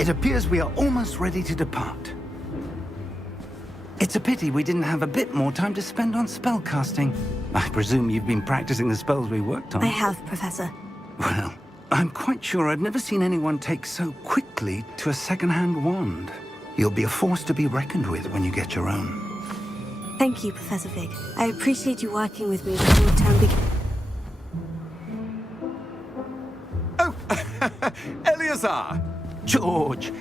It appears we are almost ready to depart. It's a pity we didn't have a bit more time to spend on spellcasting. I presume you've been practicing the spells we worked on. I have, Professor. Well, I'm quite sure I've never seen anyone take so quickly to a second-hand wand. You'll be a force to be reckoned with when you get your own. Thank you, Professor Fig. I appreciate you working with me before the term begins. Oh, Eleazar! George!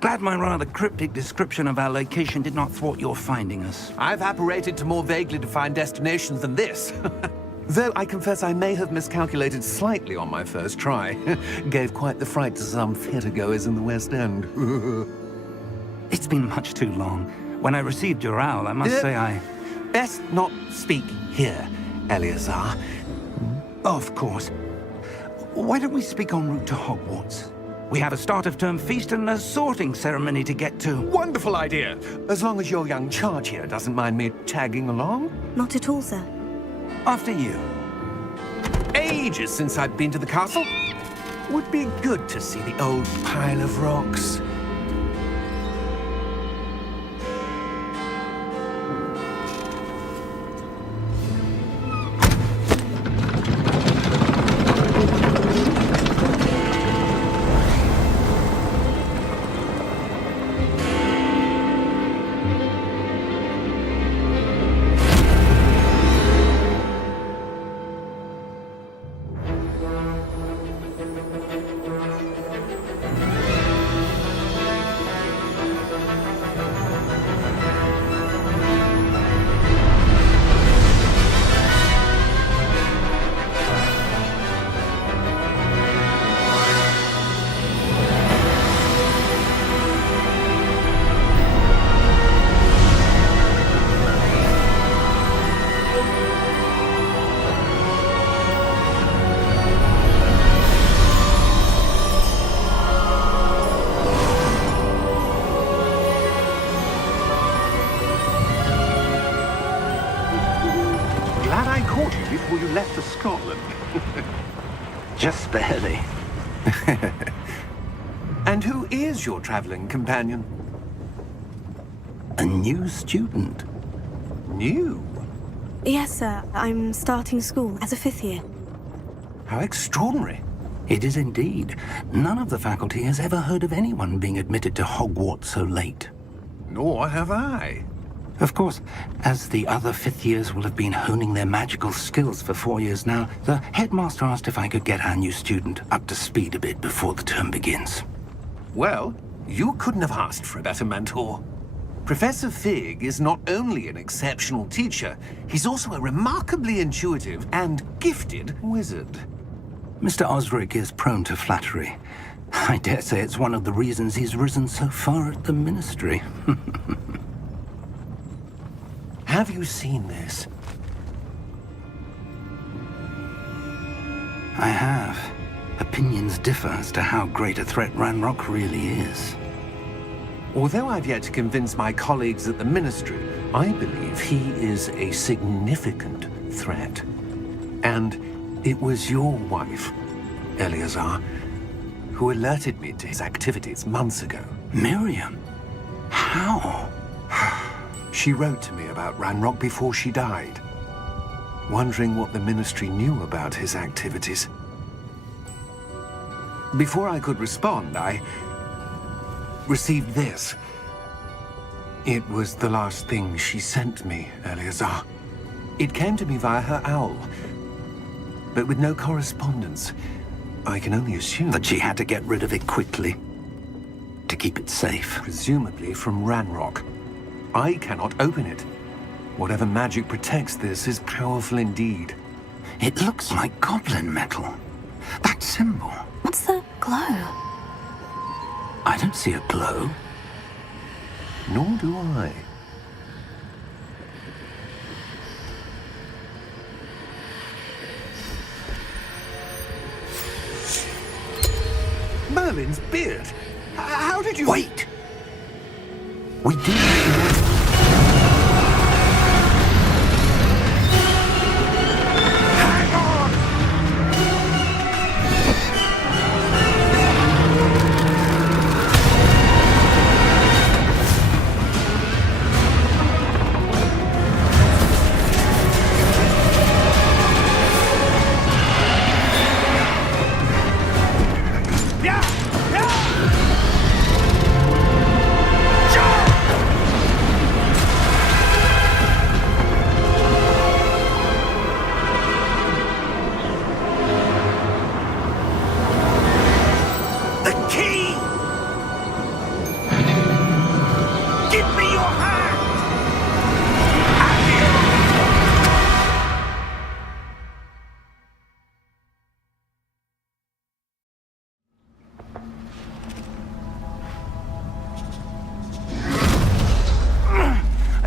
Glad my rather cryptic description of our location did not thwart your finding us. I've apparated to more vaguely defined destinations than this. Though I confess I may have miscalculated slightly on my first try. Gave quite the fright to some theatergoers in the West End. It's been much too long. When I received your owl, I must say I... Best not speak here, Eleazar. Of course. Why don't we speak en route to Hogwarts? We have a start-of-term feast and a sorting ceremony to get to. Wonderful idea! As long as your young charge here doesn't mind me tagging along. Not at all, sir. After you. Ages since I've been to the castle. Would be good to see the old pile of rocks. Before you left for Scotland. Just barely. And who is your traveling companion? A new student. New? Yes, sir. I'm starting school as a 5th year. How extraordinary. It is indeed. None of the faculty has ever heard of anyone being admitted to Hogwarts so late. Nor have I. Of course, as the other 5th years will have been honing their magical skills for 4 years now, the headmaster asked if I could get our new student up to speed a bit before the term begins. Well, you couldn't have asked for a better mentor. Professor Fig is not only an exceptional teacher, he's also a remarkably intuitive and gifted wizard. Mr. Osric is prone to flattery. I dare say it's one of the reasons he's risen so far at the Ministry. Have you seen this? I have. Opinions differ as to how great a threat Ranrock really is. Although I've yet to convince my colleagues at the Ministry, I believe he is a significant threat. And it was your wife, Eleazar, who alerted me to his activities months ago. Miriam? How? She wrote to me about Ranrock before she died, wondering what the Ministry knew about his activities. Before I could respond, I received this. It was the last thing she sent me, Eleazar. It came to me via her owl, but with no correspondence. I can only assume That she had to get rid of it quickly, to keep it safe. presumably from Ranrock. I cannot open it. Whatever magic protects this is powerful indeed. It looks like goblin metal. That symbol. What's the glow? I don't see a glow. Nor do I. Merlin's beard! How did you... Wait! We do... Hang on!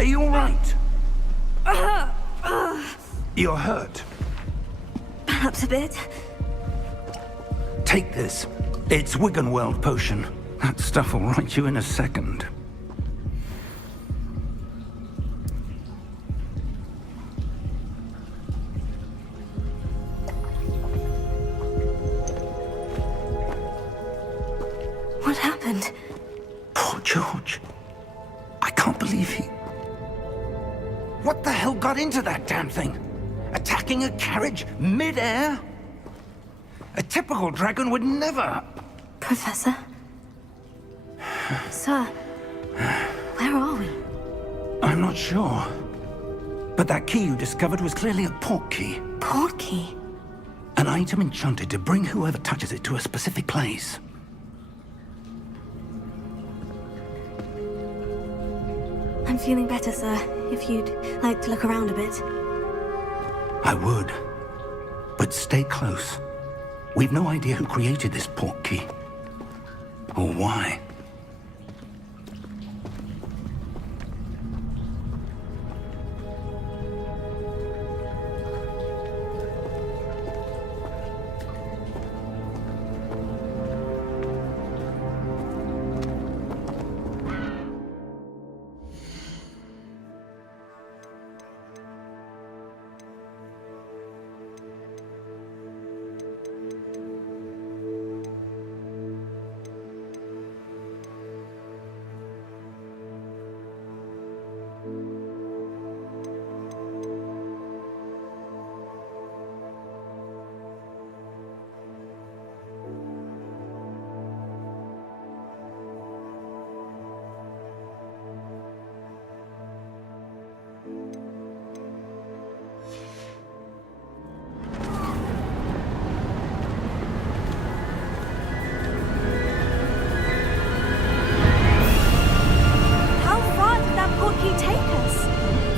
Are you all right? You're hurt. Perhaps a bit. Take this. It's Wiggenweld potion. That stuff will right you in a second. What happened? Poor George. I can't believe he... What the hell got into that damn thing? Attacking a carriage mid-air? A typical dragon would never... Professor? Sir, where are we? I'm not sure. But that key you discovered was clearly a port key. Port key? An item enchanted to bring whoever touches it to a specific place. I'm feeling better, sir. If you'd like to look around a bit. I would. But stay close. We've no idea who created this port key. Or why.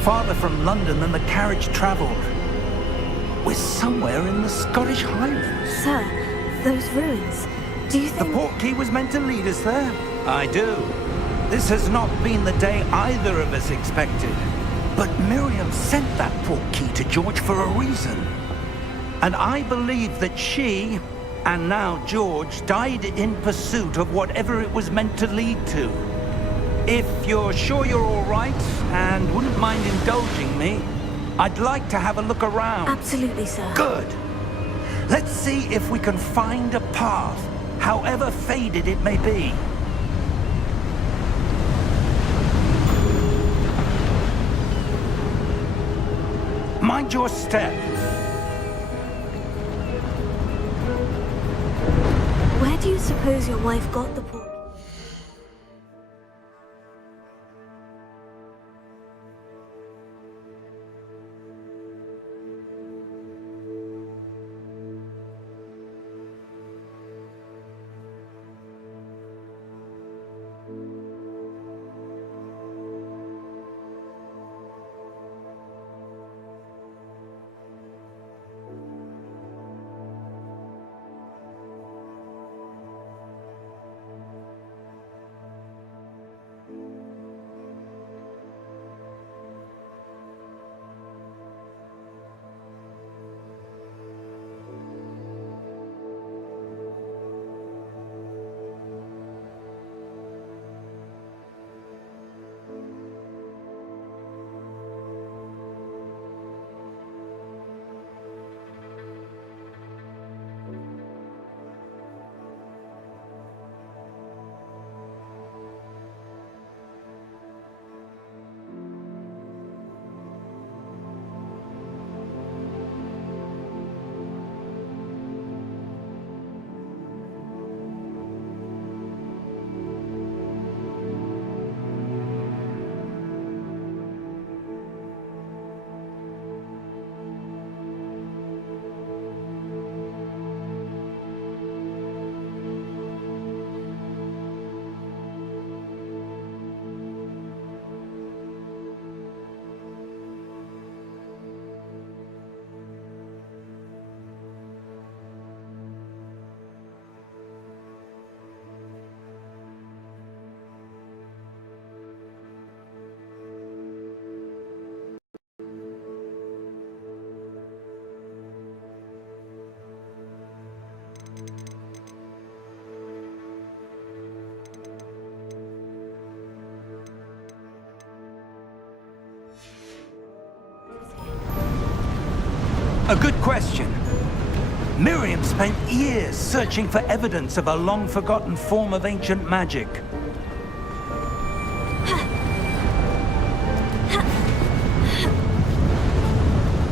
Farther from London than the carriage travelled. We're somewhere in the Scottish Highlands. Sir, those ruins. Do you The think... port key was meant to lead us there? I do. This has not been the day either of us expected. But Miriam sent that port key to George for a reason. And I believe that she, and now George, died in pursuit of whatever it was meant to lead to. If you're sure you're all right, and wouldn't mind indulging me, I'd like to have a look around. Absolutely, sir. Good. Let's see if we can find a path, however faded it may be. Mind your step. Where do you suppose your wife got the port? A good question. Miriam spent years searching for evidence of a long-forgotten form of ancient magic.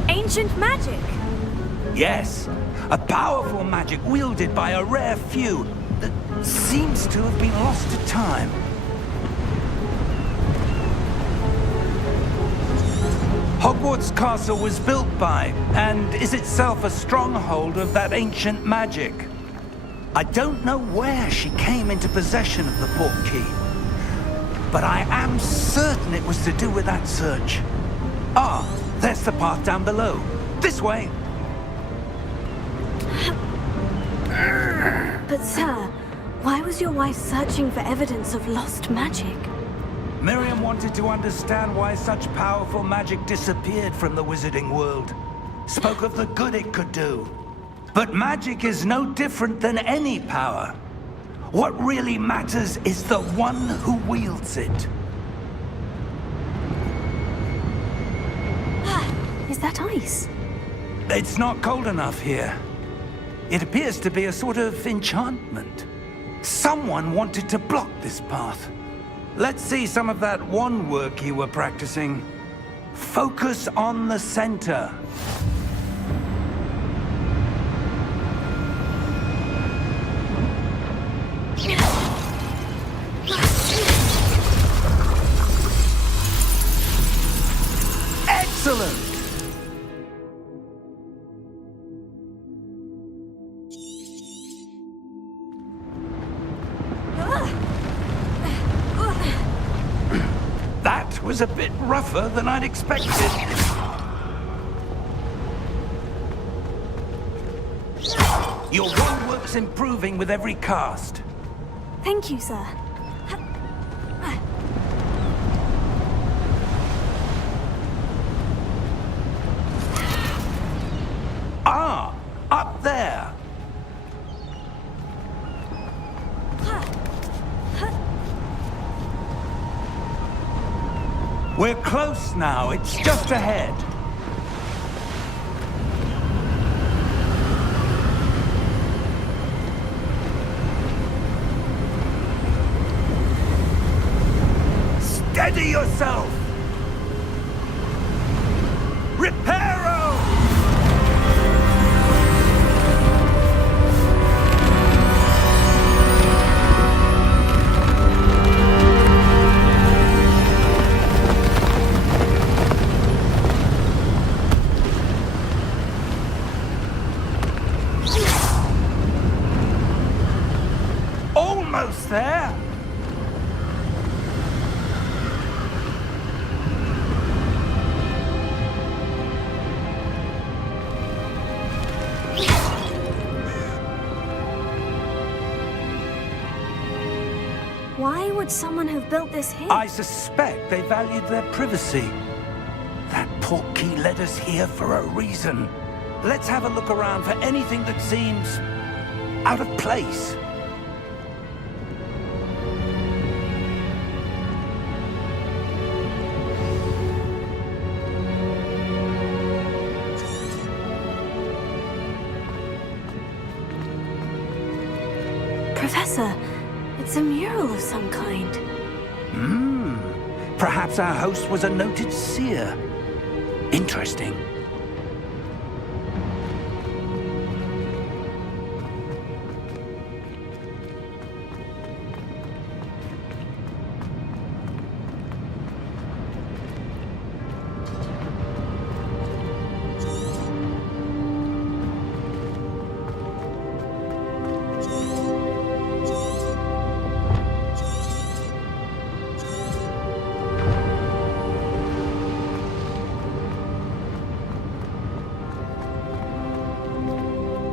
Ancient magic? Yes, a powerful magic wielded by a rare few that seems to have been lost to time. Hogwarts Castle was built by, and is itself a stronghold of that ancient magic. I don't know where she came into possession of the portkey, but I am certain it was to do with that search. Ah, there's the path down below. This way. But sir, why was your wife searching for evidence of lost magic? Miriam wanted to understand why such powerful magic disappeared from the wizarding world. Spoke of the good it could do. But magic is no different than any power. What really matters is the one who wields it. Is that ice? It's not cold enough here. It appears to be a sort of enchantment. Someone wanted to block this path. Let's see some of that wand work you were practicing. Focus on the center. Excellent! That was a bit rougher than I'd expected. Your wand work's improving with every cast. Thank you, sir. Ah, up there. We're close now. It's just ahead. Steady yourself! Reparo! Almost there! Why would someone have built this here? I suspect they valued their privacy. That portkey led us here for a reason. Let's have a look around for anything that seems out of place. Professor, it's a mural of some kind. Perhaps our host was a noted seer. Interesting.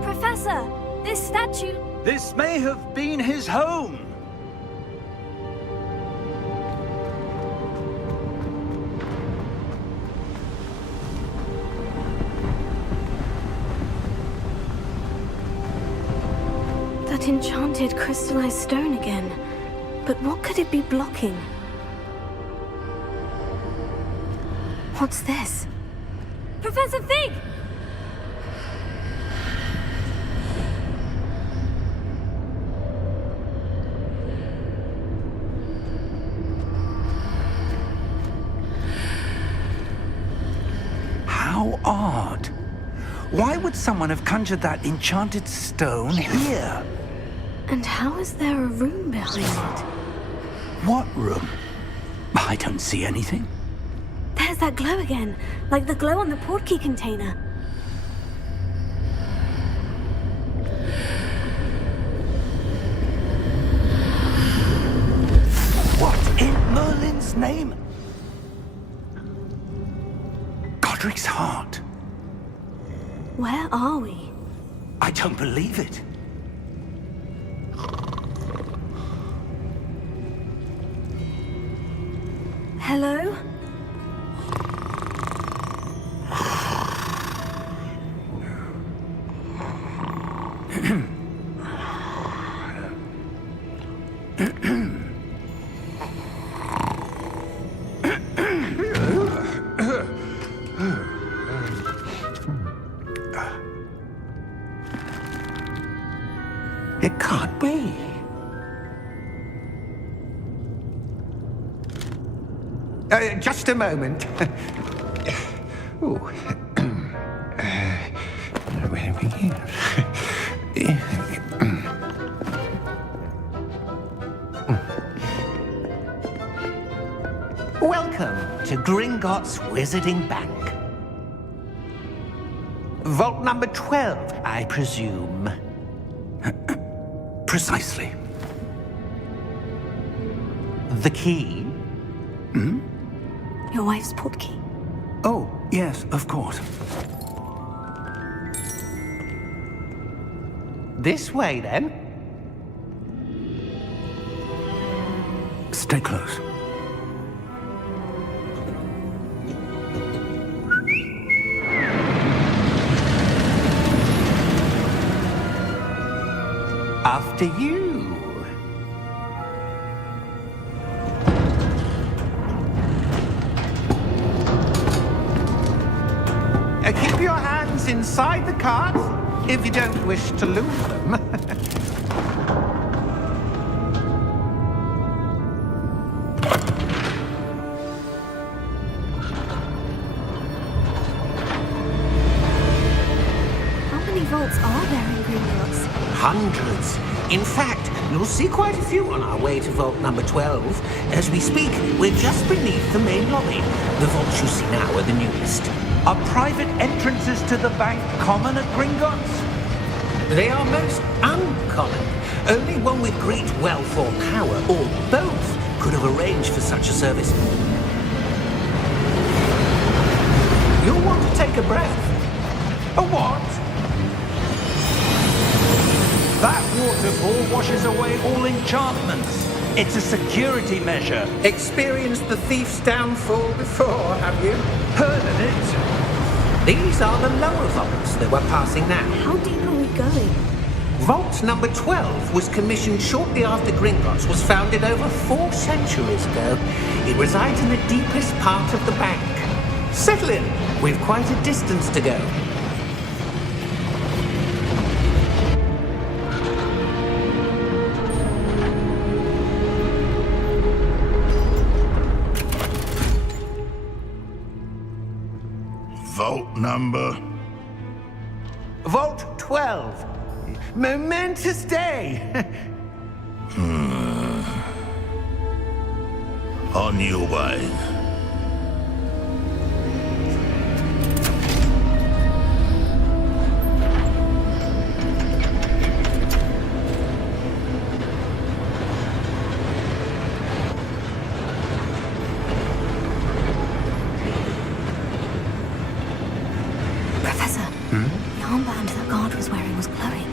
Professor, this statue... This may have been his home. That enchanted crystallized stone again. But what could it be blocking? What's this? Professor Fig! How odd. Why would someone have conjured that enchanted stone here? And how is there a room behind it? What room? I don't see anything. There's that glow again, like the glow on the portkey container. What in Merlin's name? Godric's heart. Where are we? I don't believe it. Hello? It can't be. Just a moment. Ooh. Where are we here? Welcome to Gringotts Wizarding Bank. Vault number 12, I presume. Precisely. The key? Your wife's portkey. Oh, yes, of course. This way, then. Stay close. After you. Keep your hands inside the cart if you don't wish to lose them. How many vaults are there in Gringotts? Hundreds. In fact, you'll see quite a few on our way to vault number 12. As we speak, we're just beneath the main lobby. The vaults you see now are the newest. Are private entrances to the bank common at Gringotts? They are most uncommon. Only one with great wealth or power, or both, could have arranged for such a service. You'll want to take a breath. A what? That waterfall washes away all enchantments. It's a security measure. Experienced the thief's downfall before, have you? Heard of it? These are the lower vaults that we're passing now. How deep are we going? Vault number 12 was commissioned shortly after Gringotts was founded over 4 centuries ago. It resides in the deepest part of the bank. Settle in. We've quite a distance to go. Vault number? Vault 12. Momentous day. On your way. Professor, the armband that guard was wearing was glowing.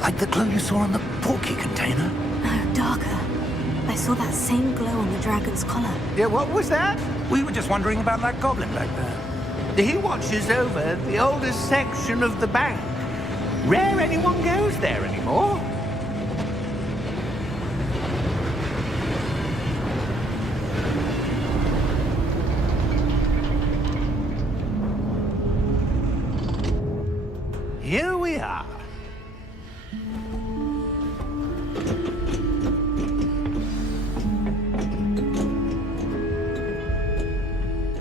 Like the glow you saw on the portkey container? No, darker. I saw that same glow on the dragon's collar. Yeah, what was that? We were just wondering about that goblin back there. He watches over the oldest section of the bank. Rare anyone goes there anymore. are.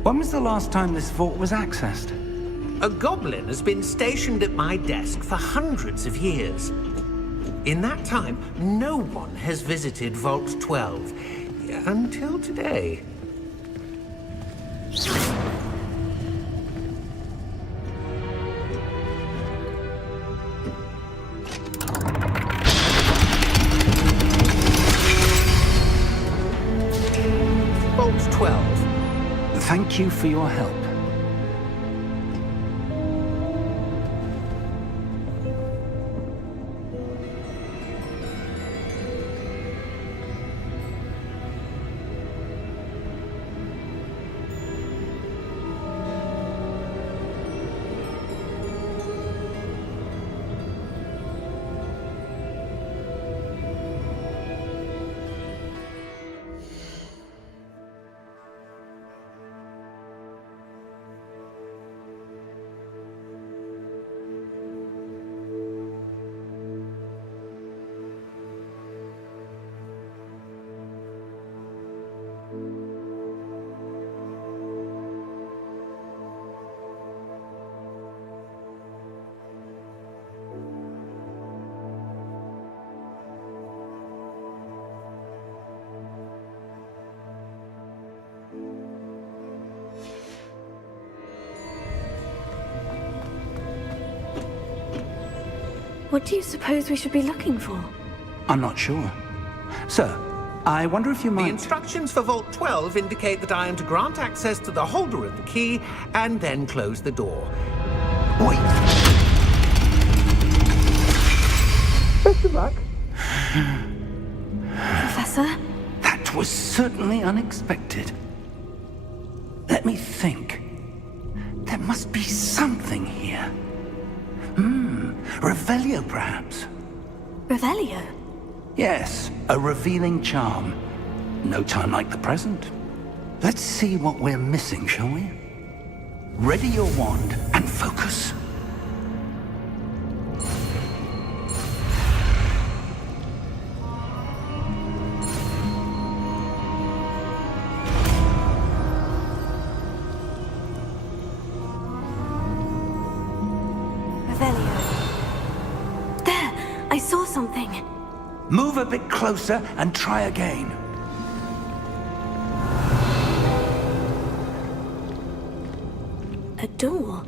When was the last time this vault was accessed? A goblin has been stationed at my desk for hundreds of years. In that time, no one has visited Vault 12. Until today. Vault 12. Thank you for your help. What do you suppose we should be looking for? I'm not sure. Sir, I wonder if you The might... instructions for Vault 12 indicate that I am to grant access to the holder of the key and then close the door. Wait! Best of luck. Professor? That was certainly unexpected. Let me think. There must be something here. Revelio, perhaps? Revelio? Yes, a revealing charm. No time like the present. Let's see what we're missing, shall we? Ready your wand and focus. Revelio. There! I saw something. Move a bit closer and try again. A door.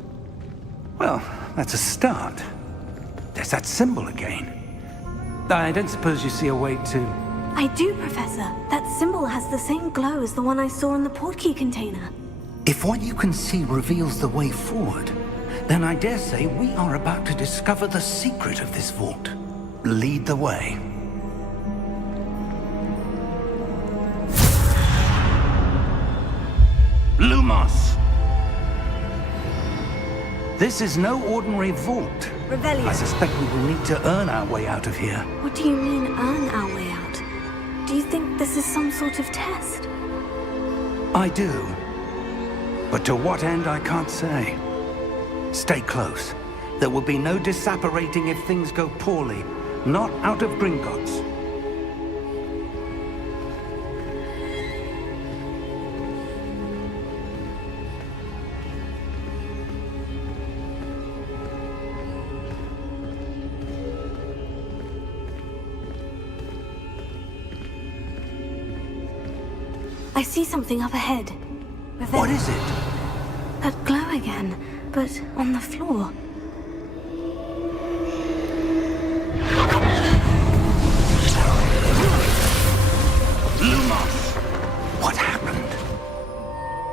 Well, that's a start. There's that symbol again. I don't suppose you see a way to... I do, Professor. That symbol has the same glow as the one I saw in the portkey container. If what you can see reveals the way forward, then I dare say we are about to discover the secret of this vault. Lead the way. Lumos! This is no ordinary vault. Revelio. I suspect we will need to earn our way out of here. What do you mean, earn our way out? Do you think this is some sort of test? I do. But to what end, I can't say. Stay close. There will be no disapparating if things go poorly. Not out of Gringotts. I see something up ahead. Revelio. What is it? That glow again, but on the floor. Lumos! What happened?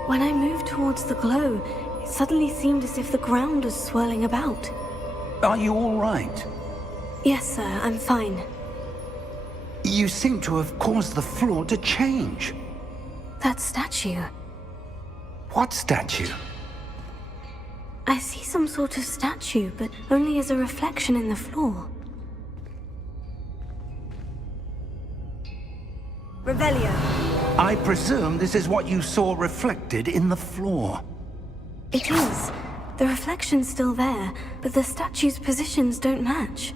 When I moved towards the glow, it suddenly seemed as if the ground was swirling about. Are you all right? Yes, sir, I'm fine. You seem to have caused the floor to change. That statue. What statue? I see some sort of statue, but only as a reflection in the floor. Revelio. I presume this is what you saw reflected in the floor. It is. The reflection's still there, but the statue's positions don't match.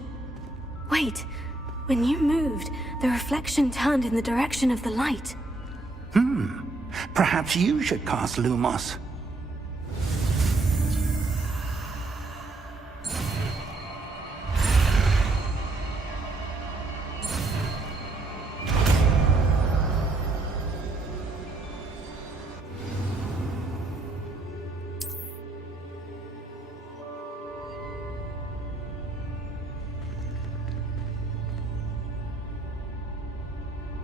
Wait, when you moved, the reflection turned in the direction of the light. Perhaps you should cast Lumos.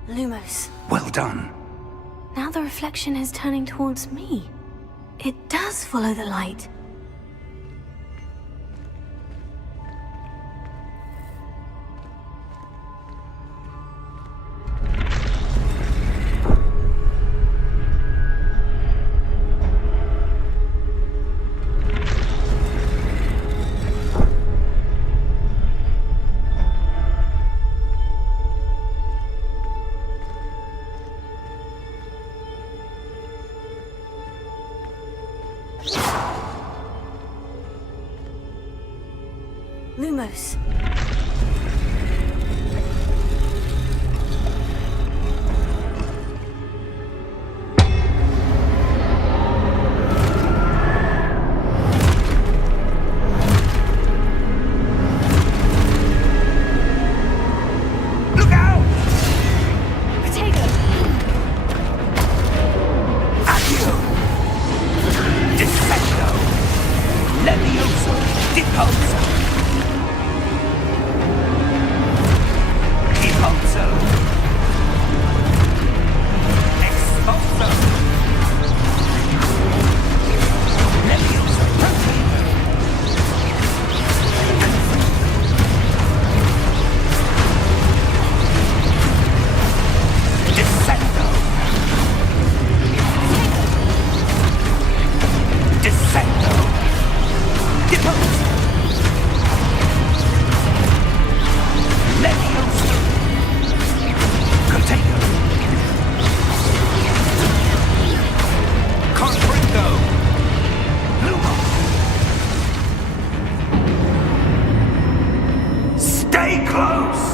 Lumos. Well done. Now the reflection is turning towards me. It does follow the light. Lumos. Look out! Potato! Accio! Dissecto! Levioso! Deposo! Deposo! Exposo! Levioso! Dissecto! Dissecto! Deposo! Levioso! Contago! Confringo! Lumo! Stay close!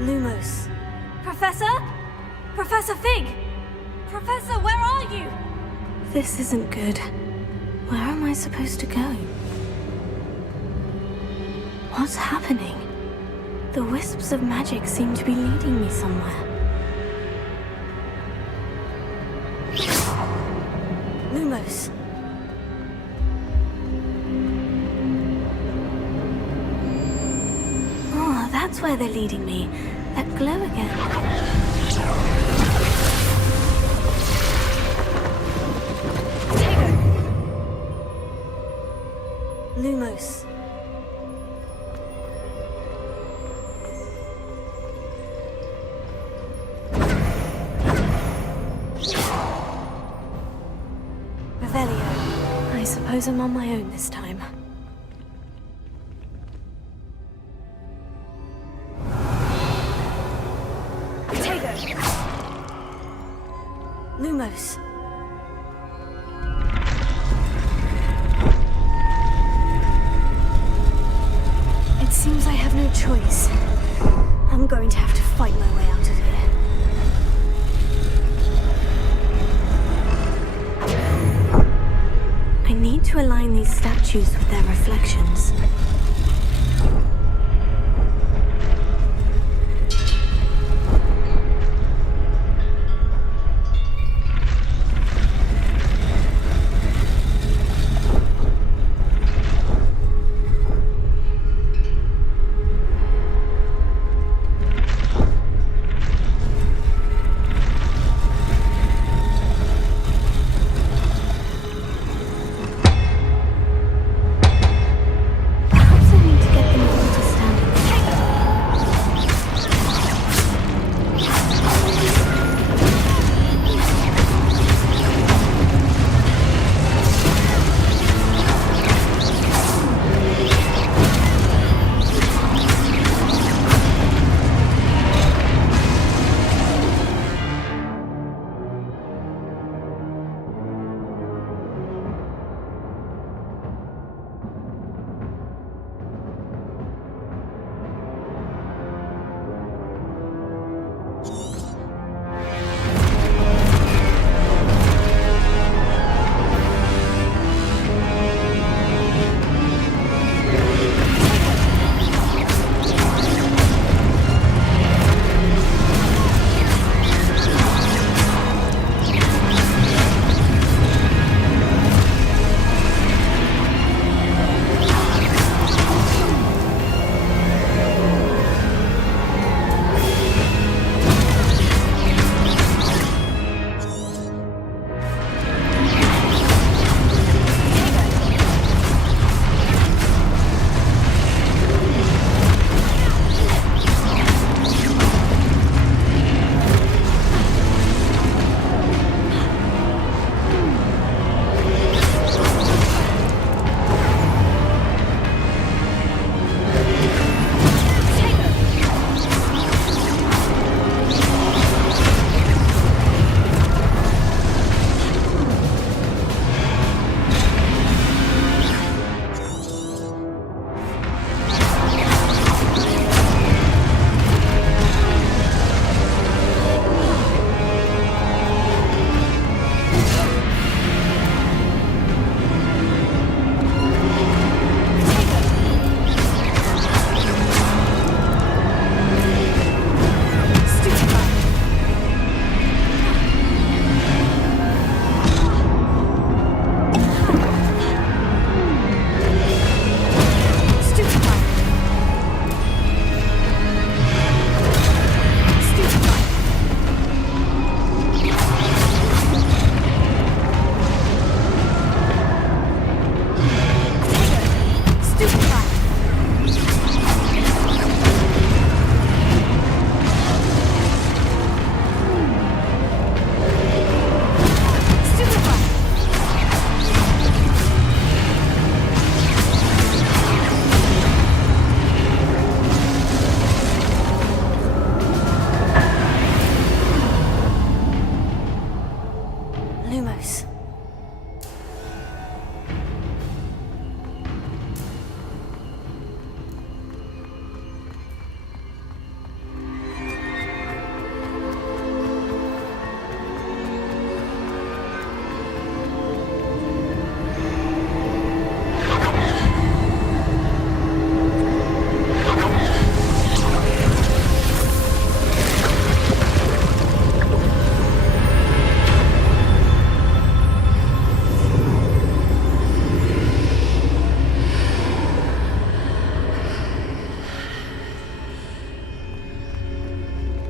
Lumos. Professor? Professor Fig! Professor, where are you? This isn't good. Where am I supposed to go? What's happening? The wisps of magic seem to be leading me somewhere. Lumos. Oh, that's where they're leading me. That glow again. Potato. Lumos. Revelio. I suppose I'm on my own this time. Potato. Lumos. It seems I have no choice. I'm going to have to fight my way out of here. I need to align these statues with their reflections.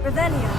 Revelio.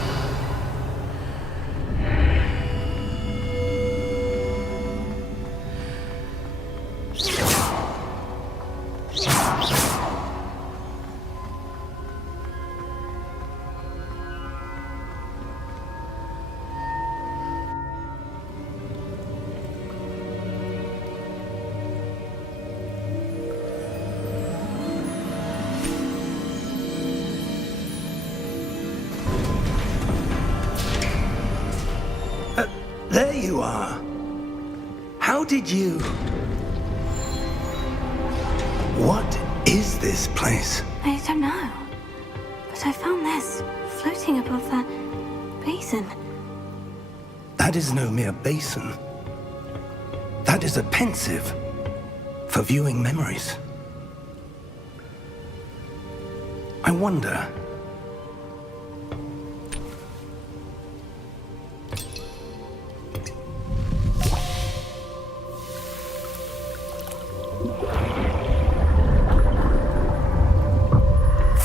There you are. How did you... What is this place? I don't know. But I found this floating above that basin. That is no mere basin. That is a pensive for viewing memories. I wonder...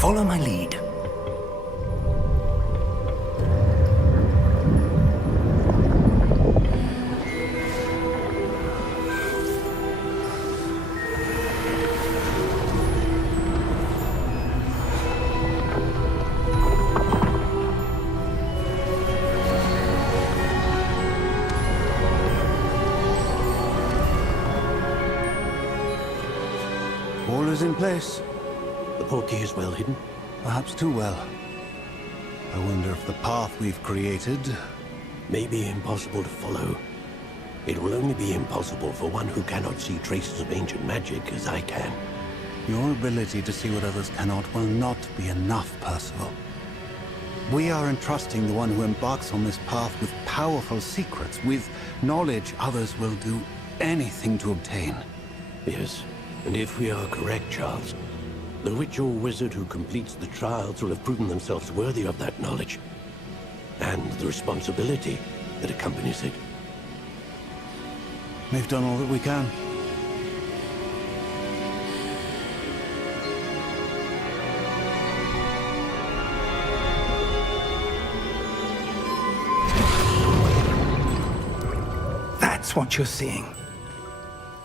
Follow my lead. All is in place. The portkey is well hidden. Perhaps too well. I wonder if the path we've created... May be impossible to follow. It will only be impossible for one who cannot see traces of ancient magic as I can. Your ability to see what others cannot will not be enough, Percival. We are entrusting the one who embarks on this path with powerful secrets, with knowledge others will do anything to obtain. Yes, and if we are correct, Charles, the witch or wizard who completes the trials will have proven themselves worthy of that knowledge, and the responsibility that accompanies it. We've done all that we can. That's what you're seeing.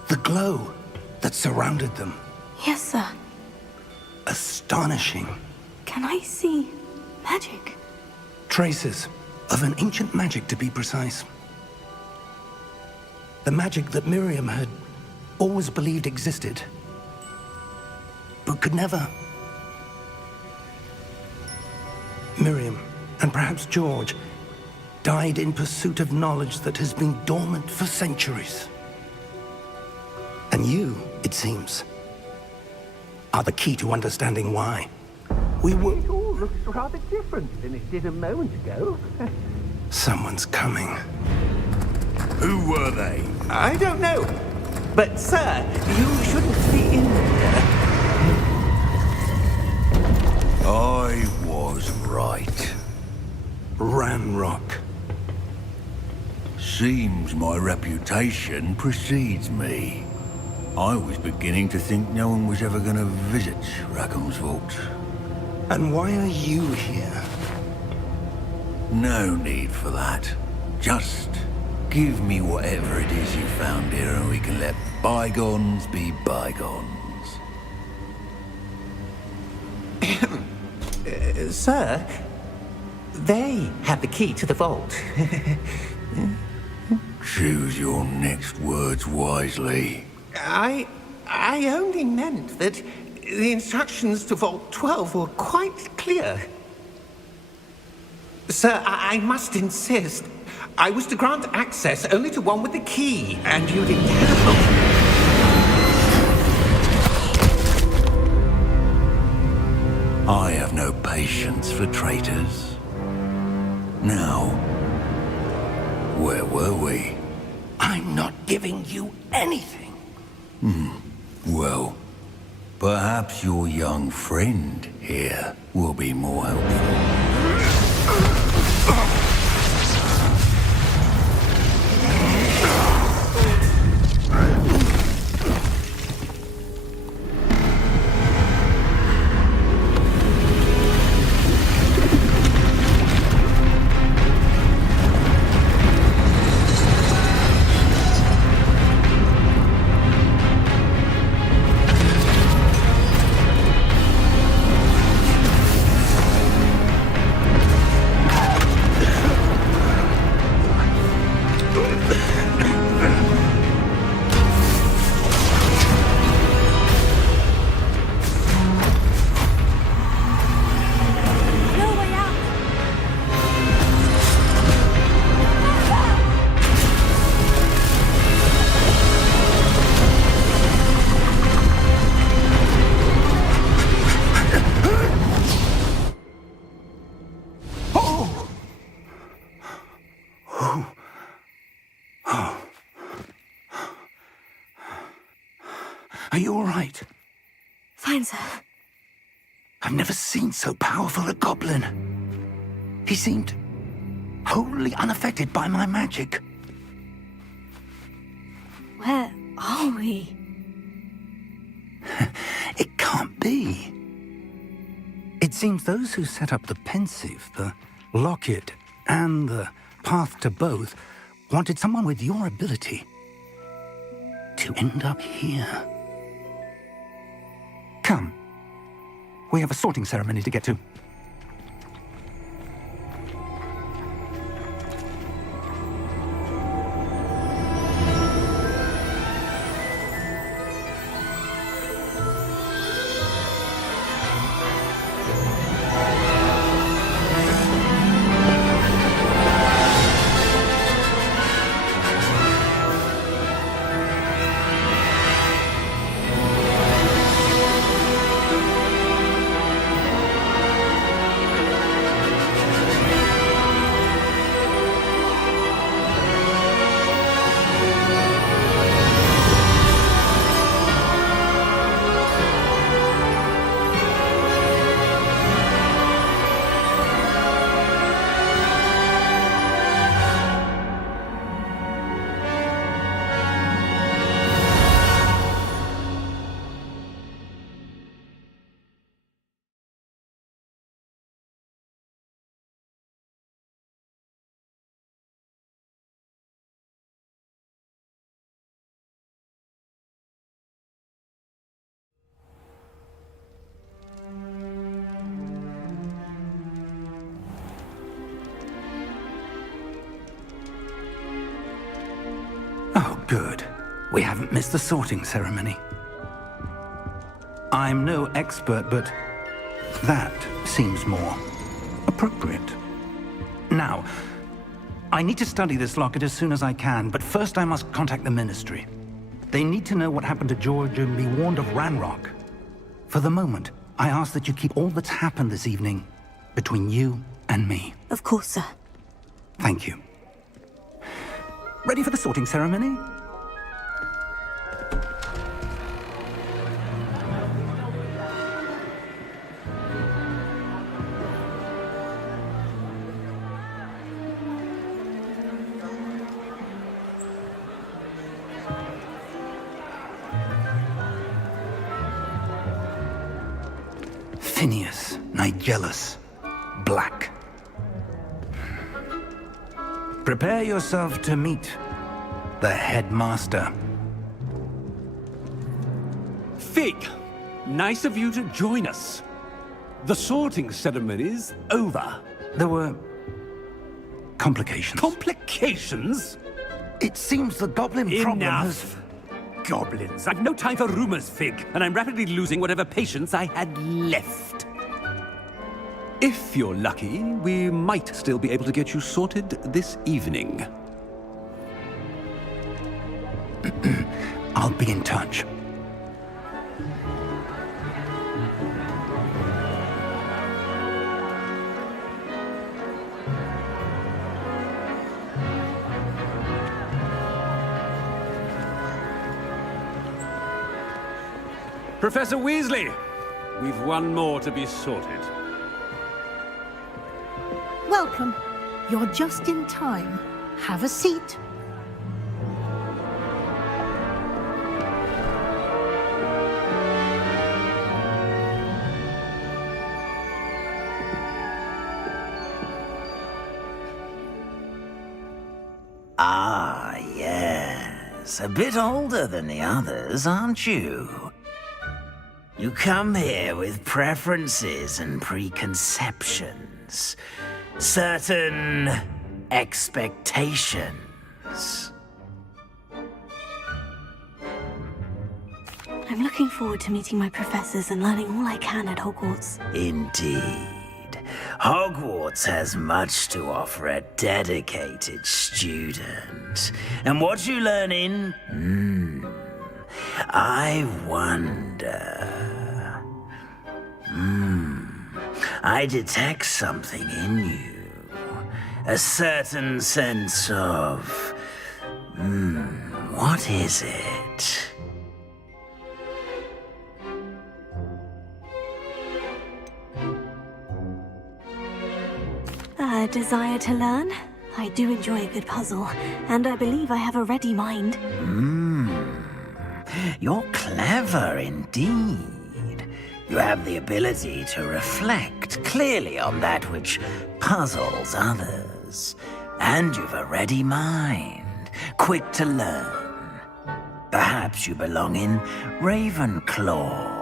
The glow that surrounded them. Yes, sir. Astonishing. Can I see magic? Traces of an ancient magic, to be precise. The magic that Miriam had always believed existed, but could never. Miriam, and perhaps George, died in pursuit of knowledge that has been dormant for centuries. And you, it seems, are the key to understanding why. We were... It all looks rather different than it did a moment ago. Someone's coming. Who were they? I don't know. But, sir, you shouldn't be in there. I was right. Ramrock. Seems my reputation precedes me. I was beginning to think no one was ever going to visit Rackham's vault. And why are you here? No need for that. Just give me whatever it is you found here and we can let bygones be bygones. Sir, they have the key to the vault. Choose your next words wisely. I only meant that the instructions to Vault 12 were quite clear. Sir, I must insist. I was to grant access only to one with the key, and you didn't have. I have no patience for traitors. Now, where were we? I'm not giving you anything. Well, perhaps your young friend here will be more helpful. Are you all right? Fine, sir. I've never seen so powerful a goblin. He seemed wholly unaffected by my magic. Where are we? It can't be. It seems those who set up the pensive, the locket, and the path to both wanted someone with your ability to end up here. Come. We have a sorting ceremony to get to. Oh, good. We haven't missed the sorting ceremony. I'm no expert, but that seems more appropriate. Now, I need to study this locket as soon as I can, but first I must contact the Ministry. They need to know what happened to George and be warned of Ranrock. For the moment, I ask that you keep all that's happened this evening between you and me. Of course, sir. Thank you. Ready for the sorting ceremony? Phineas, Nigellus, Black. Prepare yourself to meet the headmaster. Fig, nice of you to join us. The sorting ceremony's over. There were complications. Complications? It seems the goblin problem has... Enough. Goblins. I've no time for rumors, Fig, and I'm rapidly losing whatever patience I had left. If you're lucky, we might still be able to get you sorted this evening. I'll be in touch. Professor Weasley, we've one more to be sorted. Welcome. You're just in time. Have a seat. Ah, yes. A bit older than the others, aren't you? You come here with preferences and preconceptions. Certain expectations. I'm looking forward to meeting my professors and learning all I can at Hogwarts. Indeed. Hogwarts has much to offer a dedicated student. And what you learn in? I wonder. I detect something in you. A certain sense of... what is it? A desire to learn? I do enjoy a good puzzle, and I believe I have a ready mind. You're clever indeed. You have the ability to reflect clearly on that which puzzles others. And you've a ready mind, quick to learn. Perhaps you belong in Ravenclaw.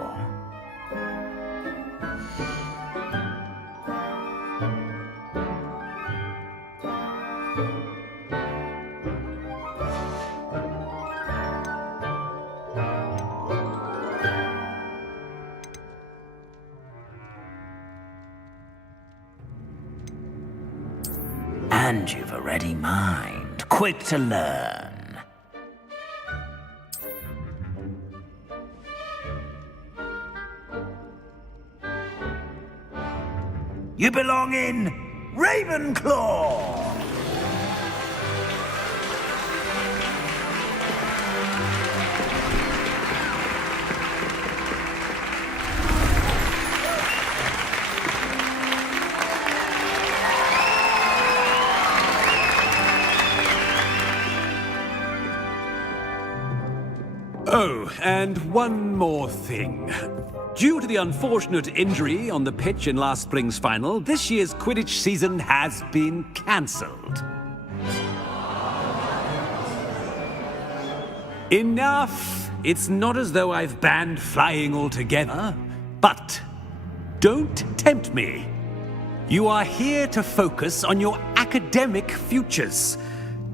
And you've a ready mind, quick to learn. You belong in Ravenclaw! Oh, and one more thing. Due to the unfortunate injury on the pitch in last spring's final, this year's Quidditch season has been cancelled. Enough! It's not as though I've banned flying altogether, but don't tempt me. You are here to focus on your academic futures.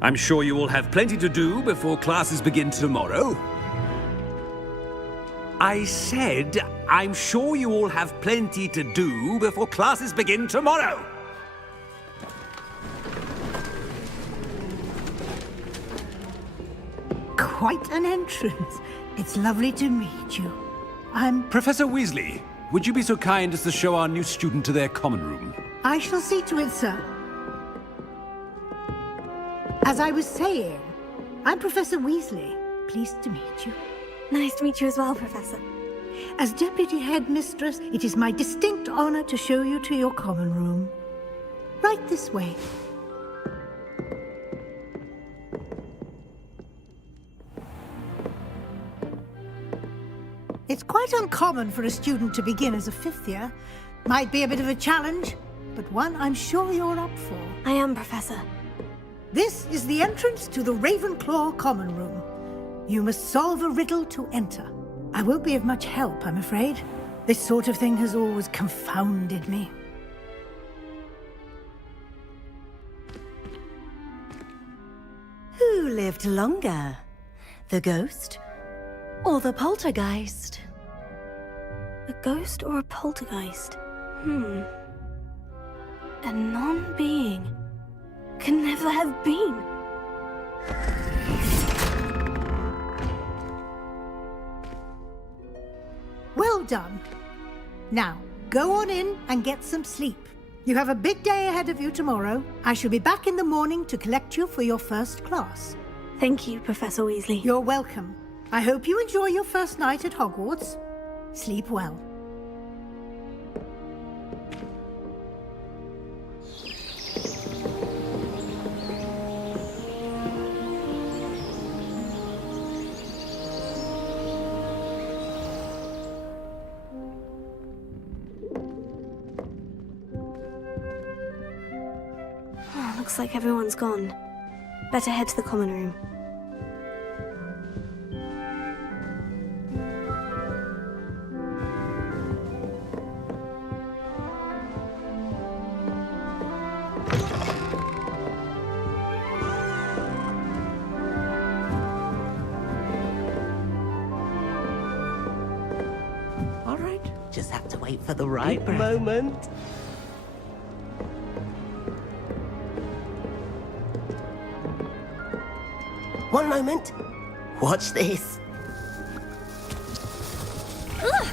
I'm sure you will have plenty to do before classes begin tomorrow. I said, I'm sure you all have plenty to do before classes begin tomorrow. Quite an entrance. It's lovely to meet you. Professor Weasley, would you be so kind as to show our new student to their common room? I shall see to it, sir. As I was saying, I'm Professor Weasley. Pleased to meet you. Nice to meet you as well, Professor. As Deputy Headmistress, it is my distinct honor to show you to your common room. Right this way. It's quite uncommon for a student to begin as a fifth year. Might be a bit of a challenge, but one I'm sure you're up for. I am, Professor. This is the entrance to the Ravenclaw common room. You must solve a riddle to enter. I won't be of much help, I'm afraid. This sort of thing has always confounded me. Who lived longer? The ghost or the poltergeist? A ghost or a poltergeist? A non-being can never have been. Well done. Now, go on in and get some sleep. You have a big day ahead of you tomorrow. I shall be back in the morning to collect you for your first class. Thank you, Professor Weasley. You're welcome. I hope you enjoy your first night at Hogwarts. Sleep well. Looks like everyone's gone. Better head to the common room. All right, just have to wait for the right moment. One moment. Watch this. Ugh!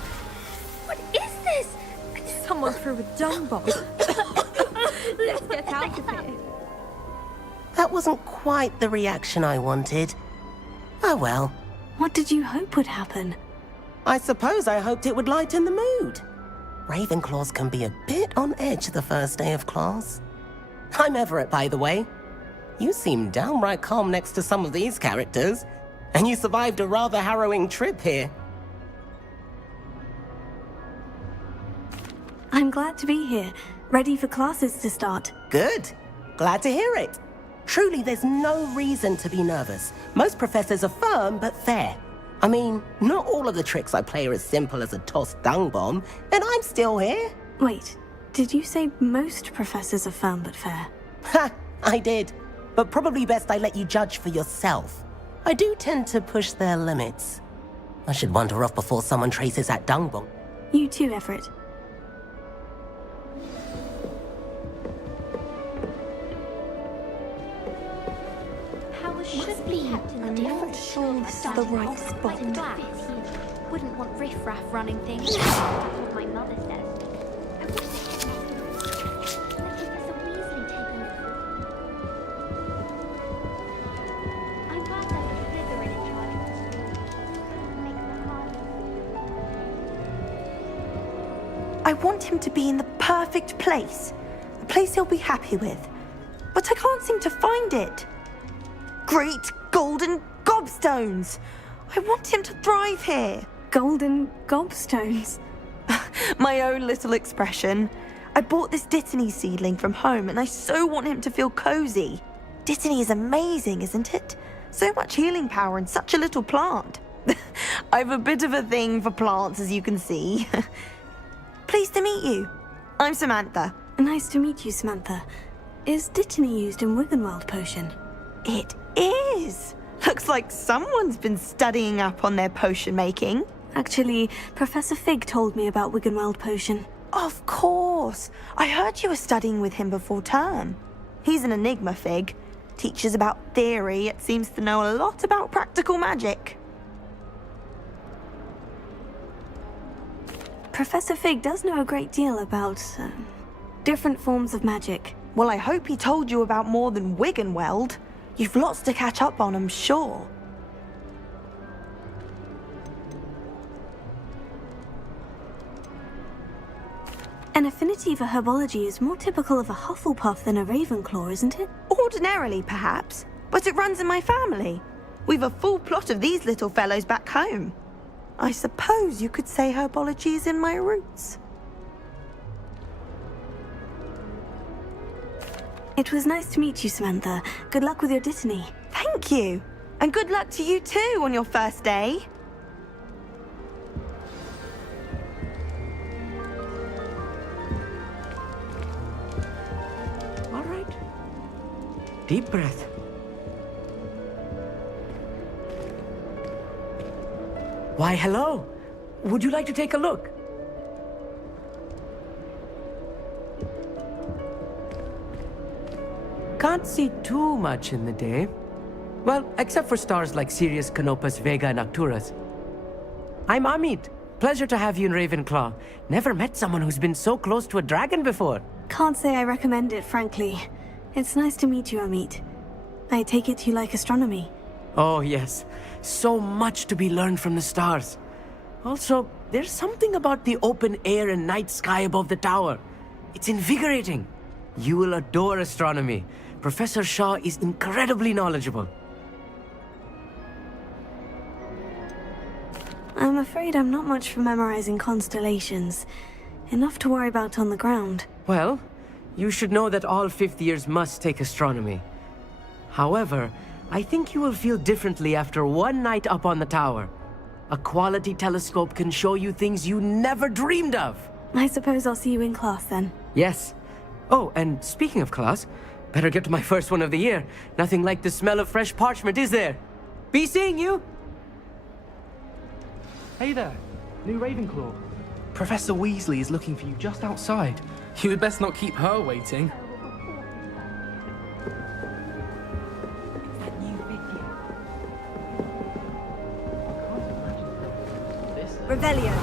What is this? Someone threw a dung bomb. Let's get out of here. That wasn't quite the reaction I wanted. Oh well. What did you hope would happen? I suppose I hoped it would lighten the mood. Ravenclaws can be a bit on edge the first day of class. I'm Everett, by the way. You seem downright calm next to some of these characters. And you survived a rather harrowing trip here. I'm glad to be here, ready for classes to start. Good. Glad to hear it. Truly, there's no reason to be nervous. Most professors are firm but fair. I mean, not all of the tricks I play are as simple as a tossed dung bomb, and I'm still here. Wait, did you say most professors are firm but fair? Ha! I did. But probably best I let you judge for yourself. I do tend to push their limits. I should wander off before someone traces that dung bomb. You too, Everett. Should be I'm not sure this is the right spot. Wouldn't want riffraff running things. That's what my mother says. I wish let Professor Weasley take on it. I'm glad there's a Slytherin in charge. Makes it hard. I want him to be in the perfect place. A place he'll be happy with. But I can't seem to find it. Great golden gobstones! I want him to thrive here. Golden gobstones? My own little expression. I bought this Dittany seedling from home and I so want him to feel cozy. Dittany is amazing, isn't it? So much healing power in such a little plant. I've a bit of a thing for plants, as you can see. Pleased to meet you. I'm Samantha. Nice to meet you, Samantha. Is Dittany used in Wiggenweld potion? It is. Looks like someone's been studying up on their potion making. Actually, Professor Fig told me about Wiggenweld potion. Of course. I heard you were studying with him before term. He's an enigma, Fig. Teaches about theory, yet seems to know a lot about practical magic. Professor Fig does know a great deal about different forms of magic. Well, I hope he told you about more than Wiggenweld. You've lots to catch up on, I'm sure. An affinity for herbology is more typical of a Hufflepuff than a Ravenclaw, isn't it? Ordinarily, perhaps, but it runs in my family. We've a full plot of these little fellows back home. I suppose you could say herbology is in my roots. It was nice to meet you, Samantha. Good luck with your Dittany. Thank you. And good luck to you too on your first day. All right. Deep breath. Why, hello. Would you like to take a look? Can't see too much in the day. Well, except for stars like Sirius, Canopus, Vega, and Arcturus. I'm Amit. Pleasure to have you in Ravenclaw. Never met someone who's been so close to a dragon before. Can't say I recommend it, frankly. It's nice to meet you, Amit. I take it you like astronomy. Oh, yes. So much to be learned from the stars. Also, there's something about the open air and night sky above the tower. It's invigorating. You will adore astronomy. Professor Shaw is incredibly knowledgeable. I'm afraid I'm not much for memorizing constellations. Enough to worry about on the ground. Well, you should know that all fifth years must take astronomy. However, I think you will feel differently after one night up on the tower. A quality telescope can show you things you never dreamed of. I suppose I'll see you in class then. Yes. Oh, and speaking of class, better get to my first one of the year. Nothing like the smell of fresh parchment, is there? Be seeing you! Hey there, new Ravenclaw. Professor Weasley is looking for you just outside. You had best not keep her waiting. Revelio.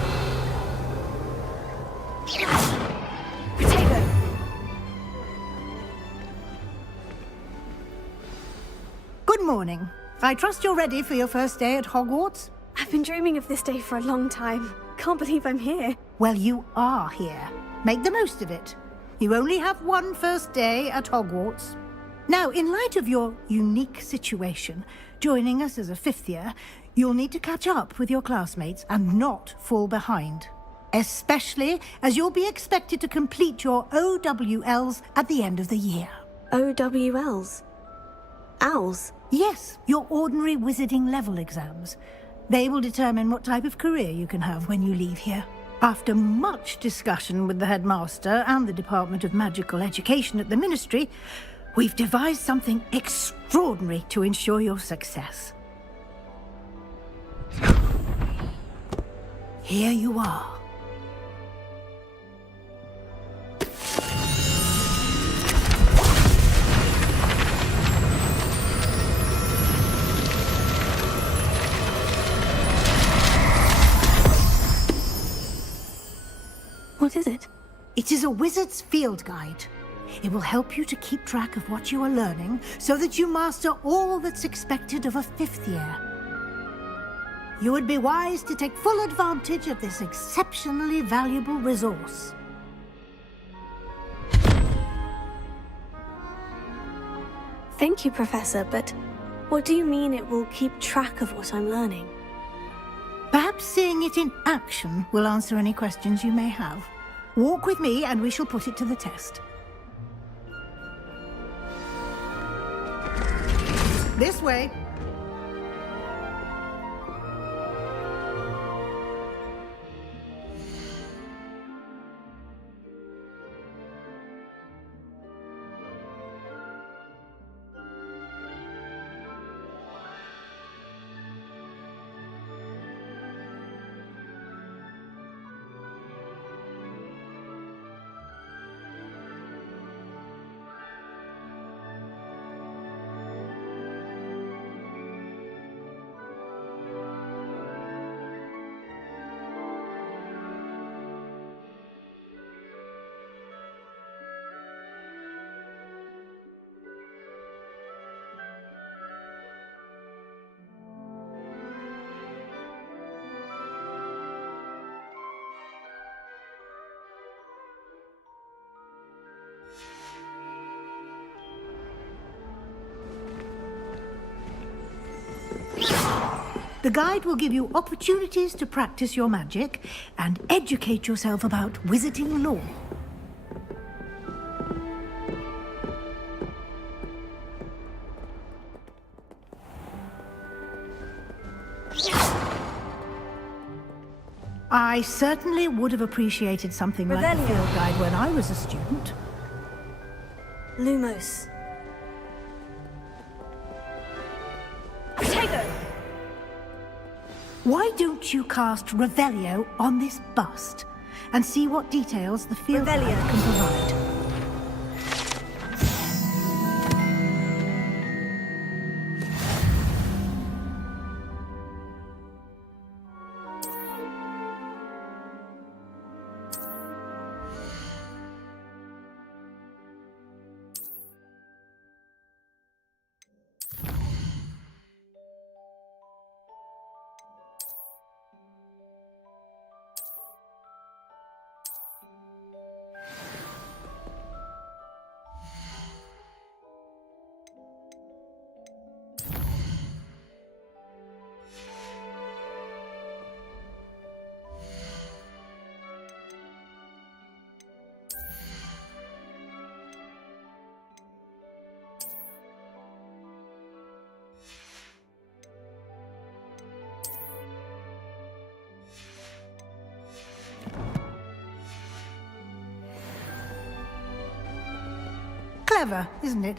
Good morning. I trust you're ready for your first day at Hogwarts? I've been dreaming of this day for a long time. Can't believe I'm here. Well, you are here. Make the most of it. You only have one first day at Hogwarts. Now, in light of your unique situation, joining us as a fifth year, you'll need to catch up with your classmates and not fall behind. Especially as you'll be expected to complete your OWLs at the end of the year. OWLs? Owls? Yes, your ordinary wizarding level exams. They will determine what type of career you can have when you leave here. After much discussion with the headmaster and the Department of Magical Education at the Ministry, we've devised something extraordinary to ensure your success. Here you are. What is it? It is a wizard's field guide. It will help you to keep track of what you are learning so that you master all that's expected of a fifth year. You would be wise to take full advantage of this exceptionally valuable resource. Thank you, Professor, but what do you mean it will keep track of what I'm learning? Perhaps seeing it in action will answer any questions you may have. Walk with me and we shall put it to the test. This way. The guide will give you opportunities to practice your magic and educate yourself about wizarding lore. I certainly would have appreciated something like a field guide when I was a student. Lumos. Why don't you cast Revelio on this bust and see what details the field guide can provide? Clever, isn't it?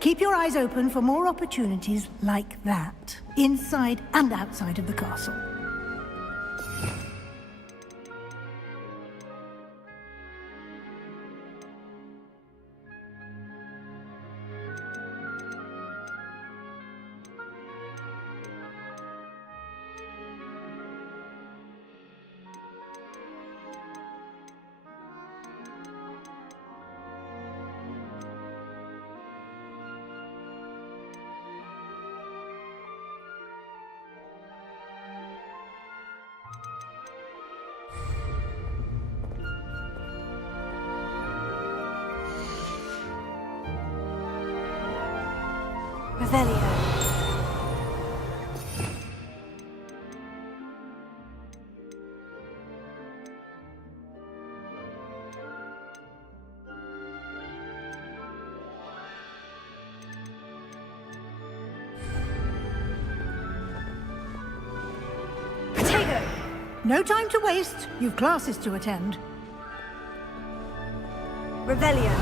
Keep your eyes open for more opportunities like that, inside and outside of the castle. Revelio. No time to waste. You've classes to attend. Revelio.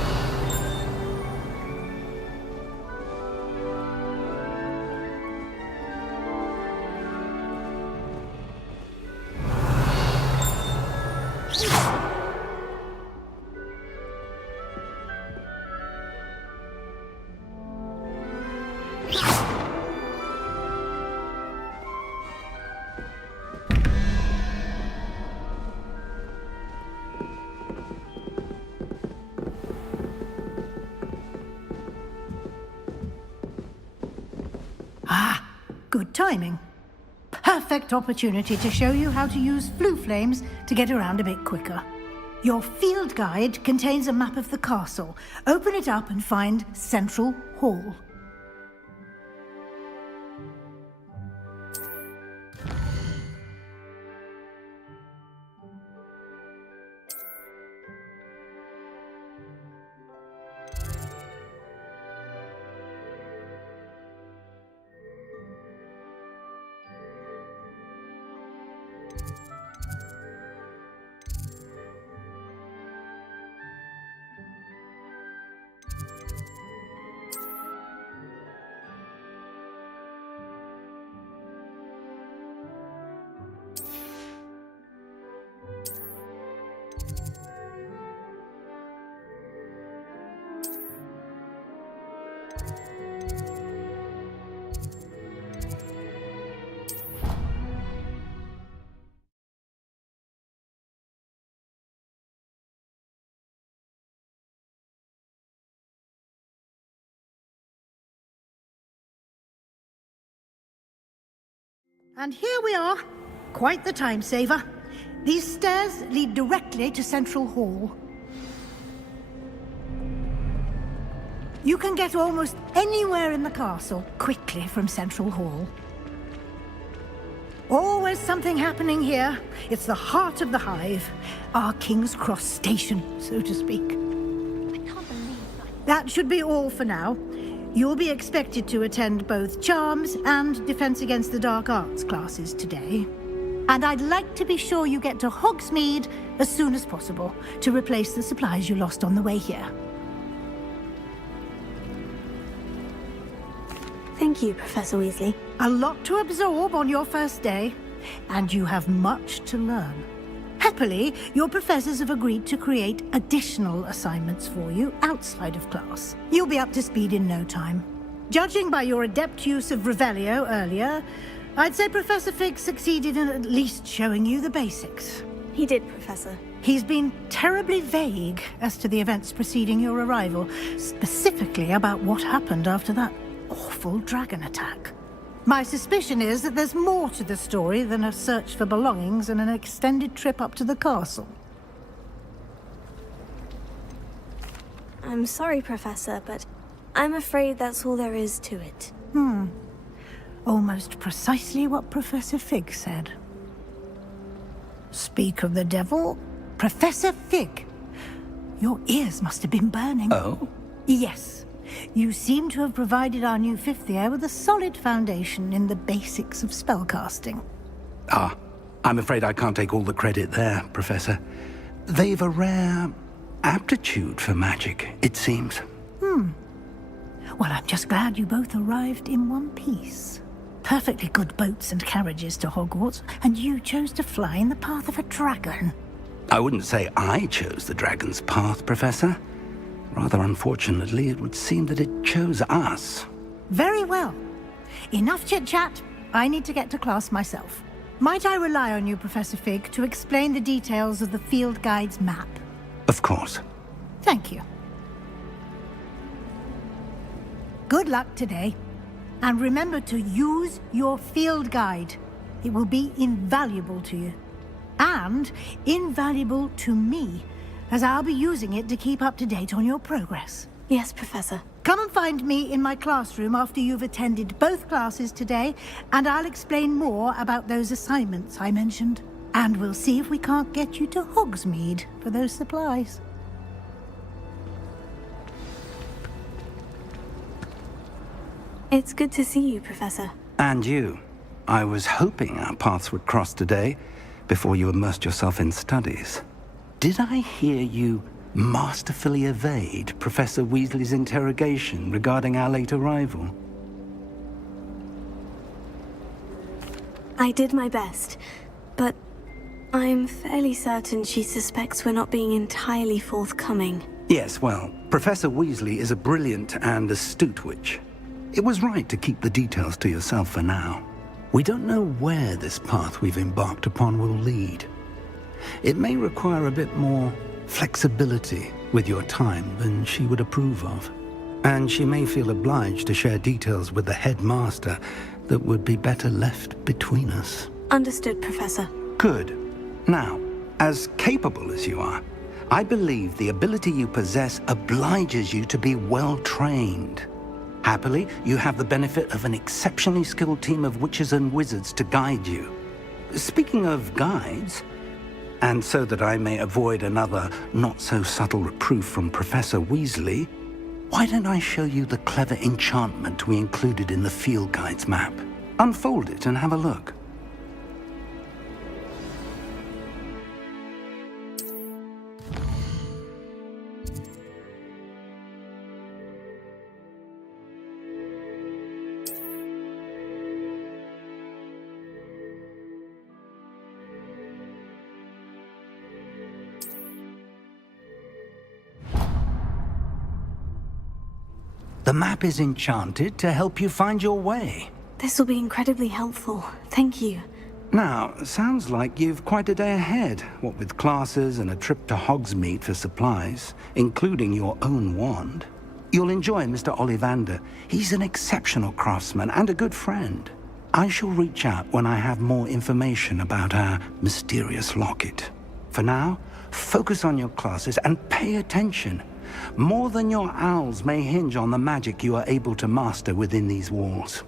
Good timing. Perfect opportunity to show you how to use flue flames to get around a bit quicker. Your field guide contains a map of the castle. Open it up and find Central Hall. And here we are. Quite the time saver. These stairs lead directly to Central Hall. You can get almost anywhere in the castle quickly from Central Hall. Always something happening here. It's the heart of the hive. Our King's Cross station, so to speak. I can't believe That should be all for now. You'll be expected to attend both Charms and Defense Against the Dark Arts classes today. And I'd like to be sure you get to Hogsmeade as soon as possible to replace the supplies you lost on the way here. Thank you, Professor Weasley. A lot to absorb on your first day, and you have much to learn. Happily, your professors have agreed to create additional assignments for you outside of class. You'll be up to speed in no time. Judging by your adept use of Revelio earlier, I'd say Professor Fig succeeded in at least showing you the basics. He did, Professor. He's been terribly vague as to the events preceding your arrival, specifically about what happened after that awful dragon attack. My suspicion is that there's more to the story than a search for belongings and an extended trip up to the castle. I'm sorry, Professor, but I'm afraid that's all there is to it. Almost precisely what Professor Fig said. Speak of the devil, Professor Fig. Your ears must have been burning. Oh? Yes. You seem to have provided our new fifth year with a solid foundation in the basics of spellcasting. Ah, I'm afraid I can't take all the credit there, Professor. They've a rare aptitude for magic, it seems. Well, I'm just glad you both arrived in one piece. Perfectly good boats and carriages to Hogwarts, and you chose to fly in the path of a dragon. I wouldn't say I chose the dragon's path, Professor. Rather unfortunately, it would seem that it chose us. Very well. Enough chit-chat. I need to get to class myself. Might I rely on you, Professor Fig, to explain the details of the field guide's map? Of course. Thank you. Good luck today. And remember to use your field guide. It will be invaluable to you. And invaluable to me, as I'll be using it to keep up to date on your progress. Yes, Professor. Come and find me in my classroom after you've attended both classes today, and I'll explain more about those assignments I mentioned. And we'll see if we can't get you to Hogsmeade for those supplies. It's good to see you, Professor. And you. I was hoping our paths would cross today, before you immersed yourself in studies. Did I hear you masterfully evade Professor Weasley's interrogation regarding our late arrival? I did my best, but I'm fairly certain she suspects we're not being entirely forthcoming. Yes, well, Professor Weasley is a brilliant and astute witch. It was right to keep the details to yourself for now. We don't know where this path we've embarked upon will lead. It may require a bit more flexibility with your time than she would approve of. And she may feel obliged to share details with the headmaster that would be better left between us. Understood, Professor. Good. Now, as capable as you are, I believe the ability you possess obliges you to be well trained. Happily, you have the benefit of an exceptionally skilled team of witches and wizards to guide you. Speaking of guides, and so that I may avoid another not-so-subtle reproof from Professor Weasley, why don't I show you the clever enchantment we included in the field guide's map? Unfold it and have a look. The map is enchanted to help you find your way. This will be incredibly helpful. Thank you. Now, sounds like you've quite a day ahead, what with classes and a trip to Hogsmeade for supplies, including your own wand. You'll enjoy Mr. Ollivander. He's an exceptional craftsman and a good friend. I shall reach out when I have more information about our mysterious locket. For now, focus on your classes and pay attention. More than your owls may hinge on the magic you are able to master within these walls.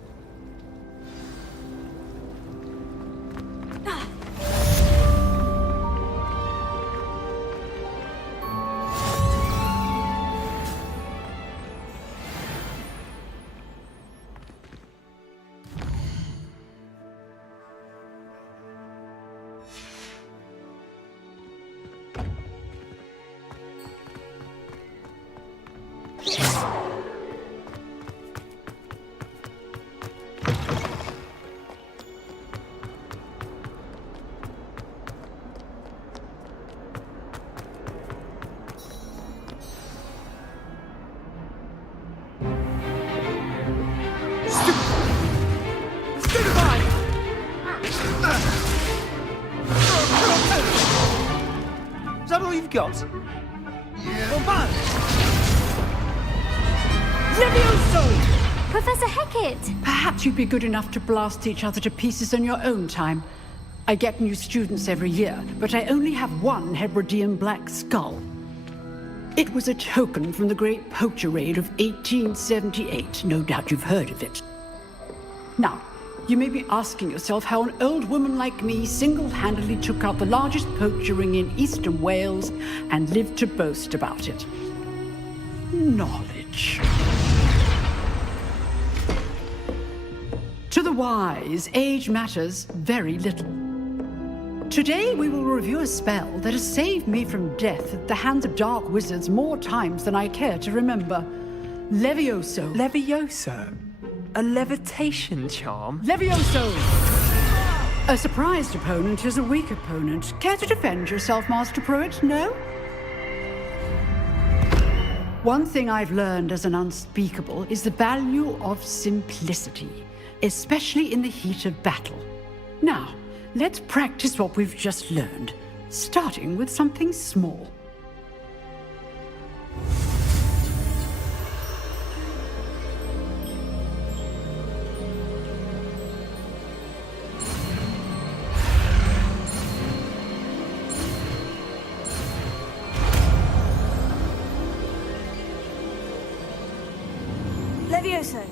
Is that all you've got? Yeah. Well, man! Levioso! Professor Hecat! Perhaps you'd be good enough to blast each other to pieces on your own time. I get new students every year, but I only have one Hebridean black skull. It was a token from the Great Poacher Raid of 1878. No doubt you've heard of it. Now, you may be asking yourself how an old woman like me single-handedly took out the largest poacher ring in eastern Wales and lived to boast about it. Knowledge. To the wise, age matters very little. Today we will review a spell that has saved me from death at the hands of dark wizards more times than I care to remember. Levioso. Levioso? A levitation charm? Levioso! A surprised opponent is a weak opponent. Care to defend yourself, Master Pruitt? No? One thing I've learned as an unspeakable is the value of simplicity, especially in the heat of battle. Now, let's practice what we've just learned, starting with something small. Levioso!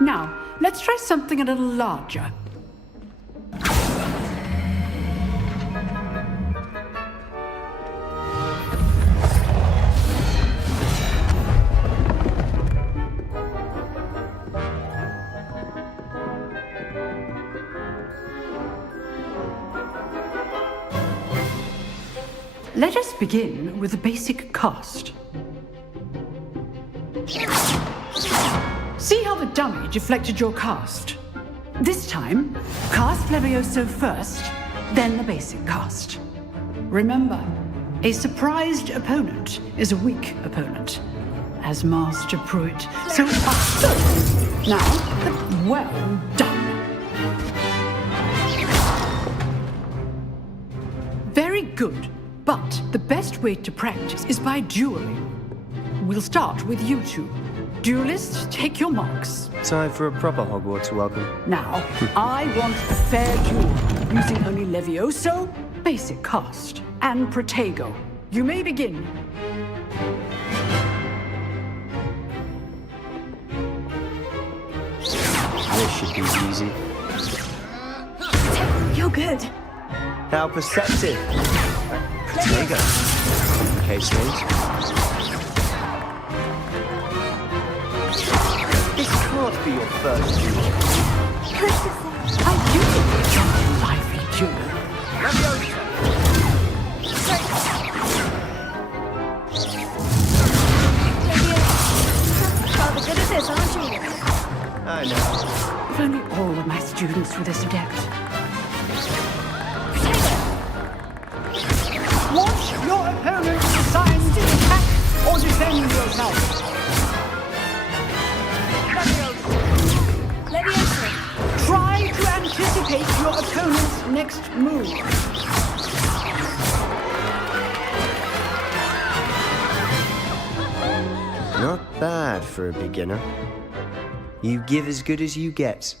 Now, let's try something a little larger. Let us begin with the basic cast. See how the dummy deflected your cast? This time, cast Levioso first, then the basic cast. Remember, a surprised opponent is a weak opponent, as Master Pruitt so understood. Now, well done. Very good, but the best way to practice is by dueling. We'll start with you two. Duelists, take your marks. Time for a proper Hogwarts welcome. Now, I want a fair duel, using only Levioso, basic cast, and Protego. You may begin. This should be easy. You're good. How perceptive. Protego. Case names. This can't be your first duel. I do a lively duel. Rather good at this, aren't you? I know. If only all of my students were this adept. Watch your opponent decide to attack or defend yourself. Levioso! Try to anticipate your opponent's next move. Not bad for a beginner. You give as good as you get.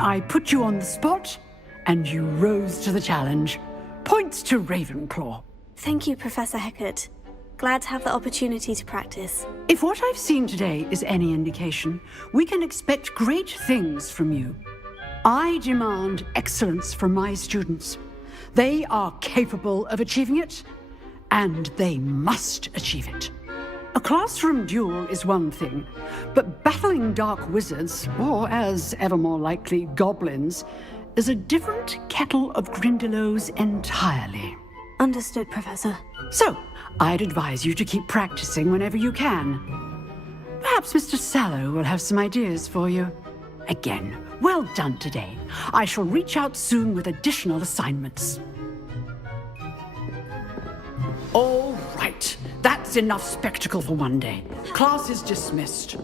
I put you on the spot, and you rose to the challenge. Points to Ravenclaw. Thank you, Professor Hecat. Glad to have the opportunity to practice. If what I've seen today is any indication, we can expect great things from you. I demand excellence from my students. They are capable of achieving it, and they must achieve it. A classroom duel is one thing, but battling dark wizards, or as ever more likely, goblins, is a different kettle of Grindylows entirely. Understood, Professor. So, I'd advise you to keep practicing whenever you can. Perhaps Mr. Sallow will have some ideas for you. Again, well done today. I shall reach out soon with additional assignments. All right, that's enough spectacle for one day. Class is dismissed.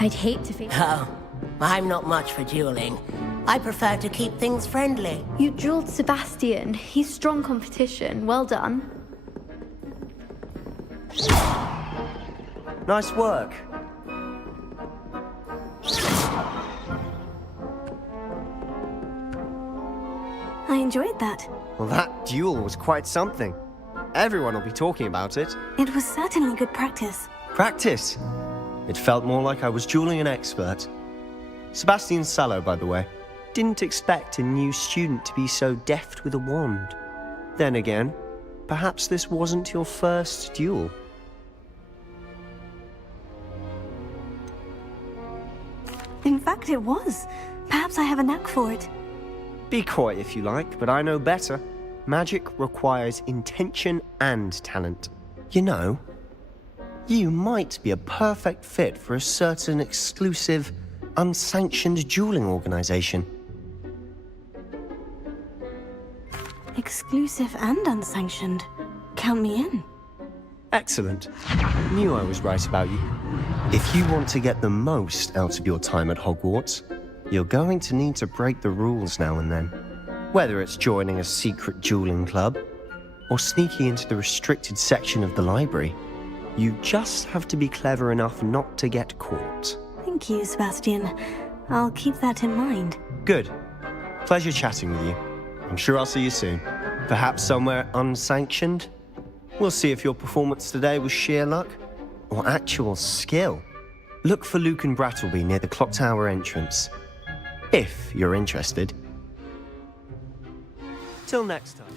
I'd hate to face... Oh, I'm not much for dueling. I prefer to keep things friendly. You dueled Sebastian. He's strong competition. Well done. Nice work. I enjoyed that. Well, that duel was quite something. Everyone will be talking about it. It was certainly good practice. Practice? It felt more like I was dueling an expert. Sebastian Sallow, by the way. Didn't expect a new student to be so deft with a wand. Then again, perhaps this wasn't your first duel. In fact, it was. Perhaps I have a knack for it. Be coy if you like, but I know better. Magic requires intention and talent. You know, you might be a perfect fit for a certain exclusive, unsanctioned dueling organization. Exclusive and unsanctioned. Count me in. Excellent. Knew I was right about you. If you want to get the most out of your time at Hogwarts, you're going to need to break the rules now and then. Whether it's joining a secret dueling club, or sneaking into the restricted section of the library, you just have to be clever enough not to get caught. Thank you, Sebastian. I'll keep that in mind. Good. Pleasure chatting with you. I'm sure I'll see you soon. Perhaps somewhere unsanctioned? We'll see if your performance today was sheer luck or actual skill. Look for Luke and Brattleby near the clock tower entrance. If you're interested. Till next time.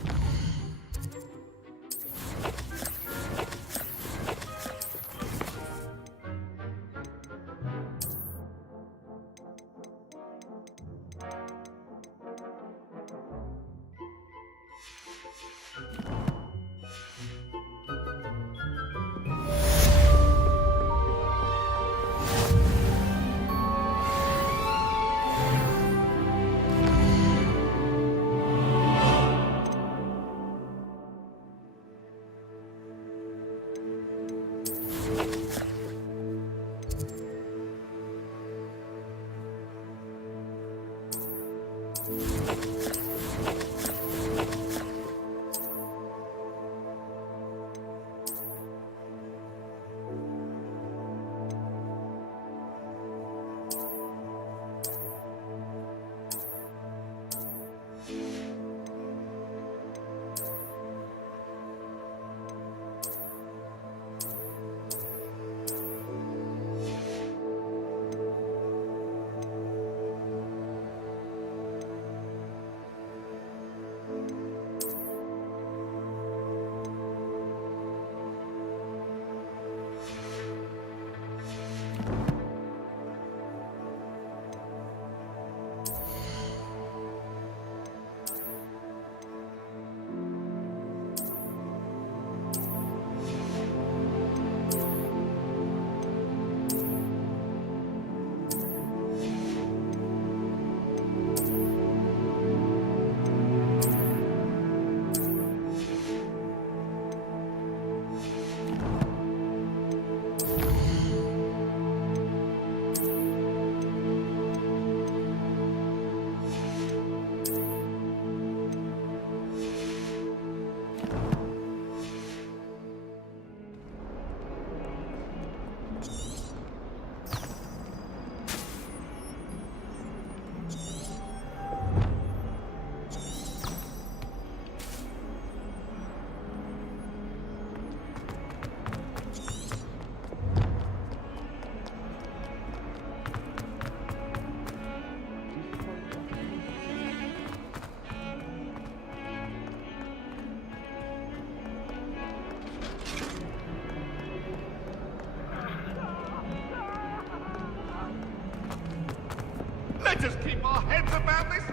Let us keep our heads about this.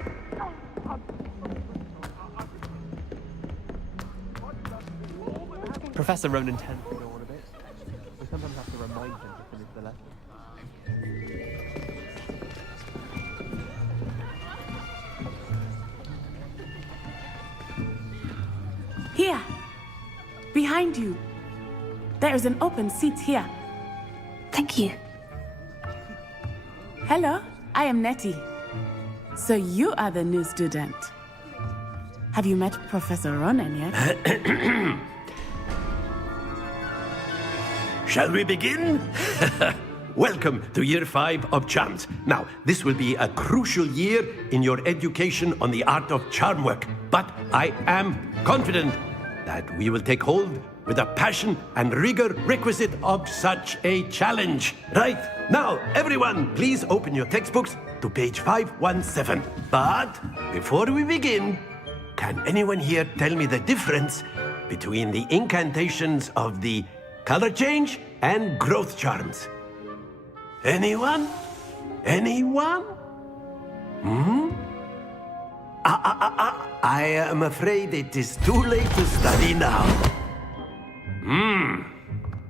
Professor Ronan tends to go on a bit. We sometimes have to remind him to finish the lesson. Here! Behind you! There is an open seat here. Thank you. Hello, I am Nettie. So you are the new student. Have you met Professor Ronan yet? Shall we begin? Welcome to Year 5 of Charms. Now, this will be a crucial year in your education on the art of charm work. But I am confident that we will take hold with the passion and rigor requisite of such a challenge. Right, now, everyone, please open your textbooks to page 517. But before we begin, can anyone here tell me the difference between the incantations of the color change and growth charms? Anyone? Anyone? I am afraid it is too late to study now.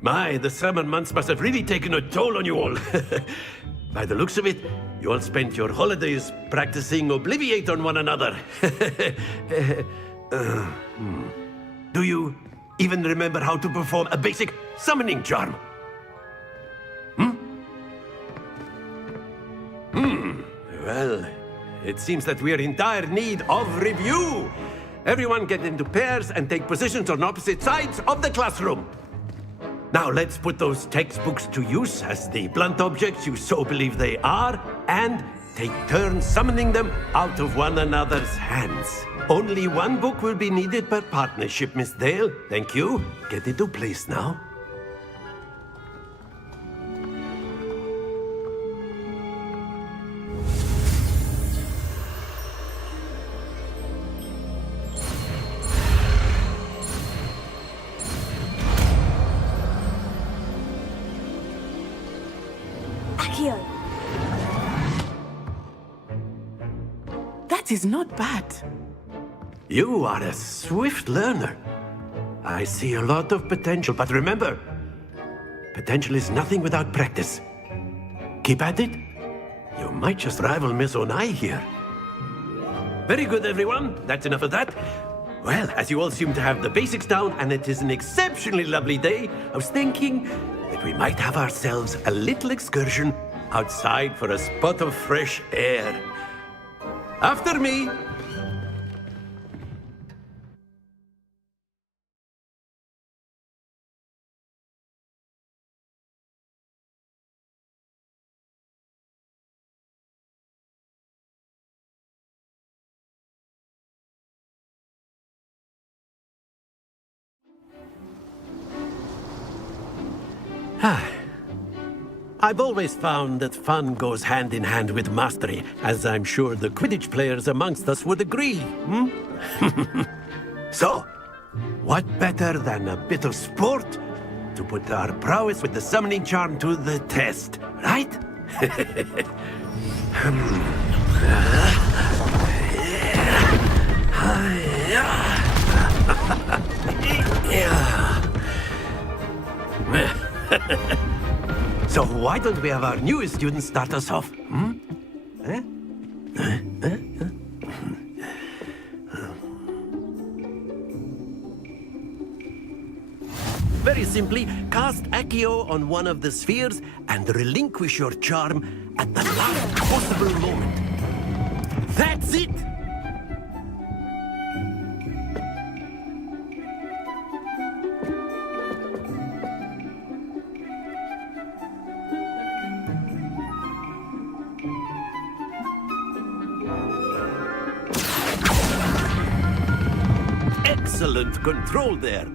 My, the summer months must have really taken a toll on you all. By the looks of it, you all spent your holidays practicing Obliviate on one another. Do you even remember how to perform a basic summoning charm? Well, it seems that we are in dire need of review. Everyone get into pairs and take positions on opposite sides of the classroom. Now let's put those textbooks to use as the blunt objects you so believe they are, and take turns summoning them out of one another's hands. Only one book will be needed per partnership, Miss Dale. Thank you. Get into place now. Accio. That is not bad. You are a swift learner. I see a lot of potential, but remember, potential is nothing without practice. Keep at it. You might just rival Miss Onai here. Very good, everyone. That's enough of that. Well, as you all seem to have the basics down, and it is an exceptionally lovely day, I was thinking that we might have ourselves a little excursion outside for a spot of fresh air. After me. I've always found that fun goes hand in hand with mastery, as I'm sure the Quidditch players amongst us would agree. So, what better than a bit of sport to put our prowess with the summoning charm to the test, right? So why don't we have our newest student start us off? Very simply, cast Accio on one of the spheres and relinquish your charm at the last possible moment. That's it! Excellent control there.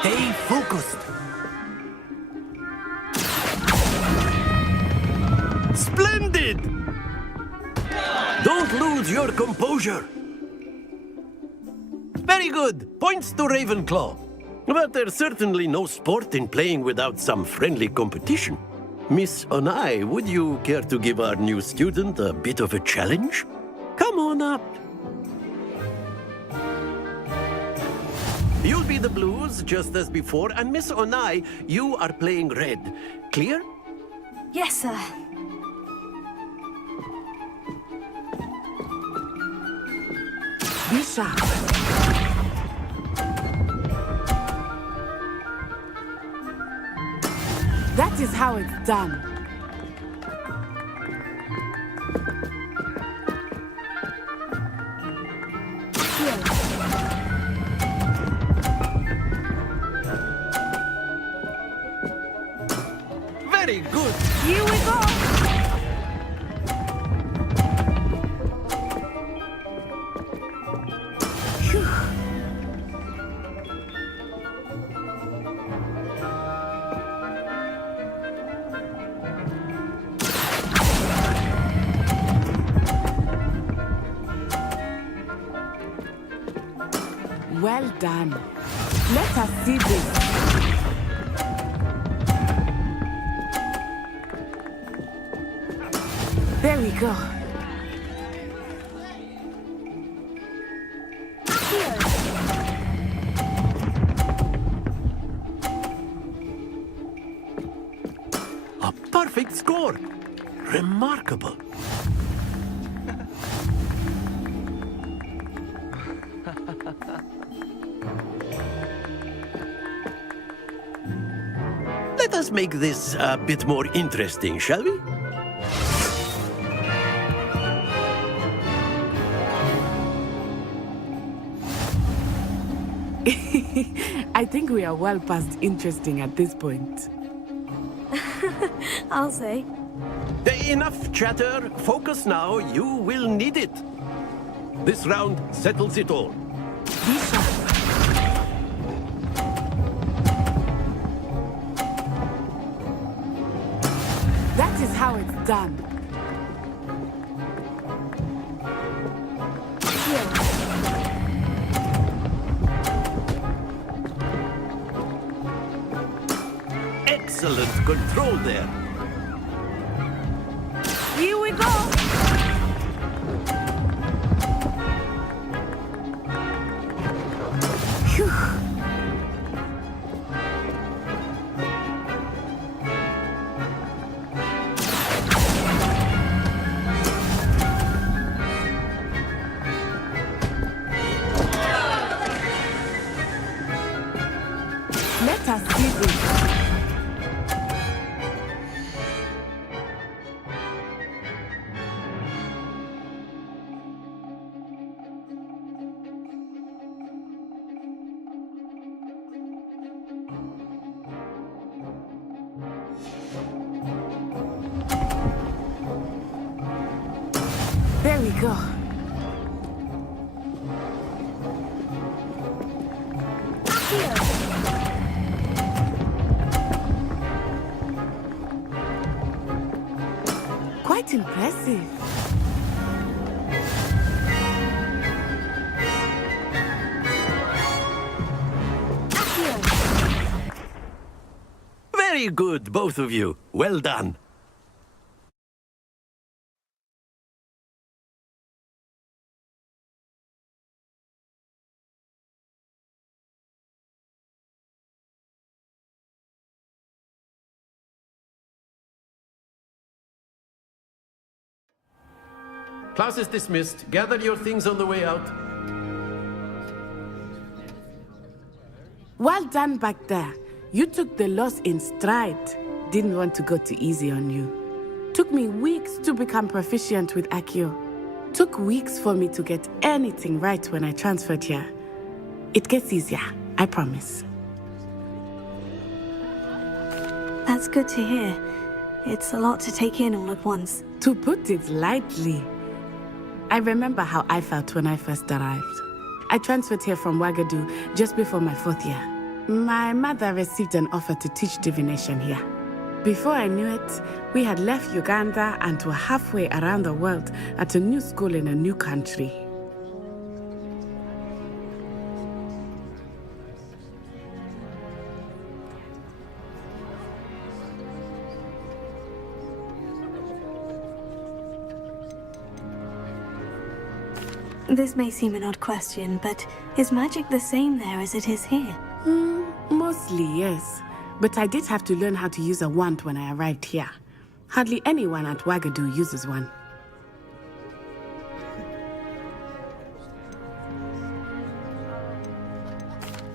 Stay focused. Splendid! Don't lose your composure. Very good. Points to Ravenclaw. But there's certainly no sport in playing without some friendly competition. Miss Onai, would you care to give our new student a bit of a challenge? Come on up. You'll be the blues, just as before, and Miss Onai, you are playing red. Clear? Yes, sir. Be sharp. That is how it's done. Very good. Here we go. Well done. Let us see this. There we go. A perfect score. Remarkable. Let us make this a bit more interesting, shall we? I think we are well past interesting at this point. I'll say. Enough chatter. Focus now. You will need it. This round settles it all. That is how it's done. Excellent control there. Here we go! Phew. Let us see this. There we go. Quite impressive. Very good, both of you. Well done. Class is dismissed. Gather your things on the way out. Well done back there. You took the loss in stride. Didn't want to go too easy on you. Took me weeks to become proficient with Accio. Took weeks for me to get anything right when I transferred here. It gets easier, I promise. That's good to hear. It's a lot to take in all at once. To put it lightly, I remember how I felt when I first arrived. I transferred here from Ouagadougou just before my 4th year. My mother received an offer to teach divination here. Before I knew it, we had left Uganda and were halfway around the world at a new school in a new country. This may seem an odd question, but is magic the same there as it is here? Mostly, yes. But I did have to learn how to use a wand when I arrived here. Hardly anyone at Ouagadougou uses one.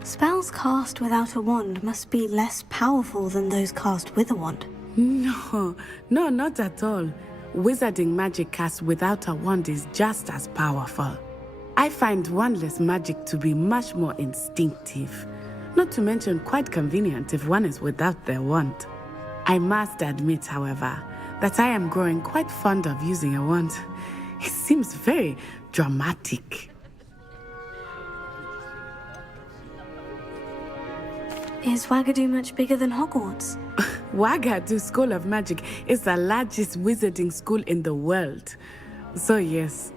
Spells cast without a wand must be less powerful than those cast with a wand. No, not at all. Wizarding magic cast without a wand is just as powerful. I find wandless magic to be much more instinctive. Not to mention quite convenient if one is without their wand. I must admit, however, that I am growing quite fond of using a wand. It seems very dramatic. Is Ouagadougou much bigger than Hogwarts? Ouagadougou School of Magic is the largest wizarding school in the world. So yes,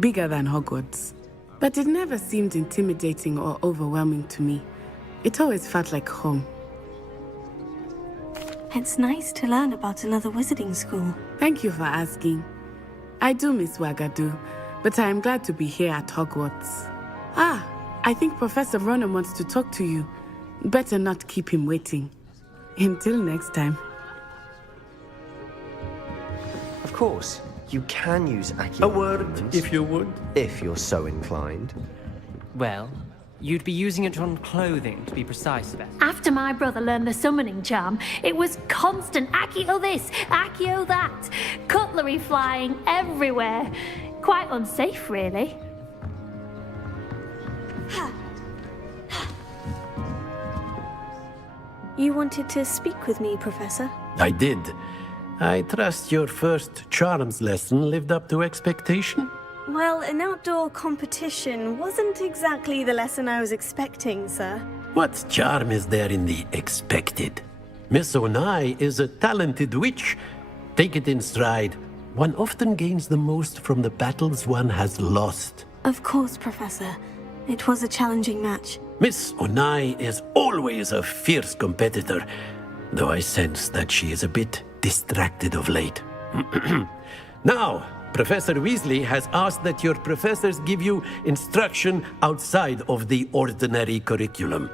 bigger than Hogwarts. But it never seemed intimidating or overwhelming to me. It always felt like home. It's nice to learn about another wizarding school. Thank you for asking. I do miss Ouagadougou, but I am glad to be here at Hogwarts. I think Professor Ronan wants to talk to you. Better not keep him waiting. Until next time. Of course, you can use Accio. A word, if you would. If you're so inclined. Well, you'd be using it on clothing, to be precise about it. After my brother learned the summoning charm, it was constant Accio this, Accio that. Cutlery flying everywhere. Quite unsafe, really. You wanted to speak with me, Professor? I did. I trust your first charms lesson lived up to expectation? Well, an outdoor competition wasn't exactly the lesson I was expecting, sir. What charm is there in the expected? Miss Onai is a talented witch. Take it in stride. One often gains the most from the battles one has lost. Of course, Professor. It was a challenging match. Miss Onai is always a fierce competitor, though I sense that she is a bit distracted of late. Now, Professor Weasley has asked that your professors give you instruction outside of the ordinary curriculum.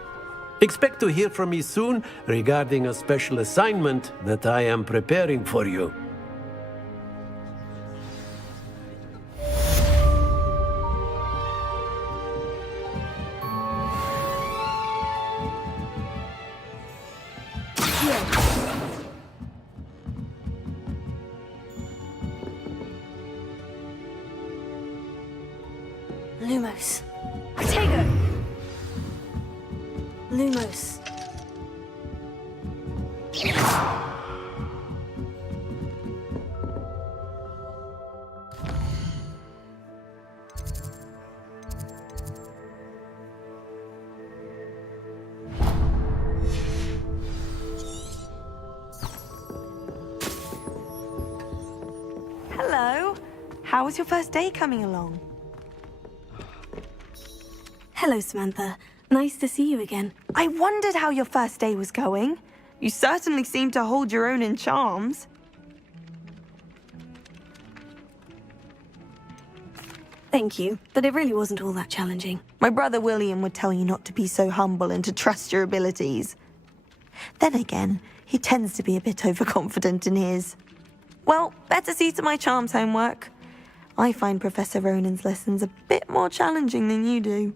Expect to hear from me soon regarding a special assignment that I am preparing for you. Lumos. Protego! Lumos. Hello. How was your first day coming along? Hello, Samantha. Nice to see you again. I wondered how your first day was going. You certainly seem to hold your own in charms. Thank you, but it really wasn't all that challenging. My brother William would tell you not to be so humble and to trust your abilities. Then again, he tends to be a bit overconfident in his. Well, better see to my charms homework. I find Professor Ronan's lessons a bit more challenging than you do.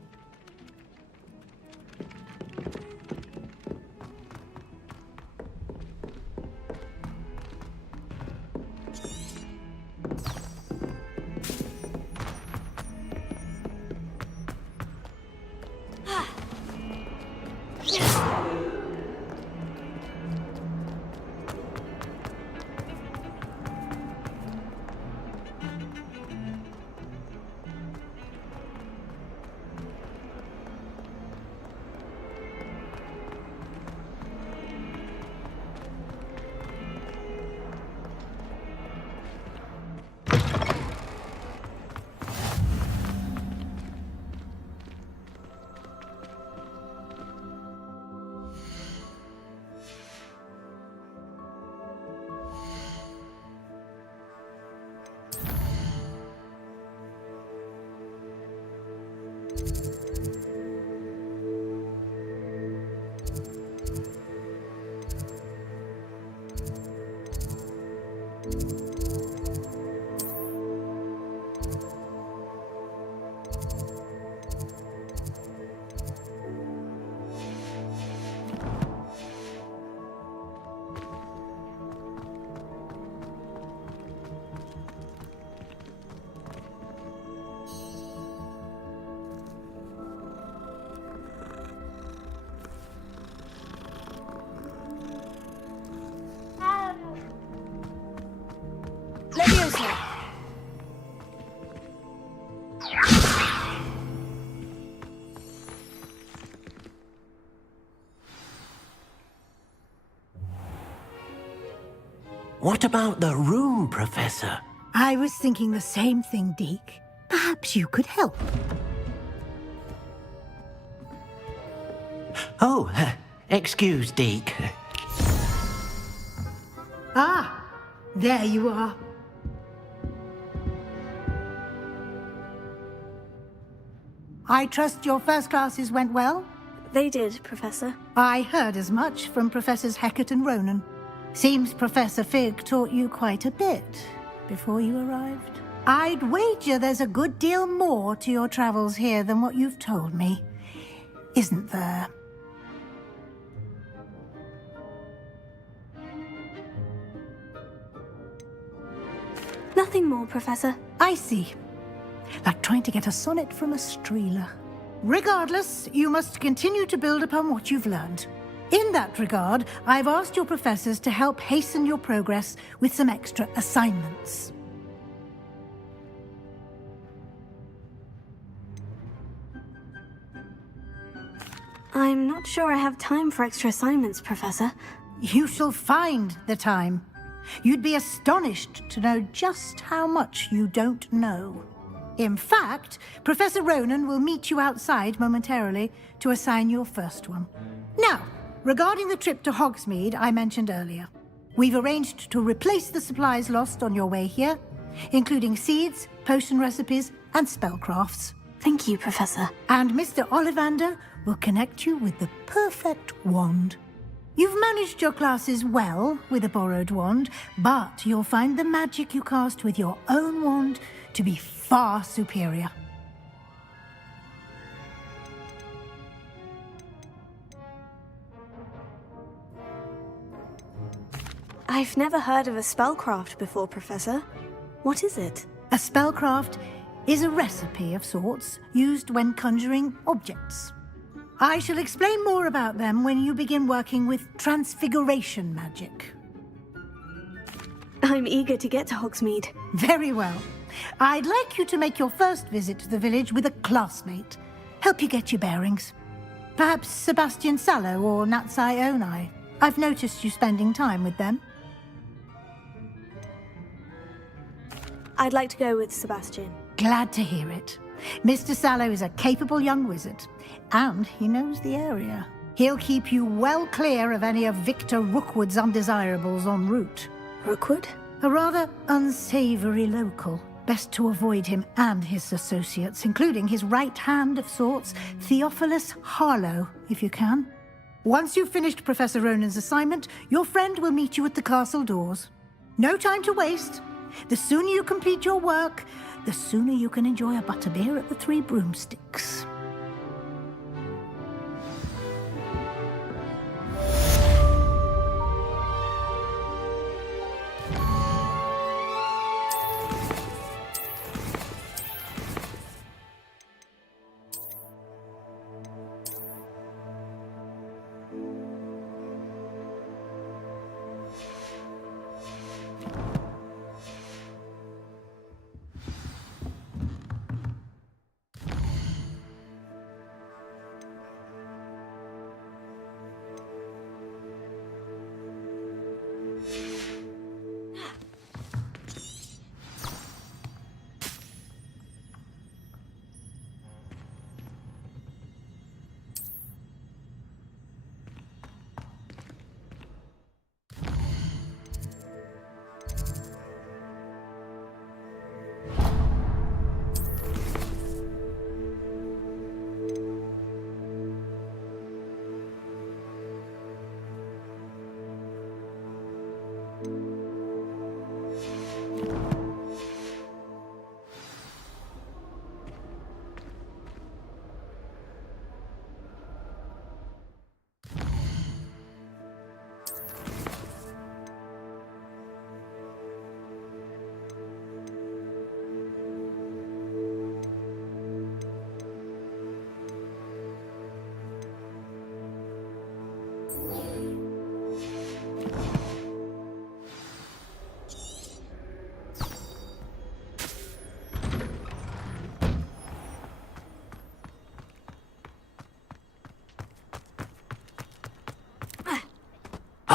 What about the room, Professor? I was thinking the same thing, Deke. Perhaps you could help. Oh, excuse, Deke. Ah, there you are. I trust your first classes went well? They did, Professor. I heard as much from Professors Hecat and Ronan. Seems Professor Fig taught you quite a bit before you arrived. I'd wager there's a good deal more to your travels here than what you've told me, isn't there? Nothing more, Professor. I see. Like trying to get a sonnet from a streeler. Regardless, you must continue to build upon what you've learned. In that regard, I've asked your professors to help hasten your progress with some extra assignments. I'm not sure I have time for extra assignments, Professor. You shall find the time. You'd be astonished to know just how much you don't know. In fact, Professor Ronan will meet you outside momentarily to assign your first one. Now, regarding the trip to Hogsmeade I mentioned earlier, we've arranged to replace the supplies lost on your way here, including seeds, potion recipes, and spellcrafts. Thank you, Professor. And Mr. Ollivander will connect you with the perfect wand. You've managed your classes well with a borrowed wand, but you'll find the magic you cast with your own wand to be far superior. I've never heard of a spellcraft before, Professor. What is it? A spellcraft is a recipe of sorts used when conjuring objects. I shall explain more about them when you begin working with transfiguration magic. I'm eager to get to Hogsmeade. Very well. I'd like you to make your first visit to the village with a classmate. Help you get your bearings. Perhaps Sebastian Sallow or Natsai Onai. I've noticed you spending time with them. I'd like to go with Sebastian. Glad to hear it. Mr. Sallow is a capable young wizard, and he knows the area. He'll keep you well clear of any of Victor Rookwood's undesirables en route. Rookwood? A rather unsavory local. Best to avoid him and his associates, including his right hand of sorts, Theophilus Harlow, if you can. Once you've finished Professor Ronan's assignment, your friend will meet you at the castle doors. No time to waste. The sooner you complete your work, the sooner you can enjoy a butterbeer at the Three Broomsticks.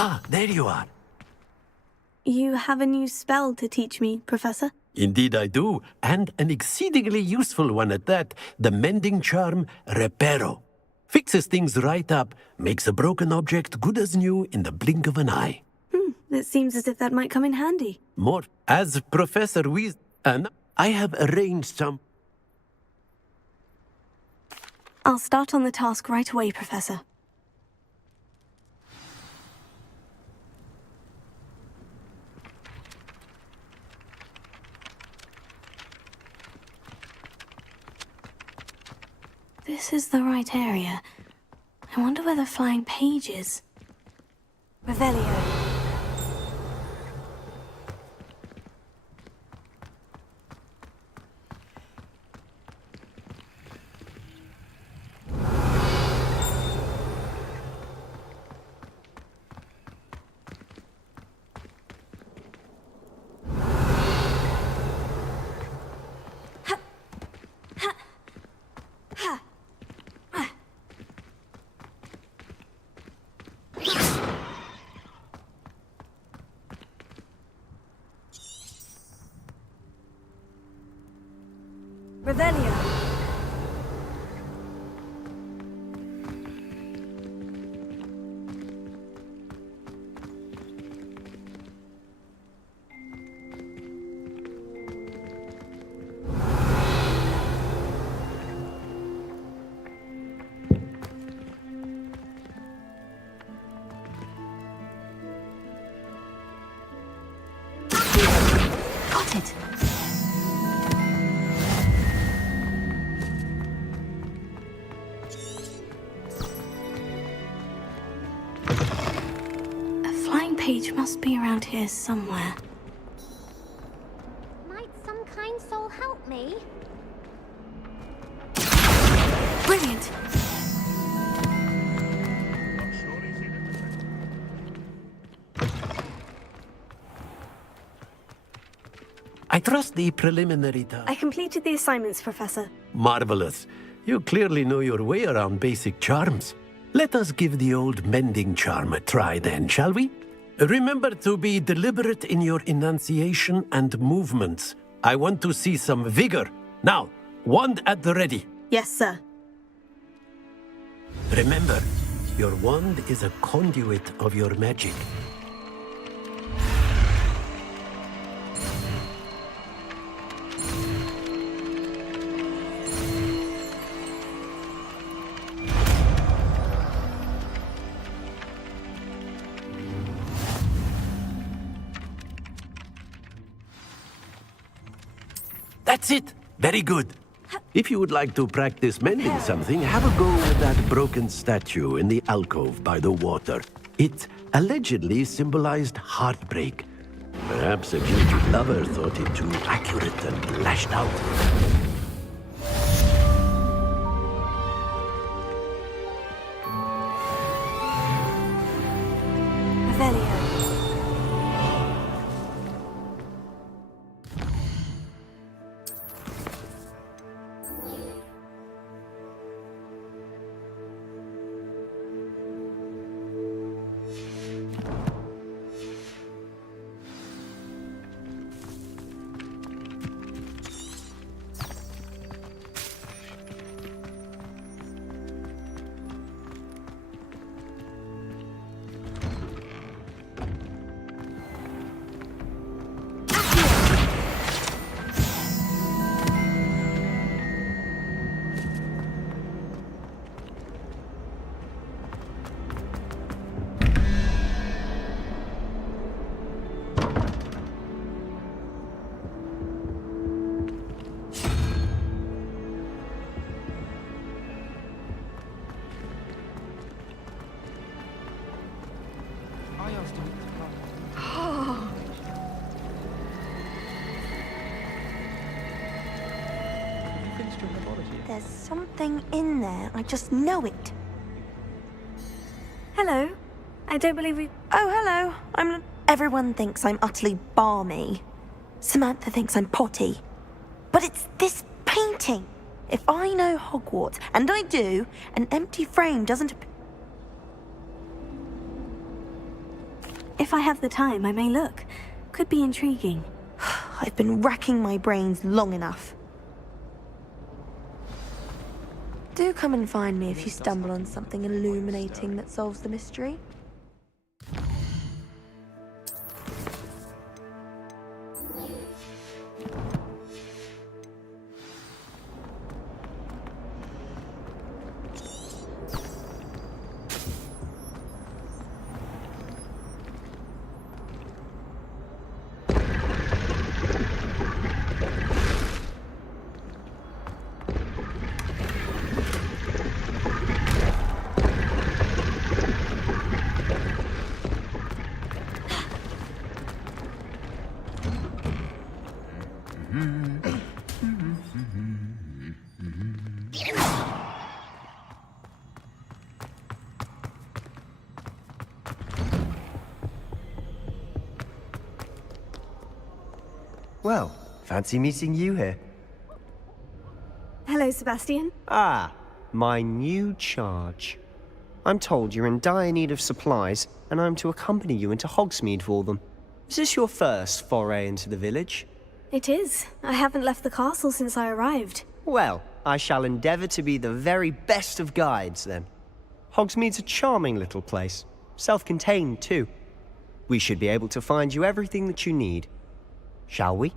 Ah, there you are. You have a new spell to teach me, Professor? Indeed I do, and an exceedingly useful one at that. The mending charm, Reparo. Fixes things right up, makes a broken object good as new in the blink of an eye. It seems as if that might come in handy. More, as Professor and I have arranged some... I'll start on the task right away, Professor. This is the right area. I wonder where the flying page is. Revelio. Revelio. Got it. A flying page must be around here somewhere. Might some kind soul help me? Brilliant! I trust the preliminary task. I completed the assignments, Professor. Marvelous. You clearly know your way around basic charms. Let us give the old mending charm a try then, shall we? Remember to be deliberate in your enunciation and movements. I want to see some vigor. Now, wand at the ready. Yes, sir. Remember, your wand is a conduit of your magic. That's it! Very good. If you would like to practice mending something, have a go with that broken statue in the alcove by the water. It allegedly symbolized heartbreak. Perhaps a guilty lover thought it too accurate and lashed out. Revelio. There's something in there. I just know it. Hello. I don't believe we... Oh, hello. Everyone thinks I'm utterly balmy. Samantha thinks I'm potty. But it's this painting. If I know Hogwarts, and I do, an empty frame doesn't... If I have the time, I may look. Could be intriguing. I've been racking my brains long enough. Do come and find me if you stumble on something illuminating that solves the mystery. Well, fancy meeting you here. Hello, Sebastian. Ah, my new charge. I'm told you're in dire need of supplies, and I'm to accompany you into Hogsmeade for them. Is this your first foray into the village? It is. I haven't left the castle since I arrived. Well, I shall endeavour to be the very best of guides, then. Hogsmeade's a charming little place. Self-contained, too. We should be able to find you everything that you need. Shall we?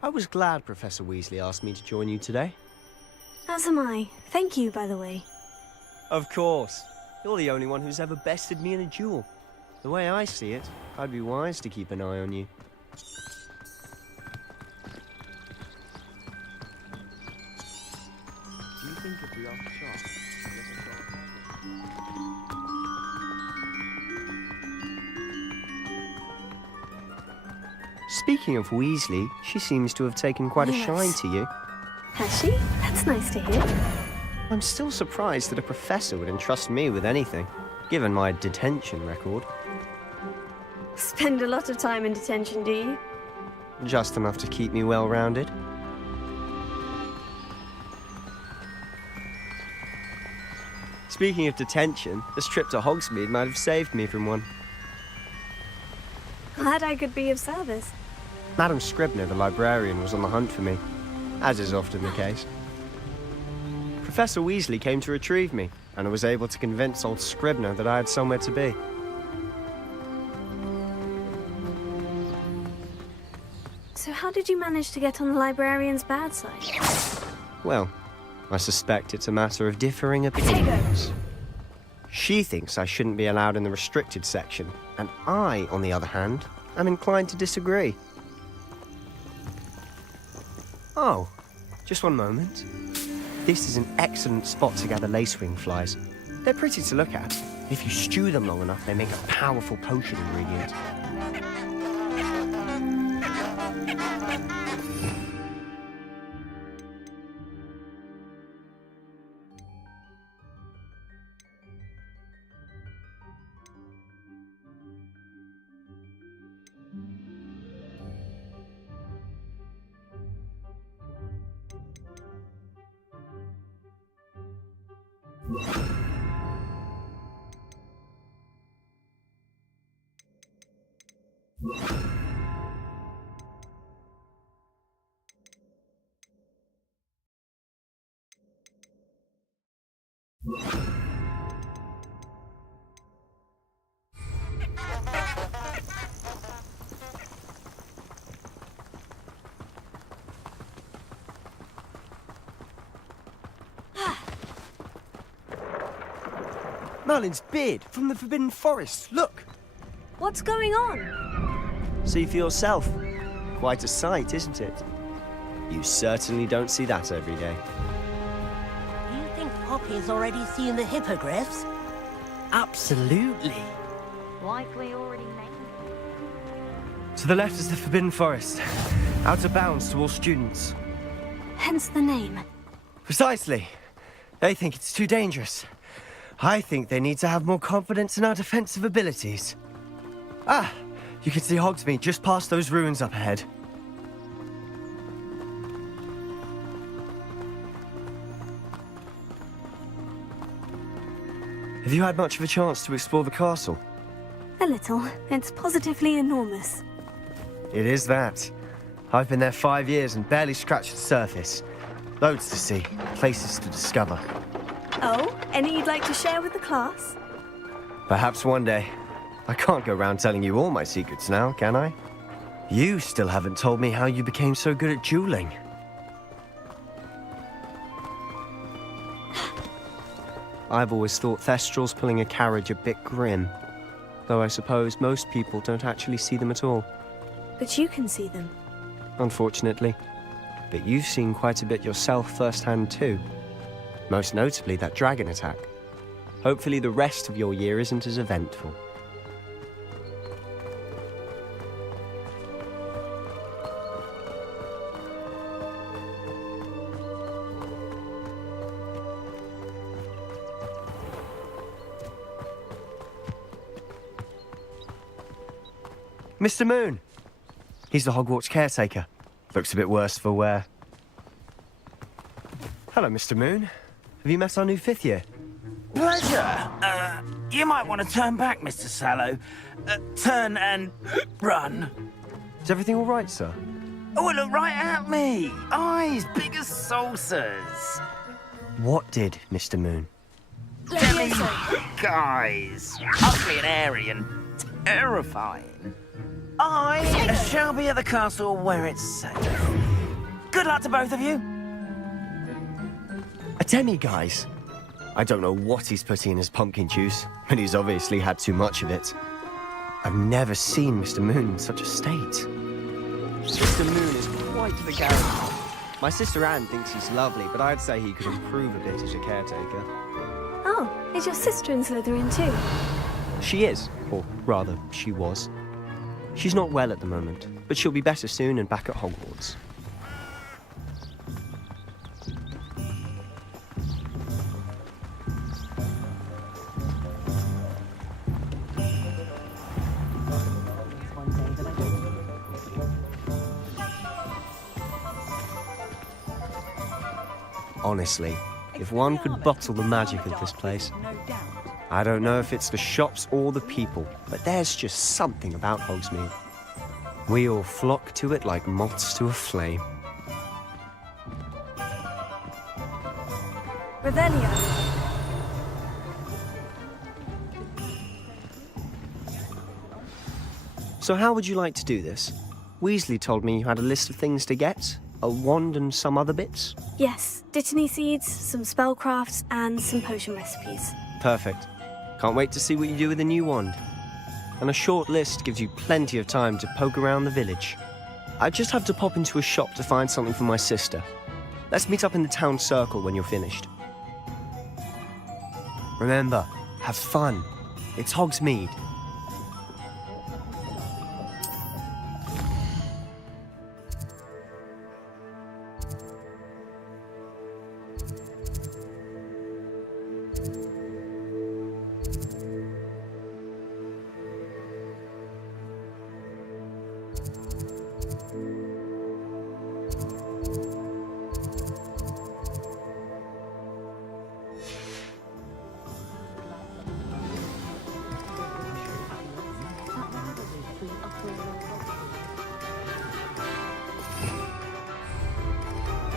I was glad Professor Weasley asked me to join you today. As am I. Thank you, by the way. Of course. You're the only one who's ever bested me in a duel. The way I see it, I'd be wise to keep an eye on you. Do you think if we ask Charles... Speaking of Weasley, she seems to have taken quite a shine to you. Has she? That's nice to hear. I'm still surprised that a professor would entrust me with anything, given my detention record. Spend a lot of time in detention, do you? Just enough to keep me well-rounded. Speaking of detention, this trip to Hogsmeade might have saved me from one. Glad I could be of service. Madam Scribner, the librarian, was on the hunt for me, as is often the case. Professor Weasley came to retrieve me, and I was able to convince old Scribner that I had somewhere to be. So how did you manage to get on the librarian's bad side? Well, I suspect it's a matter of differing opinions. She thinks I shouldn't be allowed in the restricted section, and I, on the other hand, am inclined to disagree. Oh, just one moment. This is an excellent spot to gather lacewing flies. They're pretty to look at. If you stew them long enough, they make a powerful potion ingredient. Merlin's beard from the Forbidden Forest. Look! What's going on? See for yourself. Quite a sight, isn't it? You certainly don't see that every day. Do you think Poppy's already seen the hippogriffs? Absolutely. Like we already made. To the left is the Forbidden Forest. Out of bounds to all students. Hence the name. Precisely. They think it's too dangerous. I think they need to have more confidence in our defensive abilities. Ah, you can see Hogsmeade just past those ruins up ahead. Have you had much of a chance to explore the castle? A little. It's positively enormous. It is that. I've been there 5 years and barely scratched the surface. Loads to see, places to discover. Oh, any you'd like to share with the class? Perhaps one day. I can't go around telling you all my secrets now, can I? You still haven't told me how you became so good at dueling. I've always thought Thestrals pulling a carriage a bit grim. Though I suppose most people don't actually see them at all. But you can see them. Unfortunately. But you've seen quite a bit yourself firsthand too. Most notably that dragon attack. Hopefully the rest of your year isn't as eventful. Mr. Moon. He's the Hogwarts caretaker. Looks a bit worse for wear. Hello, Mr. Moon. Have you met our new 5th year? Pleasure. You might want to turn back, Mr. Sallow. Turn and run. Is everything all right, sir? Oh, look right at me. Eyes big as saucers. What did, Mr. Moon? Jelly guys. Ugly and airy and terrifying. I shall be at the castle where it's safe. Good luck to both of you. A demi-guise? I don't know what he's putting in his pumpkin juice, but he's obviously had too much of it. I've never seen Mr. Moon in such a state. Mr. Moon is quite the character. My sister Anne thinks he's lovely, but I'd say he could improve a bit as a caretaker. Oh, is your sister in Slytherin too? She is, or rather, she was. She's not well at the moment, but she'll be better soon and back at Hogwarts. Honestly, if one could bottle the magic of this place. I don't know if it's the shops or the people, but there's just something about Hogsmeade. We all flock to it like moths to a flame. Revelio. So how would you like to do this? Weasley told me you had a list of things to get. A wand and some other bits? Yes, Dittany seeds, some spellcrafts, and some potion recipes. Perfect. Can't wait to see what you do with the new wand. And a short list gives you plenty of time to poke around the village. I just have to pop into a shop to find something for my sister. Let's meet up in the town circle when you're finished. Remember, have fun. It's Hogsmeade.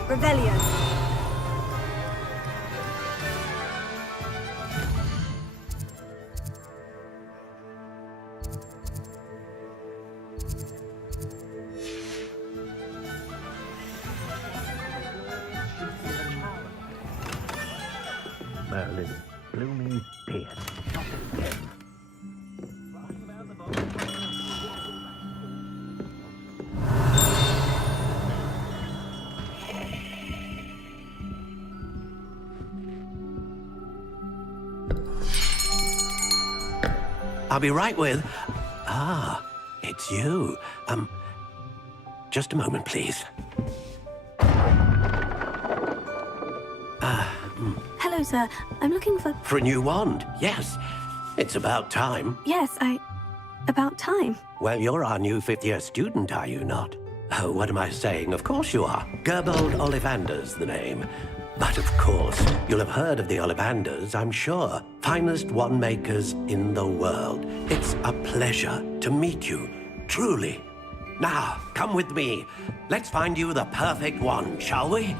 Revelio. Merlin, blooming beard. Not again. I'll be right with... Ah, it's you. Just a moment, please. Hello, sir. I'm looking for... For a new wand, yes. It's about time. Yes, about time. Well, you're our new 5th-year student, are you not? Oh, what am I saying? Of course you are. Gerbold Ollivander's the name. But of course, you'll have heard of the Ollivanders, I'm sure. Finest wand makers in the world. It's a pleasure to meet you, truly. Now, come with me. Let's find you the perfect wand, shall we?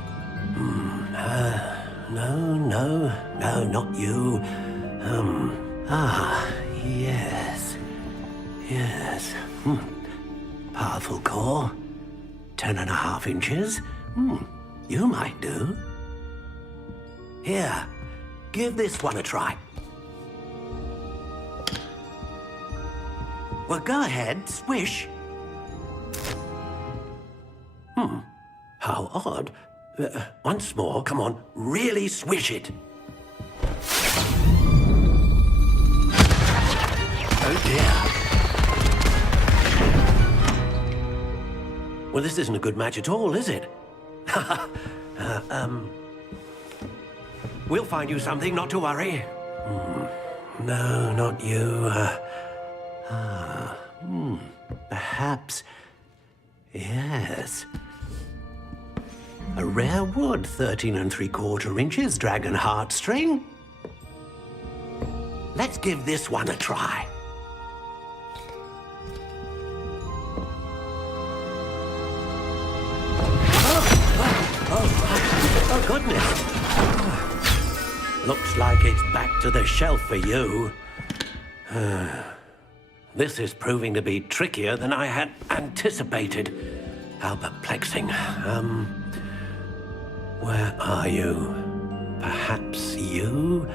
No, not you. Yes. Powerful core. 10.5 inches. You might do. Here, give this one a try. Well, go ahead, swish. How odd. Once more, come on, really swish it. Oh dear. Well, this isn't a good match at all, is it? We'll find you something, not to worry. No, not you. Perhaps... yes. A rare wood, 13 3/4 inches, dragon heartstring. Let's give this one a try. Oh, goodness. Looks like it's back to the shelf for you. This is proving to be trickier than I had anticipated. How perplexing. Where are you? Perhaps you?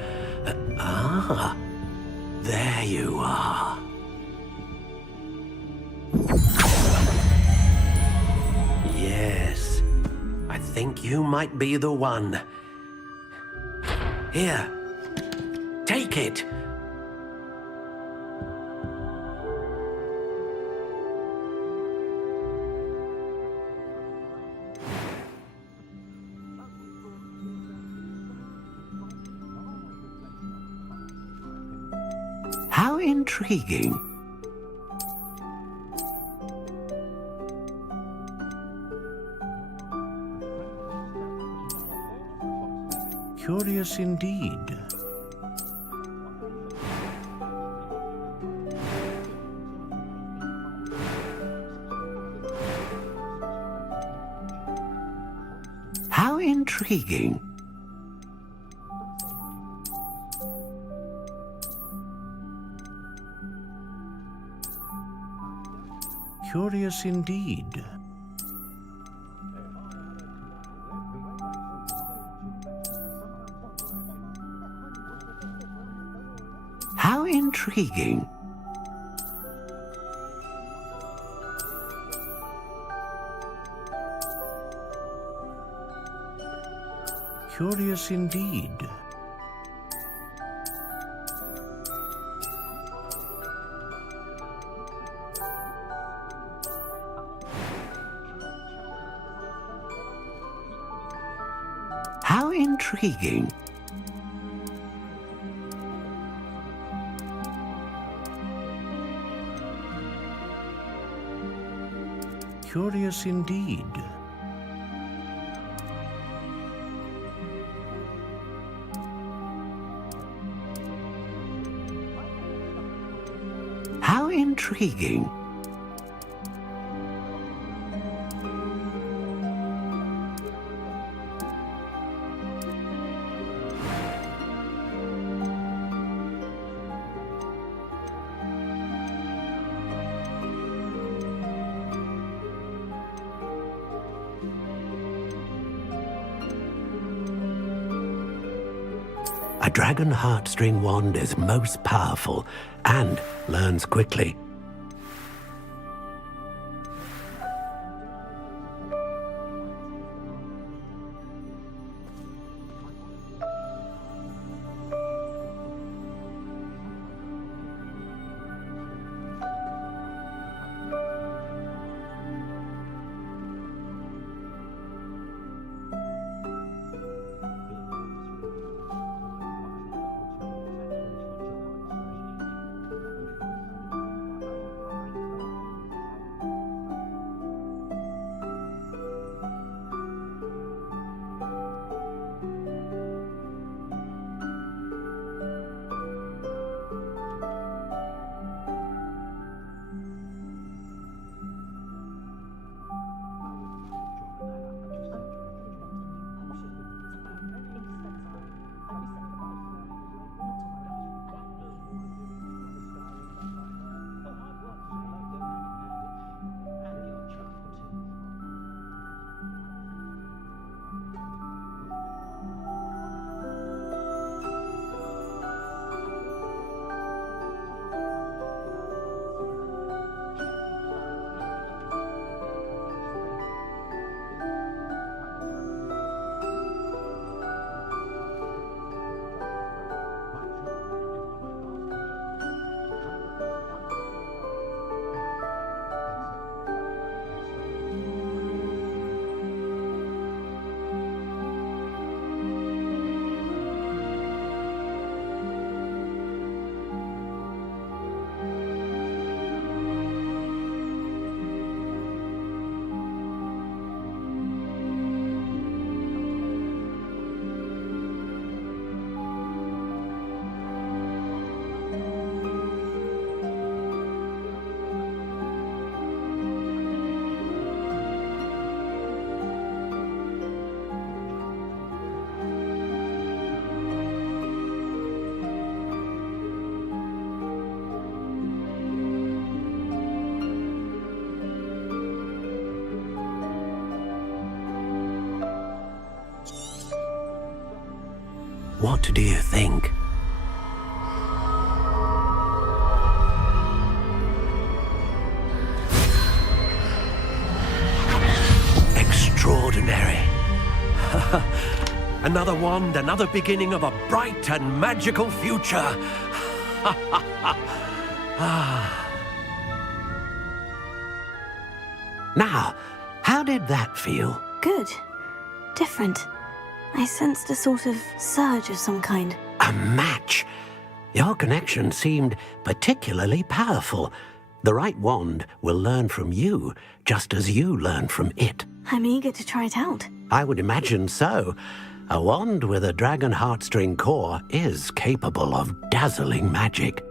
There you are. Yes, I think you might be the one. Here, take it. How intriguing. Curious indeed. How intriguing. Curious indeed. How intriguing. Curious indeed. How intriguing. Curious indeed. How intriguing. A dragon heartstring wand is most powerful and learns quickly. What do you think? Extraordinary. Another wand, another beginning of a bright and magical future. Now, how did that feel? Good. Different. I sensed a sort of surge of some kind. A match? Your connection seemed particularly powerful. The right wand will learn from you, just as you learn from it. I'm eager to try it out. I would imagine so. A wand with a dragon heartstring core is capable of dazzling magic.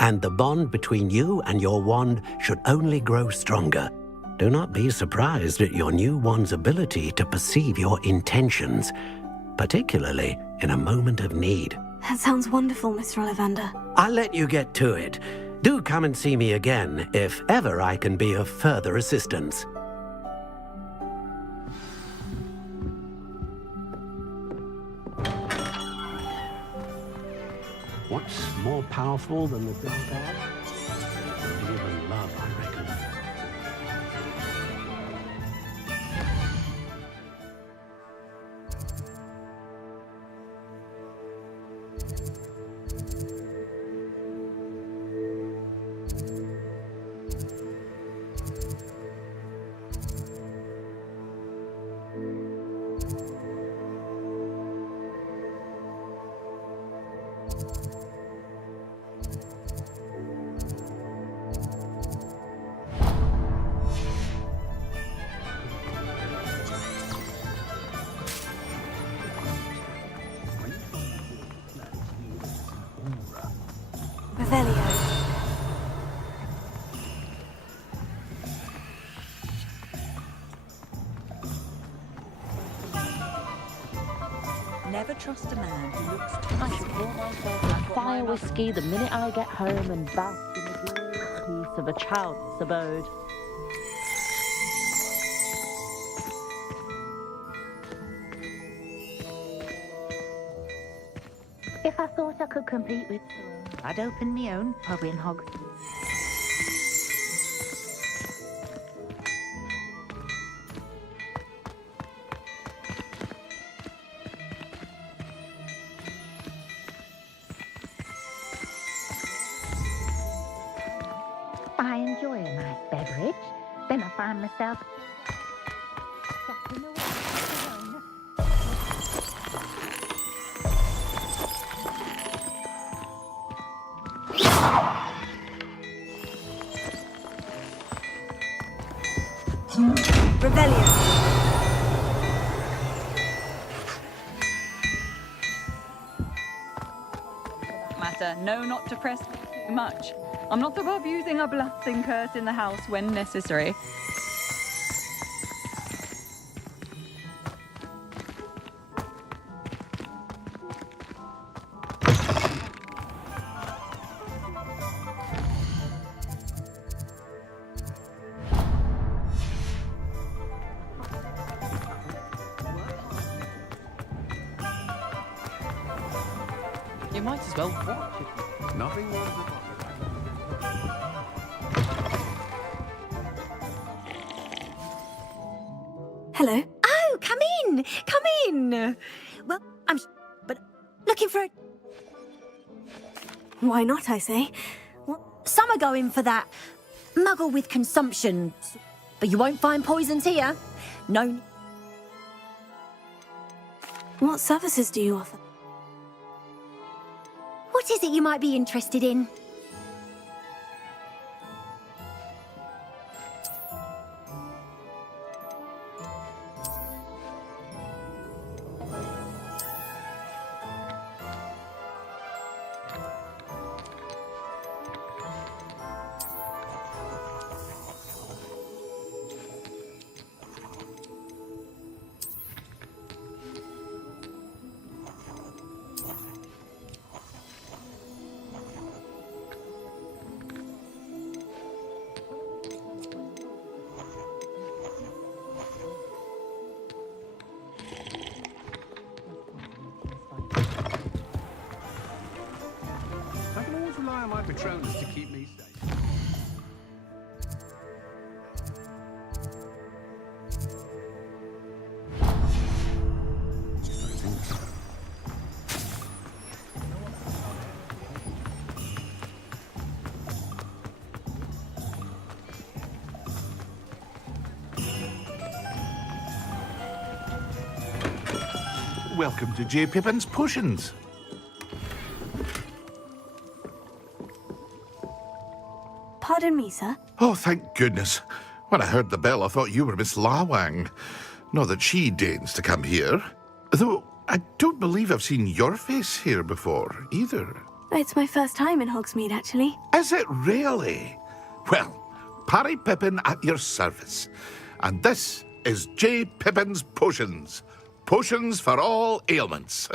And the bond between you and your wand should only grow stronger. Do not be surprised at your new wand's ability to perceive your intentions, particularly in a moment of need. That sounds wonderful, Mr. Ollivander. I'll let you get to it. Do come and see me again if ever I can be of further assistance. What's more powerful than the dark art? Even love, I reckon. Never trust a man who looks I should pour myself a fire whiskey the minute I get home and bask in the glorious peace of a childless abode. If I thought I could compete with someone, I'd open my own pub in Hogwarts. I enjoy a nice beverage, then I find myself chatting away alone. Matter, know not to press too much. I'm not above using a blasting curse in the house when necessary. You might as well watch it. Nothing more. Hello. Oh, come in! Come in! Well, but looking for a... Why not, I say? Some are going for that muggle with consumption. But you won't find poisons here. No. What services do you offer? What is it you might be interested in? rely on my Patronus to keep me safe. Welcome to J. Pippin's Potions. Pardon me, sir. Oh, thank goodness. When I heard the bell, I thought you were Miss Lawang. Not that she deigns to come here. Though I don't believe I've seen your face here before, either. It's my first time in Hogsmeade, actually. Is it really? Well, Parry Pippin at your service. And this is J. Pippin's Potions. Potions for all ailments.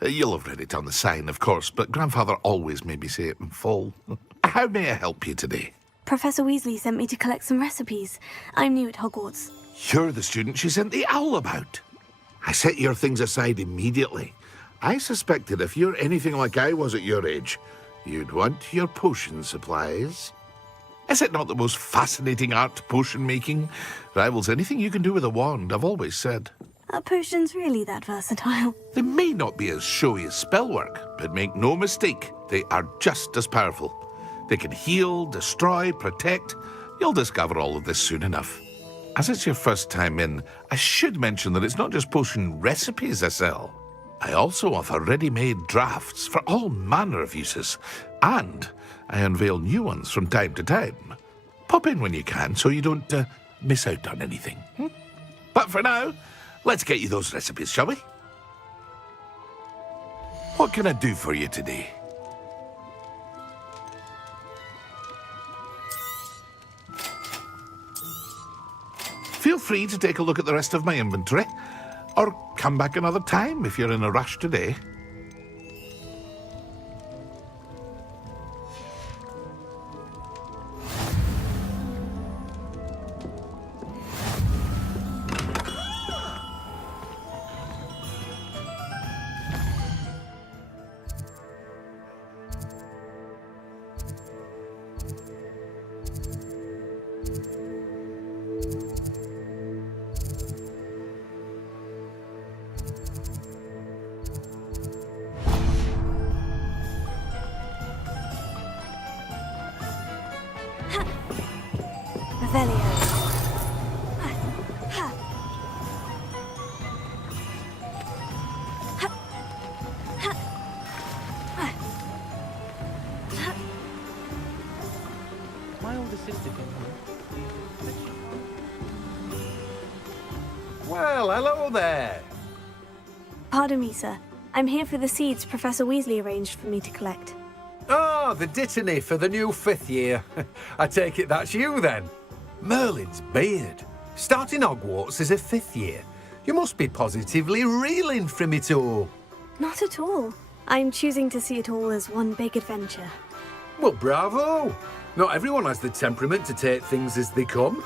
You'll have read it on the sign, of course, but Grandfather always made me say it in full. How may I help you today? Professor Weasley sent me to collect some recipes. I'm new at Hogwarts. You're the student she sent the owl about. I set your things aside immediately. I suspected if you're anything like I was at your age, you'd want your potion supplies. Is it not the most fascinating art, potion making? Rivals anything you can do with a wand, I've always said. Are potions really that versatile? They may not be as showy as spellwork, but make no mistake, they are just as powerful. They can heal, destroy, protect. You'll discover all of this soon enough. As it's your first time in, I should mention that it's not just potion recipes I sell. I also offer ready-made drafts for all manner of uses, and I unveil new ones from time to time. Pop in when you can so you don't miss out on anything. But for now, let's get you those recipes, shall we? What can I do for you today? Feel free to take a look at the rest of my inventory, or come back another time if you're in a rush today. My older sister came home. Well, hello there. Pardon me, sir. I'm here for the seeds Professor Weasley arranged for me to collect. Oh, the dittany for the new 5th year. I take it that's you then. Merlin's beard. Starting Hogwarts as a 5th year. You must be positively reeling from it all. Not at all. I'm choosing to see it all as one big adventure. Well, bravo. Not everyone has the temperament to take things as they come.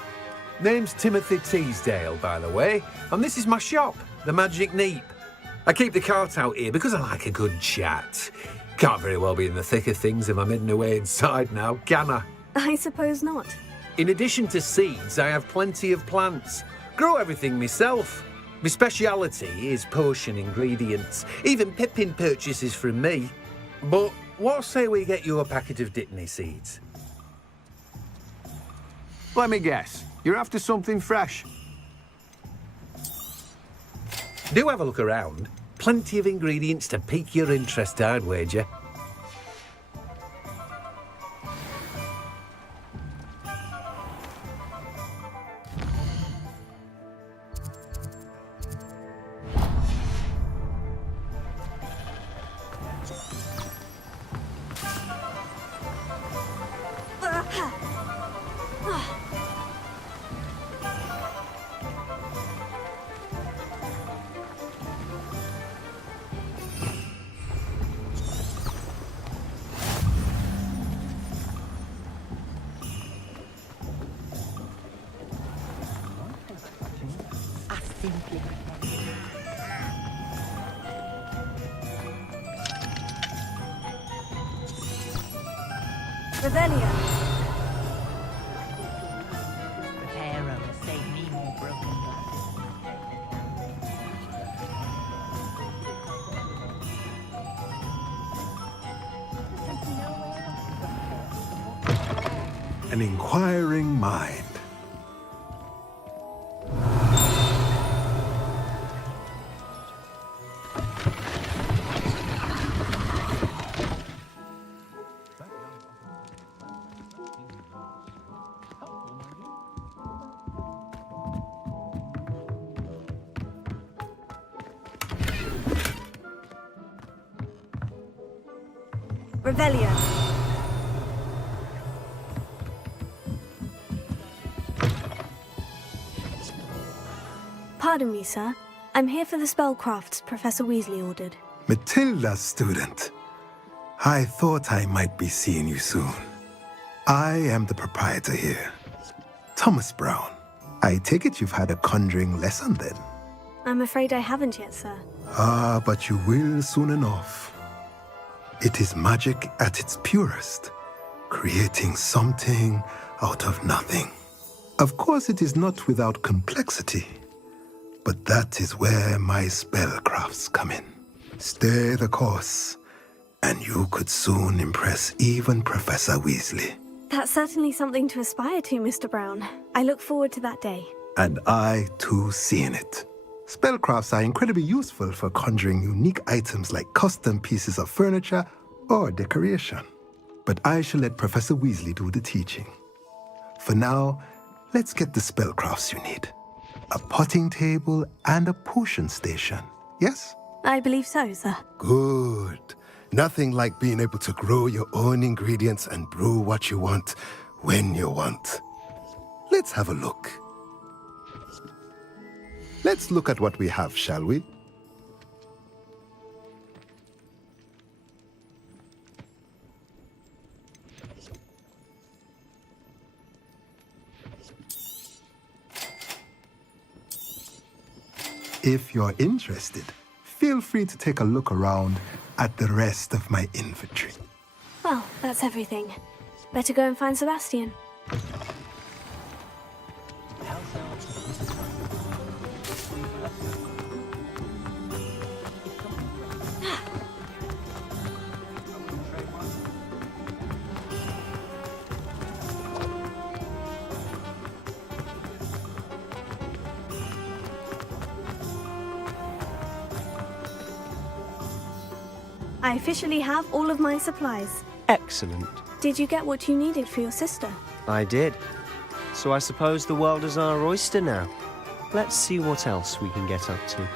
Name's Timothy Teasdale, by the way, and this is my shop, the Magic Neep. I keep the cart out here because I like a good chat. Can't very well be in the thick of things if I'm hidden away inside now, can I? I suppose not. In addition to seeds, I have plenty of plants. Grow everything myself. My speciality is potion ingredients. Even Pippin purchases from me. But what say we get you a packet of dittany seeds? Let me guess. You're after something fresh. Do have a look around. Plenty of ingredients to pique your interest, I'd wager. Revelio. Prepare to save me more broken An inquiring mind. Revelio. Pardon me, sir. I'm here for the spellcrafts Professor Weasley ordered. Matilda's student. I thought I might be seeing you soon. I am the proprietor here, Thomas Brown. I take it you've had a conjuring lesson then? I'm afraid I haven't yet, sir. Ah, but you will soon enough. It is magic at its purest, creating something out of nothing. Of course, it is not without complexity, but that is where my spellcrafts come in. Stay the course, and you could soon impress even Professor Weasley. That's certainly something to aspire to, Mr. Brown. I look forward to that day. And I, too, seeing it. Spellcrafts are incredibly useful for conjuring unique items like custom pieces of furniture or decoration. But I shall let Professor Weasley do the teaching. For now, let's get the spellcrafts you need. A potting table and a potion station, yes? I believe so, sir. Good. Nothing like being able to grow your own ingredients and brew what you want when you want. Let's have a look. Let's look at what we have, shall we? If you're interested, feel free to take a look around at the rest of my inventory. Well, that's everything. Better go and find Sebastian. I officially have all of my supplies. Excellent. Did you get what you needed for your sister? I did. So I suppose the world is our oyster now. Let's see what else we can get up to.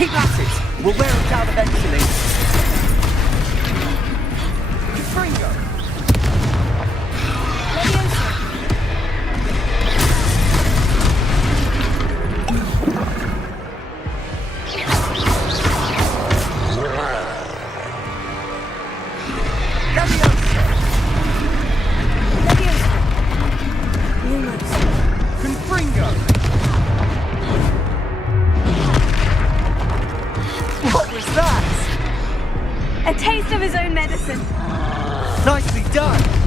Keep at it! We'll wear him down eventually. Fringo! A taste of his own medicine. Nicely done.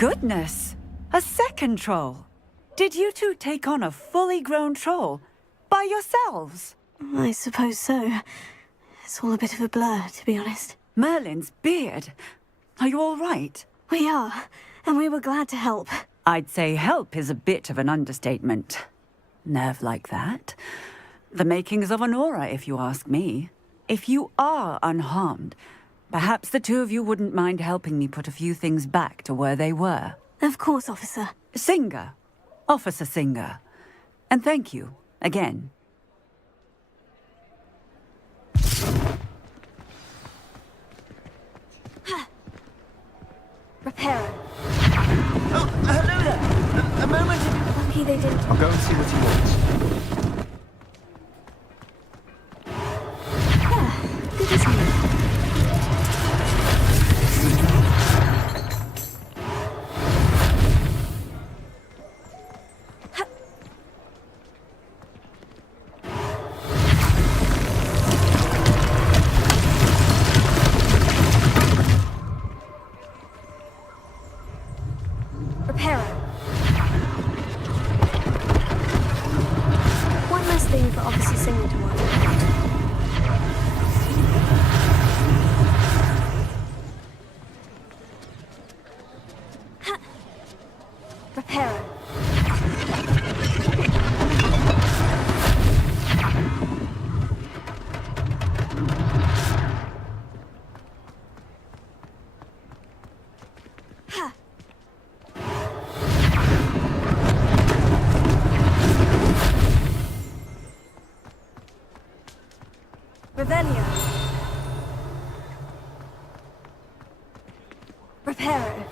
Goodness! A second troll! Did you two take on a fully grown troll? By yourselves? I suppose so. It's all a bit of a blur, to be honest. Merlin's beard. Are you all right? We are, and we were glad to help. I'd say help is a bit of an understatement. Nerve like that. The makings of an aura, if you ask me. If you are unharmed, perhaps the two of you wouldn't mind helping me put a few things back to where they were. Of course, officer. Singer. Officer Singer. And thank you, again. Reparo. Oh, hello there. A moment. Lucky they didn't. I'll go and see what he wants. Good as new. Reparo. One last thing for Officer Singer to work out. Reparo. Revelio. Reparo.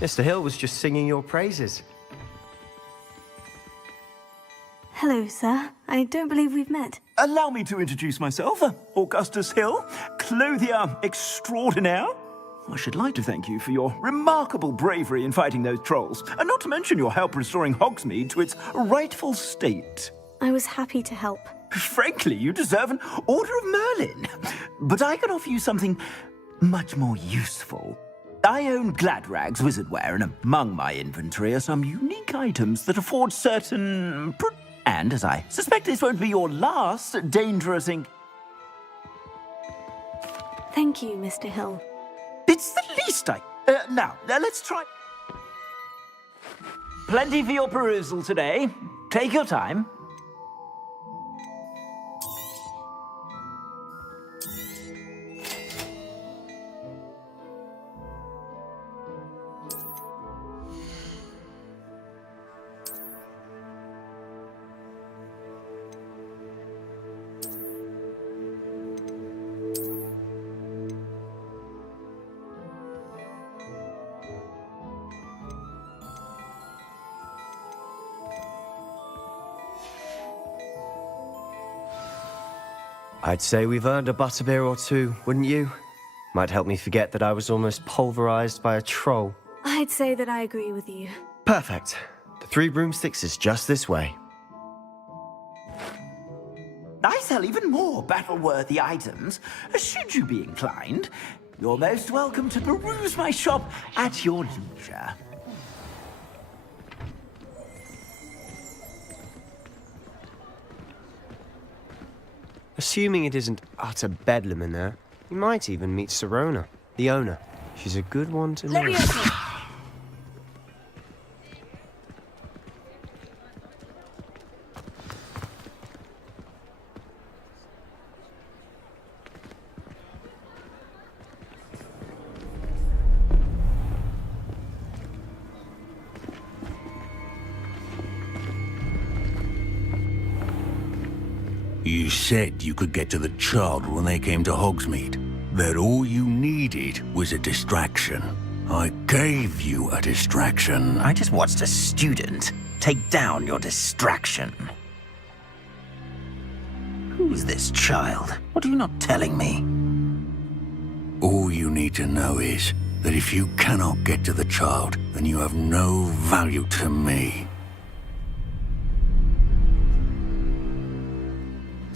Mr. Hill was just singing your praises. Hello, sir. I don't believe we've met. Allow me to introduce myself, Augustus Hill, clothier extraordinaire. I should like to thank you for your remarkable bravery in fighting those trolls, and not to mention your help restoring Hogsmeade to its rightful state. I was happy to help. Frankly, you deserve an Order of Merlin. But I can offer you something much more useful. I own Gladrag's wizardware, and among my inventory are some unique items that afford certain... And, as I suspect this won't be your last dangerous Thank you, Mr. Hill. It's the least I... now, let's try... Plenty for your perusal today. Take your time. I'd say we've earned a butterbeer or two, wouldn't you? Might help me forget that I was almost pulverized by a troll. I'd say that I agree with you. Perfect. The 3 broomsticks is just this way. I sell even more battle-worthy items. Should you be inclined, you're most welcome to peruse my shop at your leisure. Assuming it isn't utter bedlam in there, you might even meet Serona, the owner. She's a good one to know. You said you could get to the child when they came to Hogsmeade. That all you needed was a distraction. I gave you a distraction. I just watched a student take down your distraction. Who's this child? What are you not telling me? All you need to know is, that if you cannot get to the child, then you have no value to me.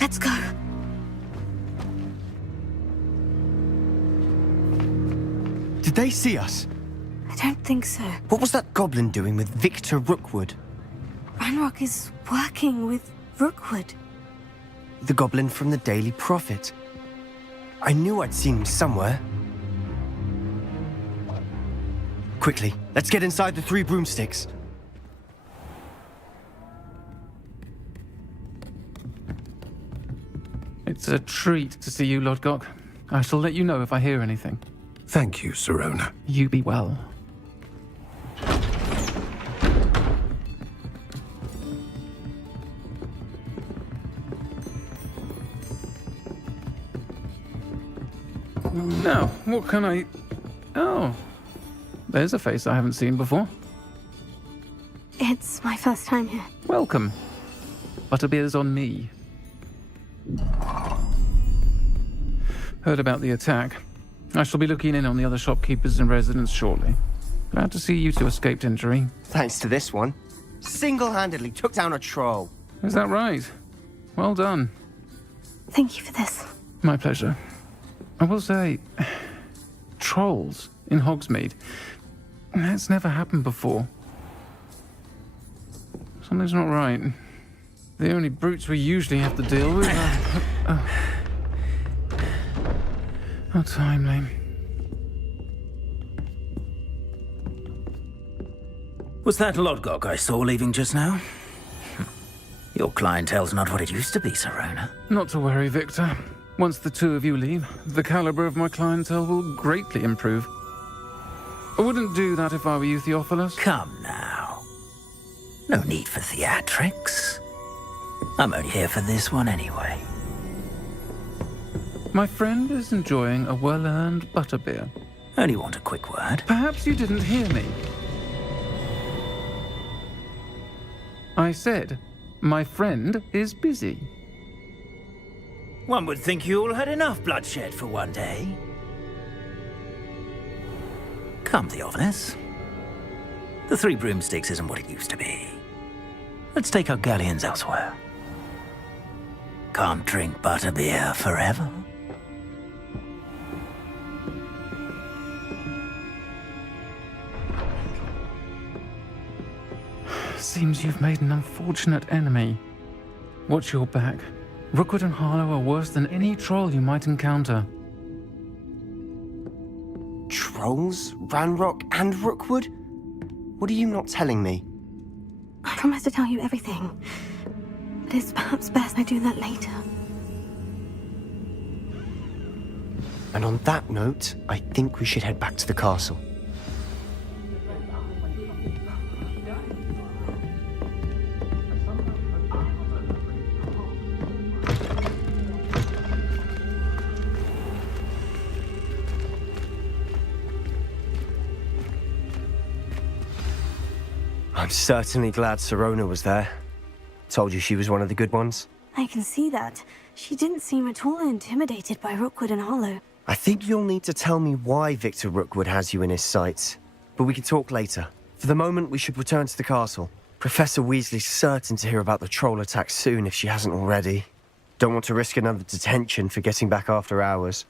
Let's go. Did they see us? I don't think so. What was that goblin doing with Victor Rookwood? Ranrock is working with Rookwood. The goblin from the Daily Prophet. I knew I'd seen him somewhere. Quickly, let's get inside the 3 broomsticks. It's a treat to see you, Lodgok. I shall let you know if I hear anything. Thank you, Sirona. You be well. Now, what can I... Oh, there's a face I haven't seen before. It's my first time here. Welcome. Butterbeer's on me. Heard about the attack. I shall be looking in on the other shopkeepers and residents shortly. Glad to see you two escaped injury. Thanks to this one. Single-handedly took down a troll. Is that right? Well done. Thank you for this. My pleasure. I will say, trolls in Hogsmeade. That's never happened before. Something's not right. The only brutes we usually have to deal with are... How timely. Was that Lodgok I saw leaving just now? Your clientele's not what it used to be, Sirona. Not to worry, Victor. Once the two of you leave, the caliber of my clientele will greatly improve. I wouldn't do that if I were you, Theophilus. Come now. No need for theatrics. I'm only here for this one anyway. My friend is enjoying a well-earned butterbeer. Only want a quick word. Perhaps you didn't hear me. I said, my friend is busy. One would think you all had enough bloodshed for one day. Come, Theophilus. The 3 broomsticks isn't what it used to be. Let's take our galleons elsewhere. Can't drink butterbeer forever. Seems you've made an unfortunate enemy. Watch your back. Rookwood and Harlow are worse than any troll you might encounter. Trolls? Ranrock and Rookwood? What are you not telling me? I promise to tell you everything. But it's perhaps best I do that later. And on that note, I think we should head back to the castle. I'm certainly glad Sirona was there. Told you she was one of the good ones. I can see that. She didn't seem at all intimidated by Rookwood and Harlow. I think you'll need to tell me why Victor Rookwood has you in his sights. But we can talk later. For the moment, we should return to the castle. Professor Weasley's certain to hear about the troll attack soon if she hasn't already. Don't want to risk another detention for getting back after hours.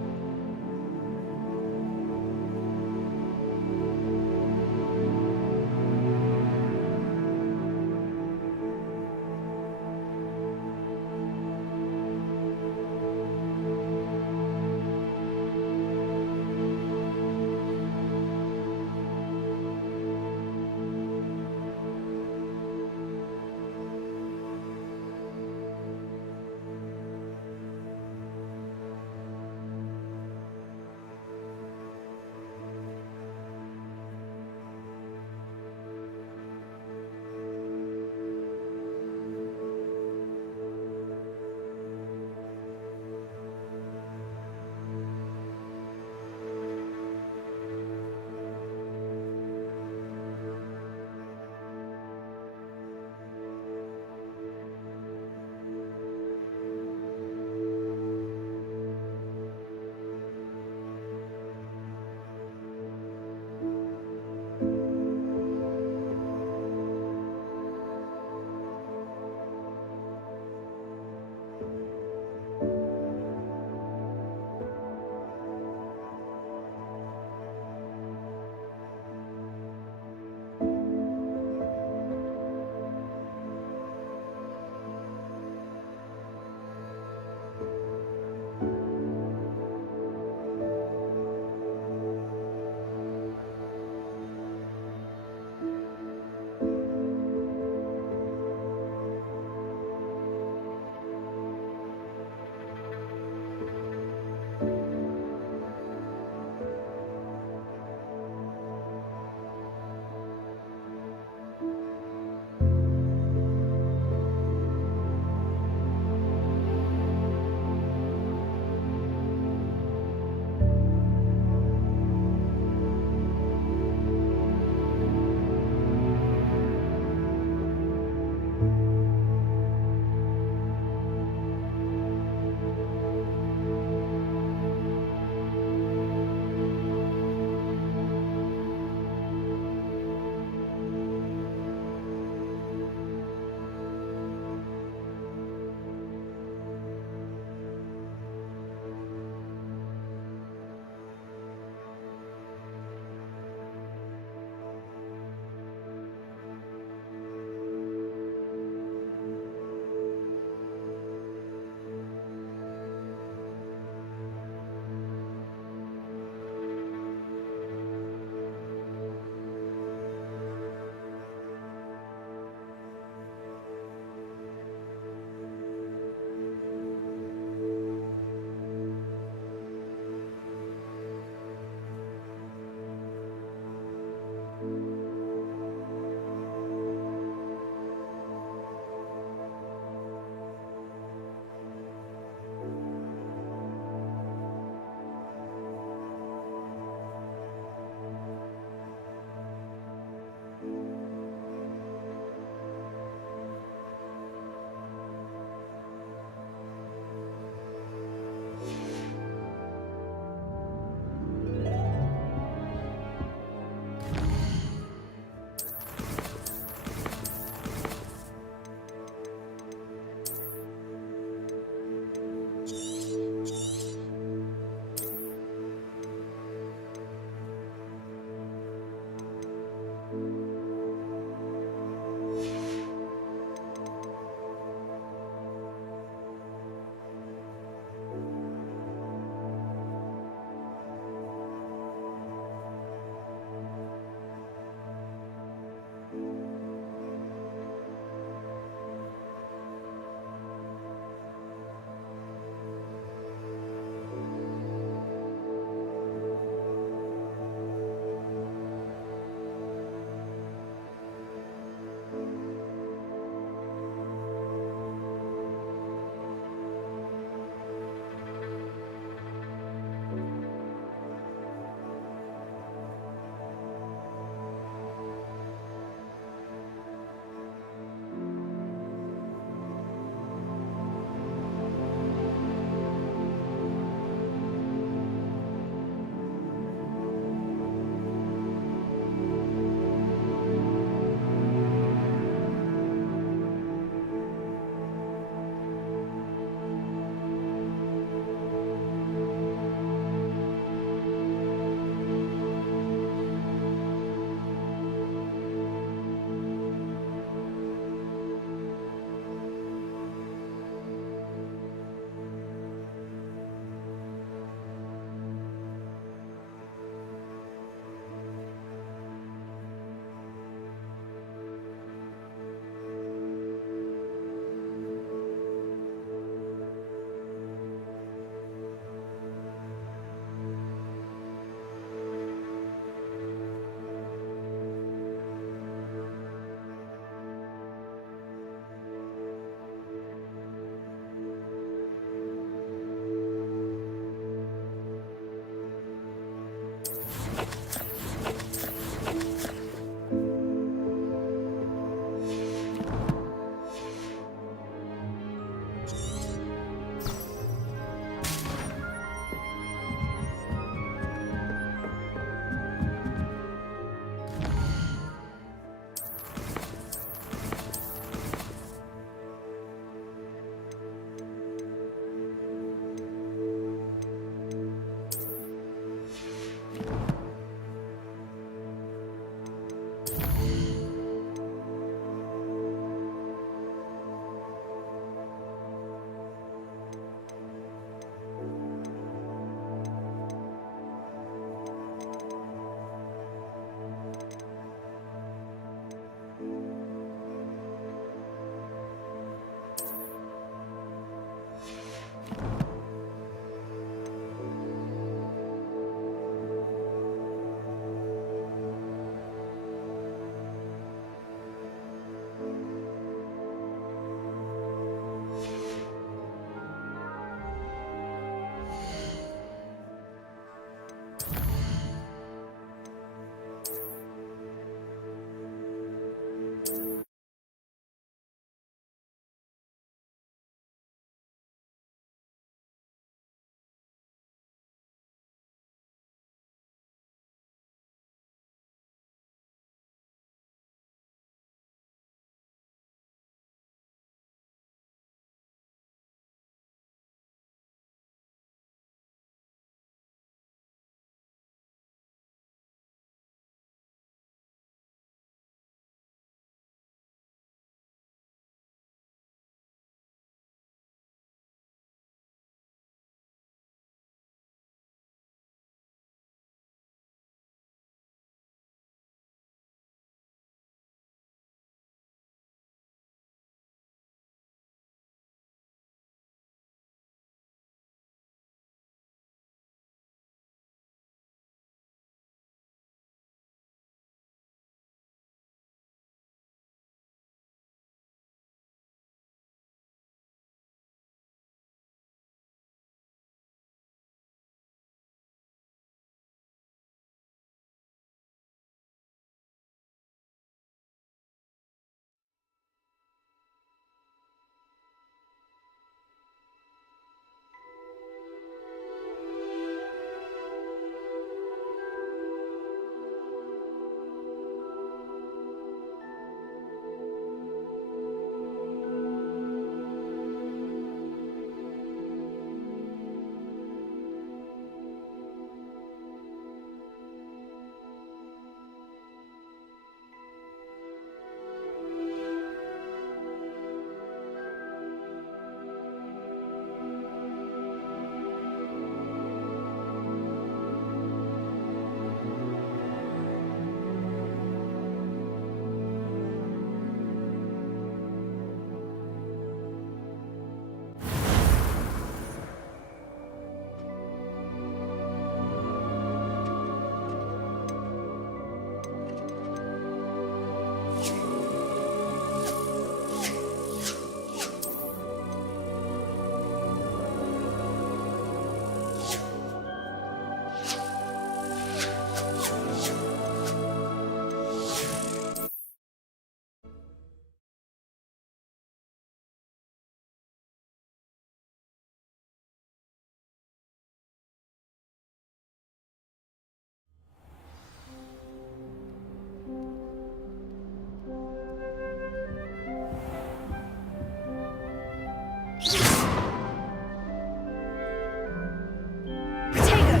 Protego!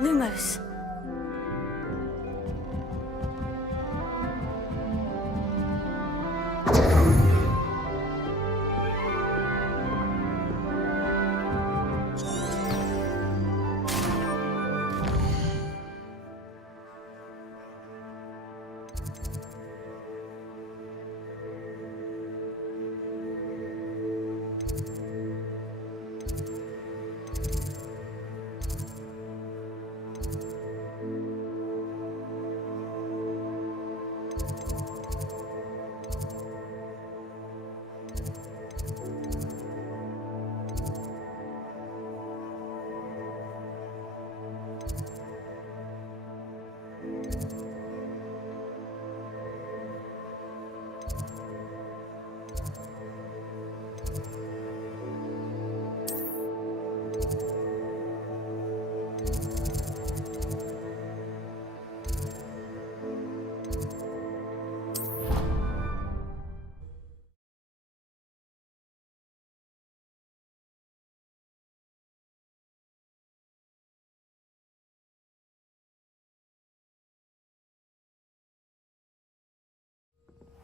Lumos.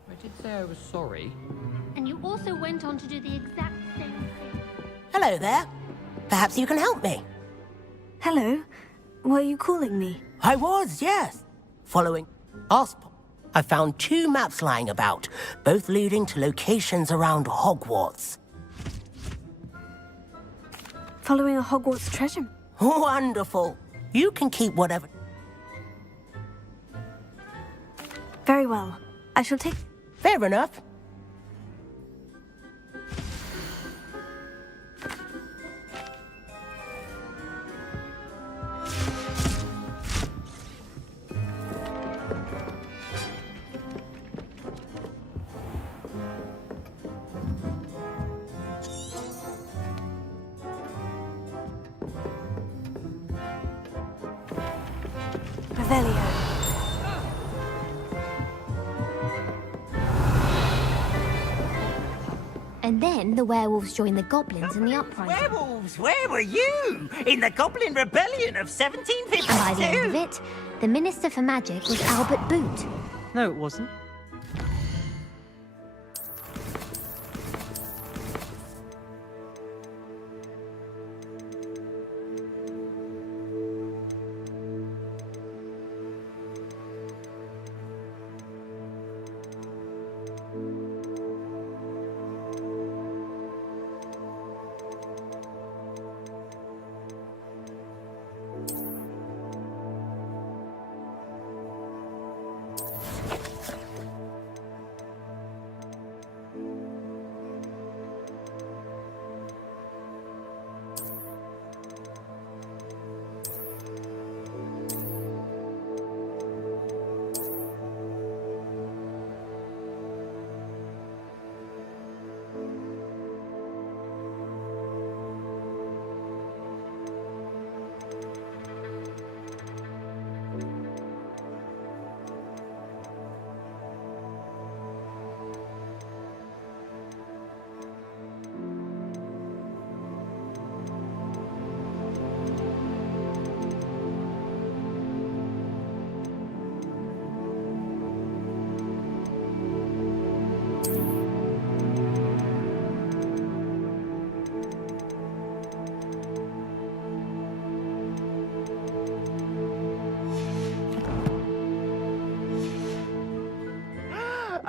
I did say I was sorry. And you also went on to do the exact same thing. Hello there. Perhaps you can help me. Hello? Were you calling me? I was, yes. Following Osp, I found 2 maps lying about, both leading to locations around Hogwarts. Following a Hogwarts treasure? Wonderful. You can keep whatever. Very well. I shall take... Fair enough. Revelio. And then the werewolves joined the goblins in the uprising. Werewolves, where were you? In the Goblin Rebellion of 1752? And by the end of it, the Minister for Magic was Albert Boot. No, it wasn't.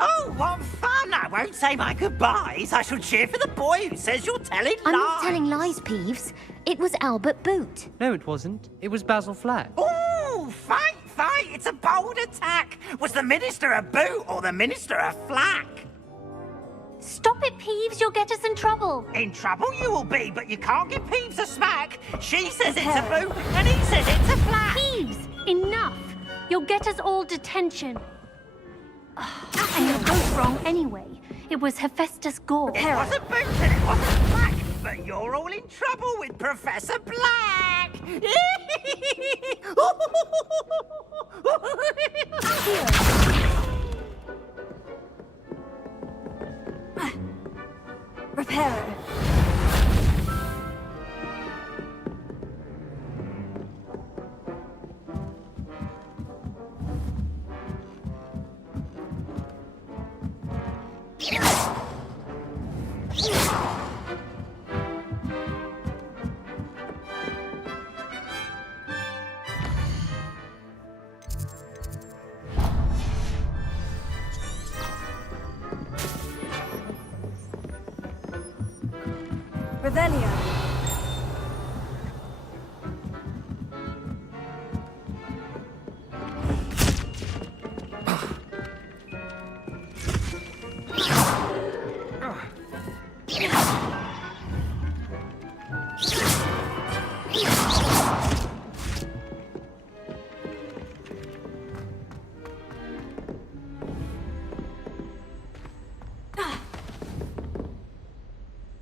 Oh, what fun! I won't say my goodbyes. I shall cheer for the boy who says you're telling lies. I'm not telling lies, Peeves. It was Albert Boot. No, it wasn't. It was Basil Flack. Ooh, fight, fight! It's a bold attack. Was the Minister a boot or the Minister a flack? Stop it, Peeves. You'll get us in trouble. In trouble you will be, but you can't give Peeves a smack. She says it's a boot, and he says it's a flack. Peeves, enough. You'll get us all detention. And you're both wrong anyway. It was Hephaestus Gore. It wasn't boot and it wasn't flack, but you're all in trouble with Professor Black. Reparo. Revelio.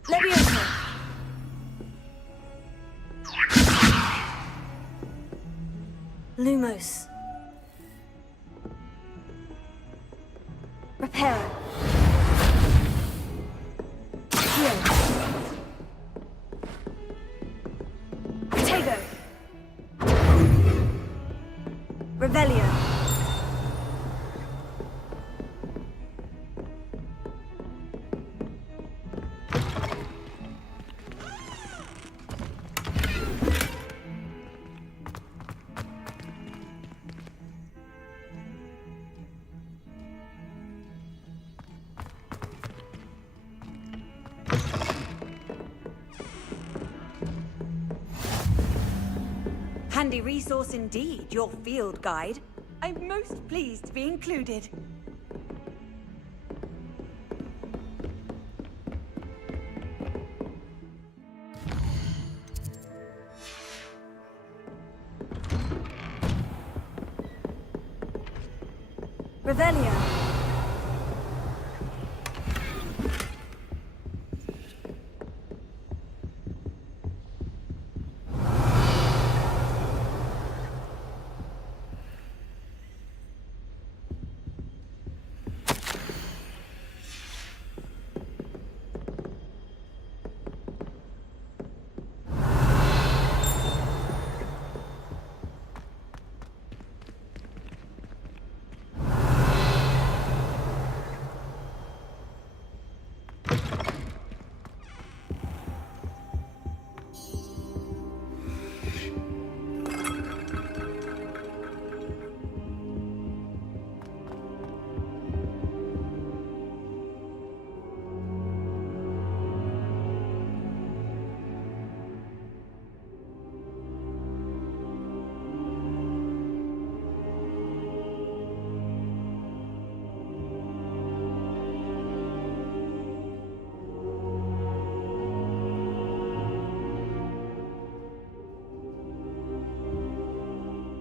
Levioso. Lumos. Reparo. Heal. Tego. Revelio. Handy resource indeed, your field guide. I'm most pleased to be included. Revelio.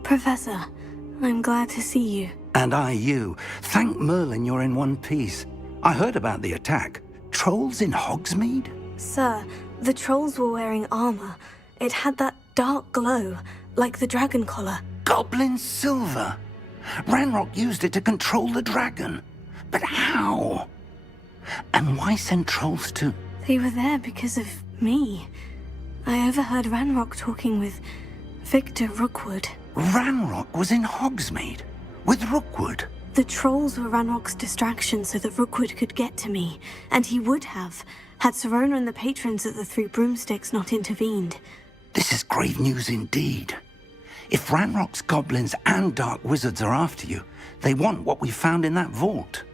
Professor, I'm glad to see you. And I you. Thank Merlin you're in one piece. I heard about the attack. Trolls in Hogsmeade? Sir, the trolls were wearing armor. It had that dark glow, like the dragon collar. Goblin silver. Ranrock used it to control the dragon. But how? And why send trolls to... They were there because of me. I overheard Ranrock talking with Victor Rookwood. Ranrock was in Hogsmeade? With Rookwood? The trolls were Ranrock's distraction so that Rookwood could get to me. And he would have, had Serona and the patrons at the Three Broomsticks not intervened. This is grave news indeed. If Ranrock's goblins and dark wizards are after you, they want what we found in that vault.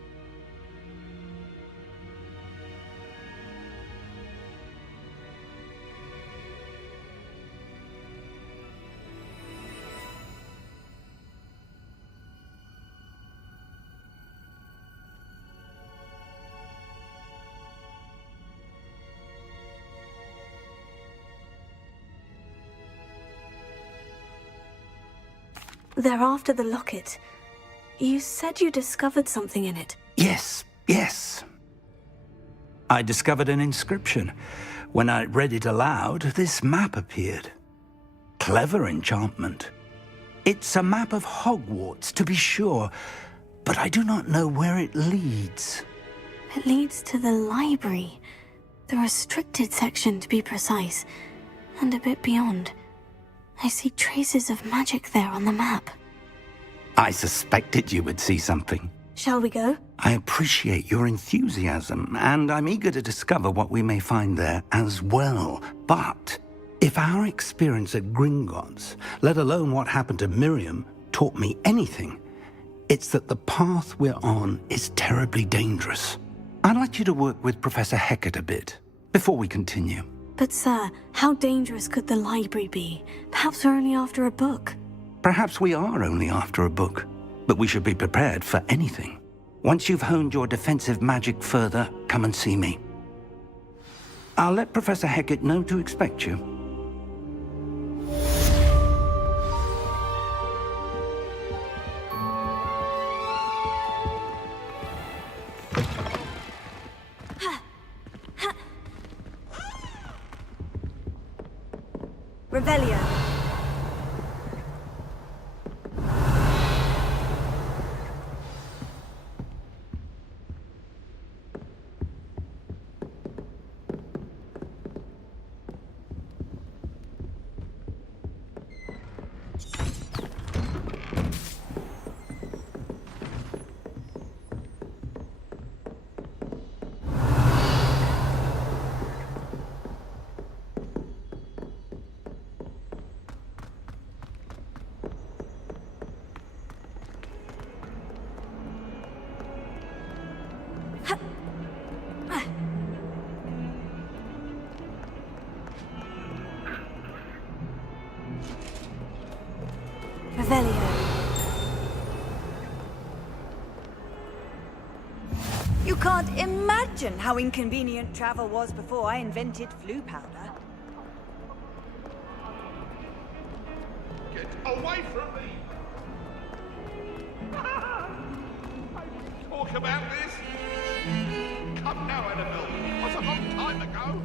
They're after the locket. You said you discovered something in it. Yes. I discovered an inscription. When I read it aloud, this map appeared. Clever enchantment. It's a map of Hogwarts, to be sure, but I do not know where it leads. It leads to the library. The restricted section, to be precise, and a bit beyond. I see traces of magic there on the map. I suspected you would see something. Shall we go? I appreciate your enthusiasm, and I'm eager to discover what we may find there as well. But if our experience at Gringotts, let alone what happened to Miriam, taught me anything, it's that the path we're on is terribly dangerous. I'd like you to work with Professor Hecat a bit before we continue. But sir, how dangerous could the library be? Perhaps we're only after a book. Perhaps we are only after a book, but we should be prepared for anything. Once you've honed your defensive magic further, come and see me. I'll let Professor Hecat know to expect you. Revelio. You can't imagine how inconvenient travel was before I invented flu powder. Get away from me! Talk about this? Come now, Annabelle. Was a long time ago.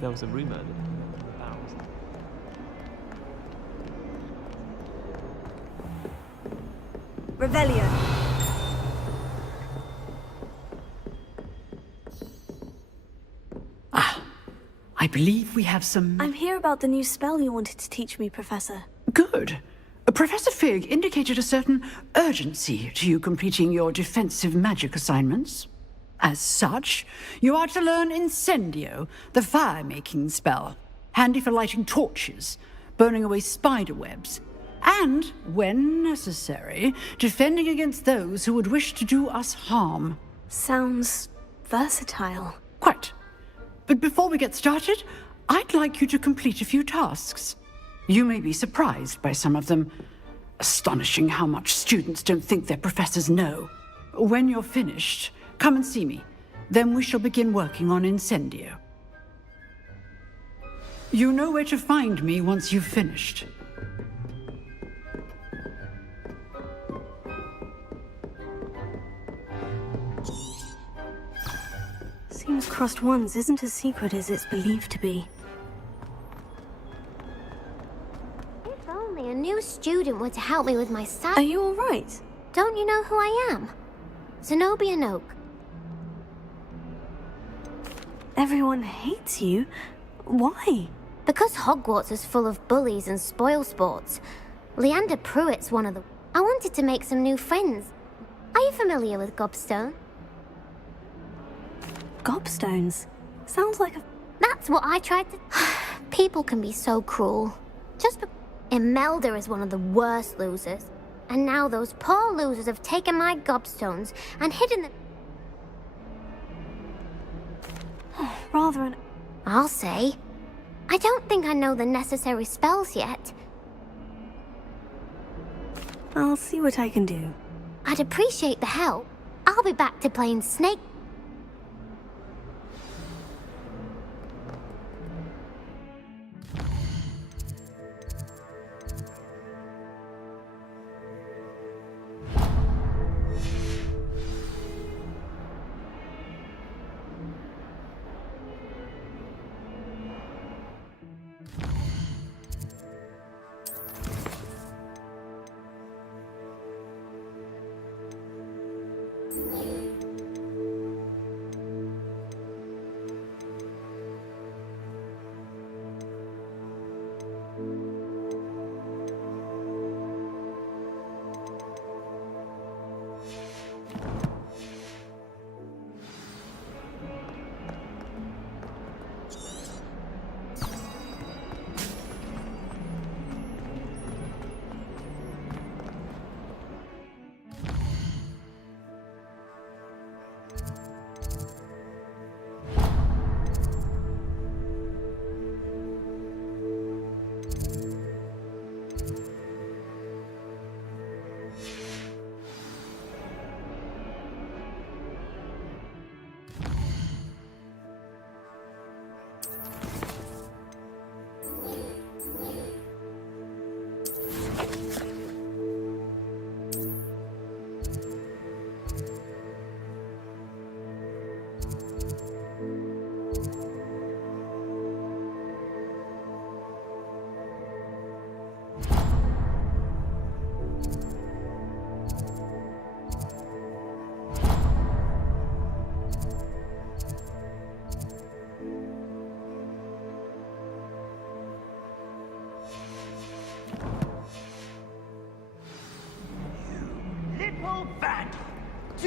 There was a rumor that the barrels. Revelio. I believe we have some... I'm here about the new spell you wanted to teach me, Professor. Good. Professor Fig indicated a certain urgency to you completing your defensive magic assignments. As such, you are to learn Incendio, the fire-making spell, handy for lighting torches, burning away spider webs, and, when necessary, defending against those who would wish to do us harm. Sounds versatile. Quite. But before we get started, I'd like you to complete a few tasks. You may be surprised by some of them. Astonishing how much students don't think their professors know. When you're finished, come and see me. Then we shall begin working on Incendio. You know where to find me once you've finished. Seems crossed ones isn't as secret as it's believed to be. If only a new student were to help me with my study. Are you all right? Don't you know who I am? Zenobia Noak. Everyone hates you. Why? Because Hogwarts is full of bullies and spoilsports. Leander Pruitt's one of them. I wanted to make some new friends. Are you familiar with Gobstone? Gobstones? Sounds like a... That's what I tried to... People can be so cruel. Imelda is one of the worst losers. And now those poor losers have taken my gobstones and hidden them... Rather an... I'll say. I don't think I know the necessary spells yet. I'll see what I can do. I'd appreciate the help. I'll be back to playing Snake...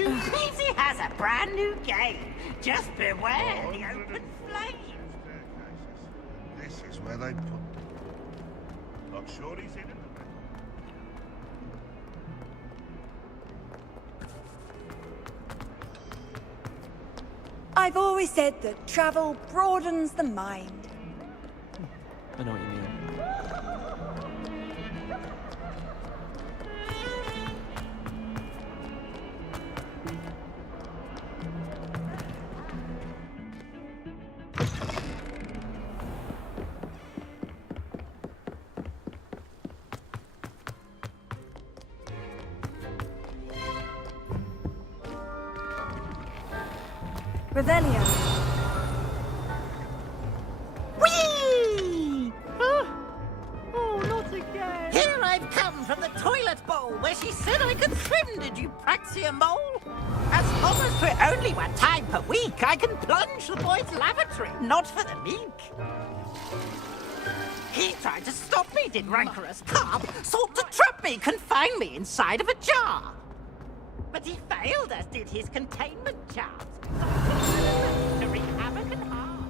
Peasy has a brand new game. Just beware the open flame. This is where they put. Not sure he's in it. I've always said that travel broadens the mind. I know what you mean. Revelio. Whee! Oh, not again. Here I've come from the toilet bowl where she said I could swim, did you praxia mole? As long as for only 1 time per week, I can plunge the boy's lavatory, not for the meek. He tried to stop me, did rancorous carp, sought to trap me, confine me inside of a jar. But he failed, as did his containment charms. To wreak havoc and harm.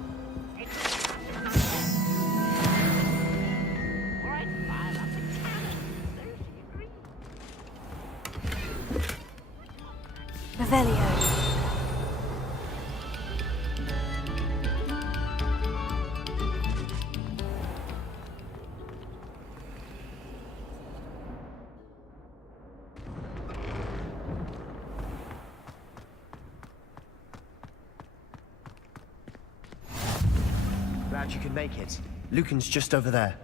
Or I'd fire up the cannon, so she agreed. Revelio. Glad you could make it. Lucan's just over there.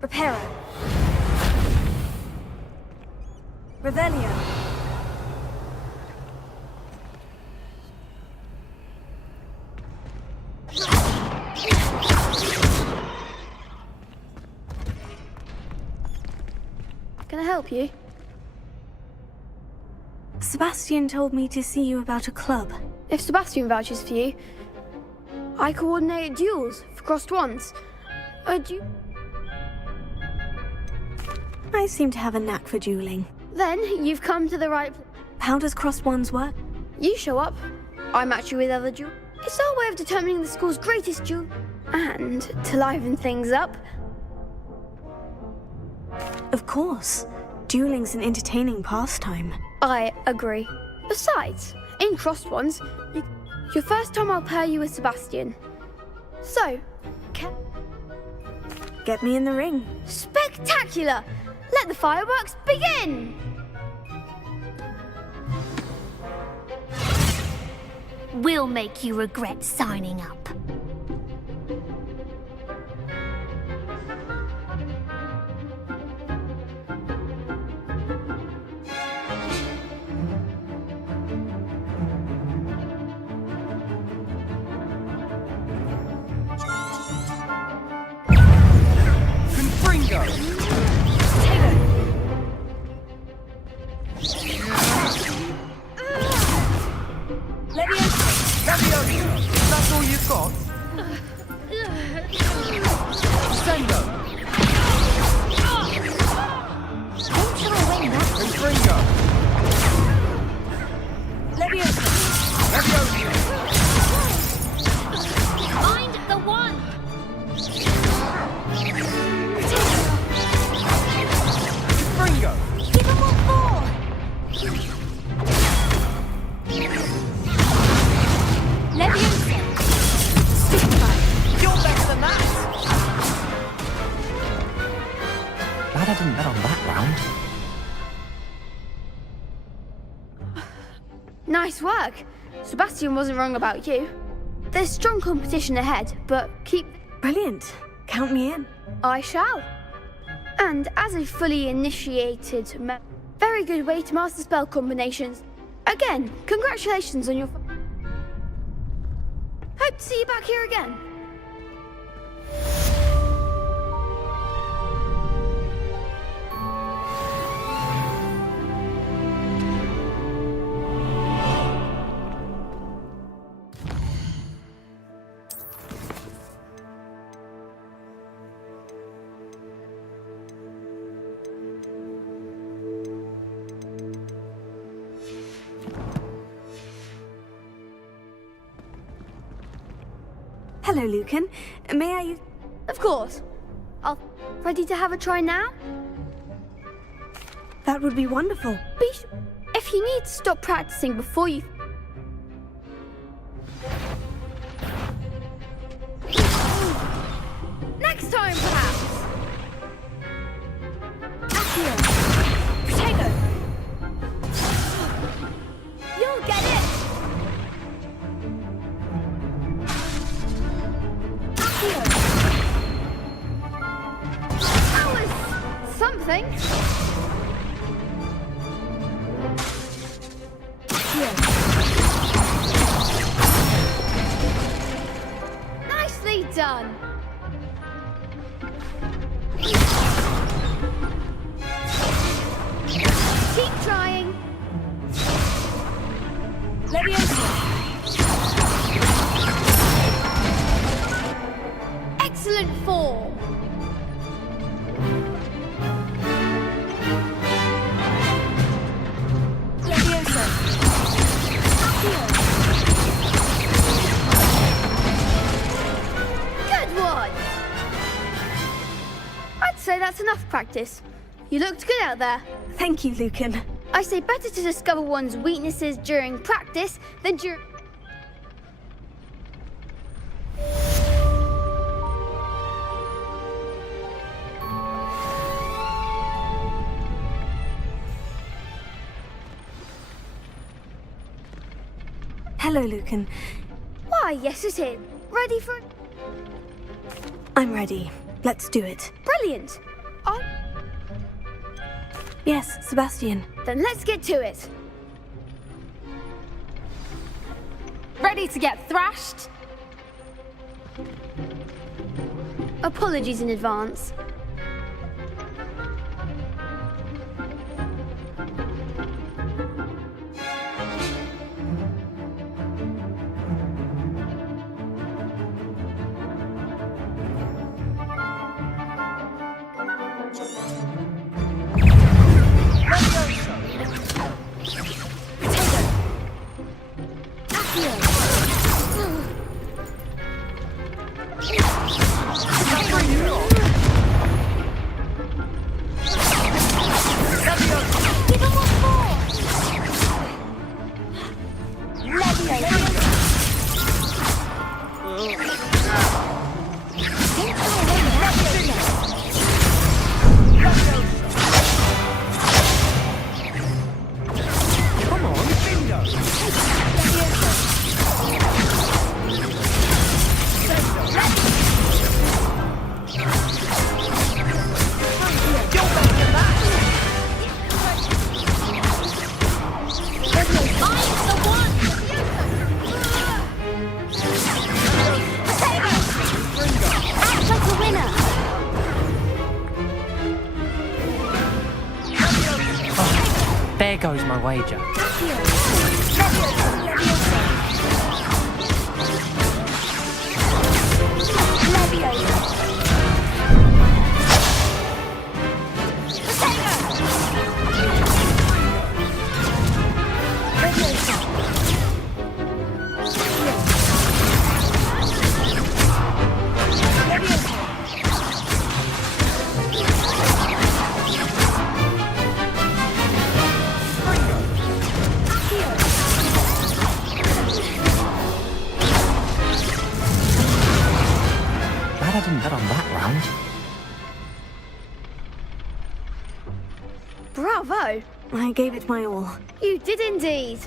Reparo. Revelio. Can I help you? Sebastian told me to see you about a club. If Sebastian vouches for you, I coordinate duels for crossed wands. I seem to have a knack for dueling. Then you've come to the right place. How does crossed wands work? You show up, I match you with other duel. It's our way of determining the school's greatest duel. And to liven things up. Of course. Dueling's an entertaining pastime. I agree. Besides, in crossed wands, your first time I'll pair you with Sebastian. So, get me in the ring. Spectacular! Let the fireworks begin! We'll make you regret signing up. That's all you've got? Sendo! Don't you win that? Confringo! Leviosa! Leviosa! Find the one! Confringo! Give him what for! Leviosa! You're better than that! Glad I didn't bet on that round. Nice work. Sebastian wasn't wrong about you. There's strong competition ahead, but keep... Brilliant. Count me in. I shall. And as a fully initiated very good way to master spell combinations. Again, congratulations on your... Hope to see you back here again. Hello, Lucan. May I... Of course. Ready to have a try now? That would be wonderful. If you need to stop practicing before you... Next time, perhaps! Accio! Potato! You'll get it! Accio! That was... something. Nicely done! Keep trying! Leviosa! Excellent form! Leviosa! Good one! I'd say that's enough practice. You looked good out there. Thank you, Lucan. I say better to discover one's weaknesses during practice than during... Hello, Lucan. Why, yes it is. Ready for... I'm ready. Let's do it. Brilliant! Yes, Sebastian. Then let's get to it. Ready to get thrashed? Apologies in advance. There goes my wager. Glad I didn't bet on that round. Bravo! I gave it my all. You did indeed.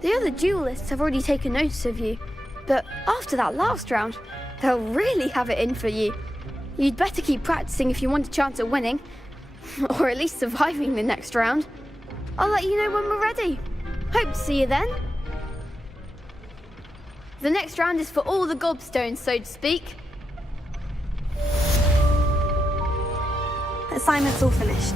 The other duelists have already taken notice of you, but after that last round, they'll really have it in for you. You'd better keep practicing if you want a chance at winning, or at least surviving the next round. I'll let you know when we're ready. Hope to see you then. The next round is for all the gobstones, so to speak. Assignment's all finished.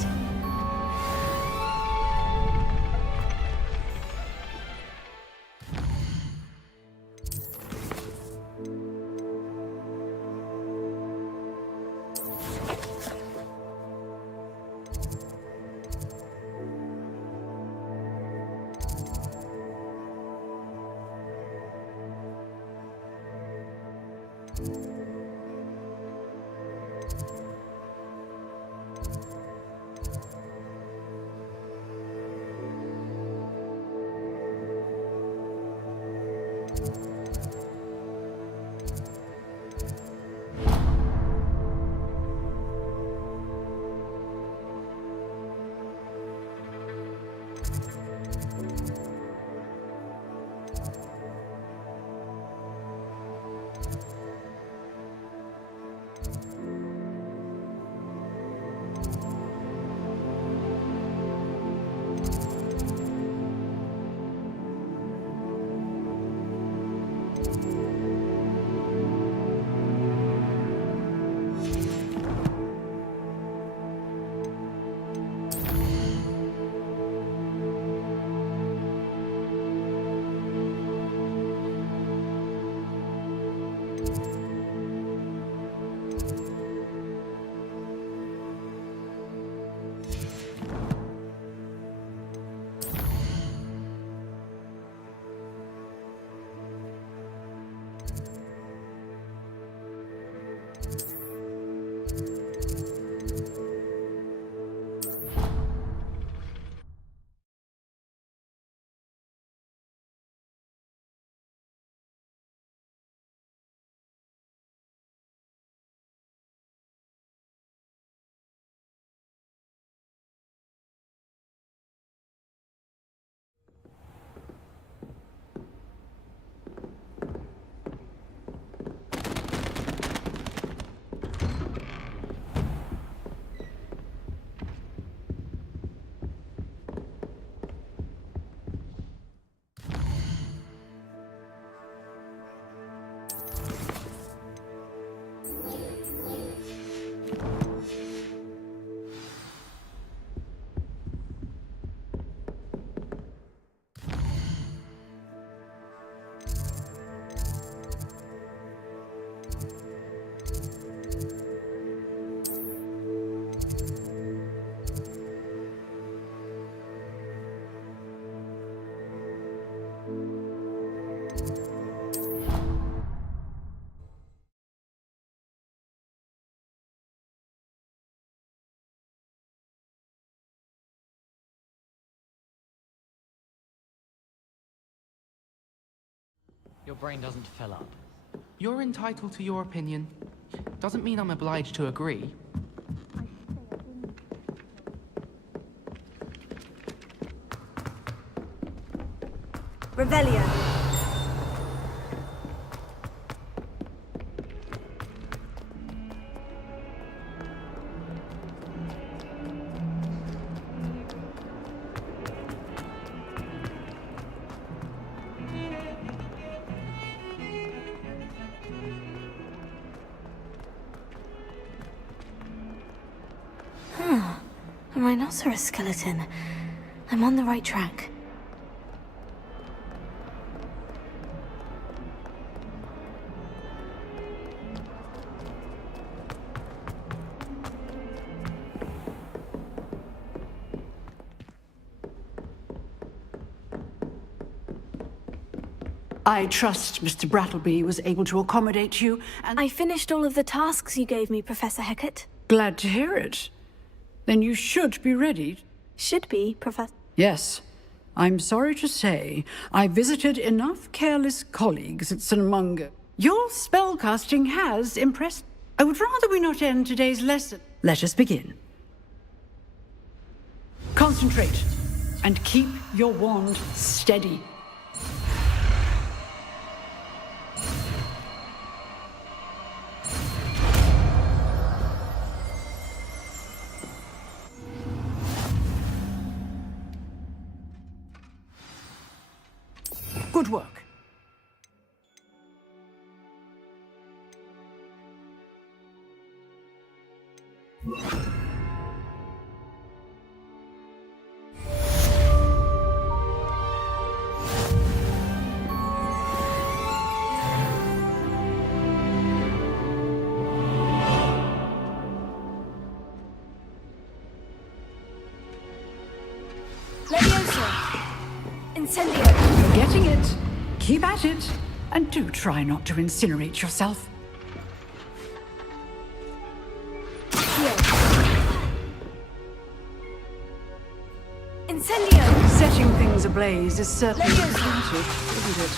Your brain doesn't fill up. You're entitled to your opinion. Doesn't mean I'm obliged to agree. Revelio. A rhinoceros skeleton. I'm on the right track. I trust Mr. Brattleby was able to accommodate you, and I finished all of the tasks you gave me, Professor Hecat. glad to hear it. Then you should be ready. Should be, Professor. Yes. I'm sorry to say, I visited enough careless colleagues at St. Mungo. Your spellcasting has impressed. I would rather we not end today's lesson. Let us begin. Concentrate and keep your wand steady. Good work. Incendio. You're getting it. Keep at it. And do try not to incinerate yourself. blaze is certainly expensive, isn't it?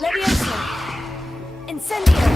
Leviosa! Incendio!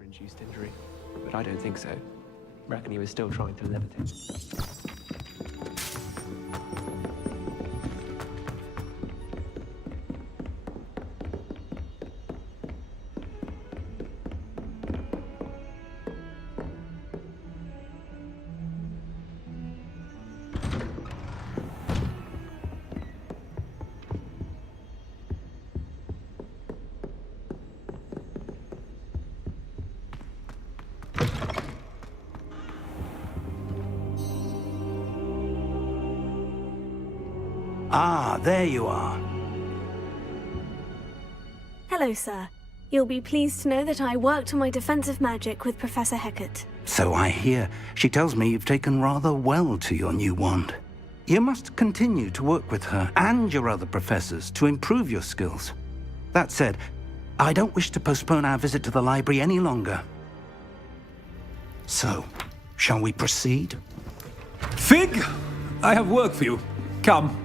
Induced injury, but I don't think so. Reckon he was still trying to levitate. Ah, there you are. Hello, sir. You'll be pleased to know that I worked on my defensive magic with Professor Hecat. So I hear. She tells me you've taken rather well to your new wand. You must continue to work with her and your other professors to improve your skills. That said, I don't wish to postpone our visit to the library any longer. So, shall we proceed? Fig! I have work for you. Come.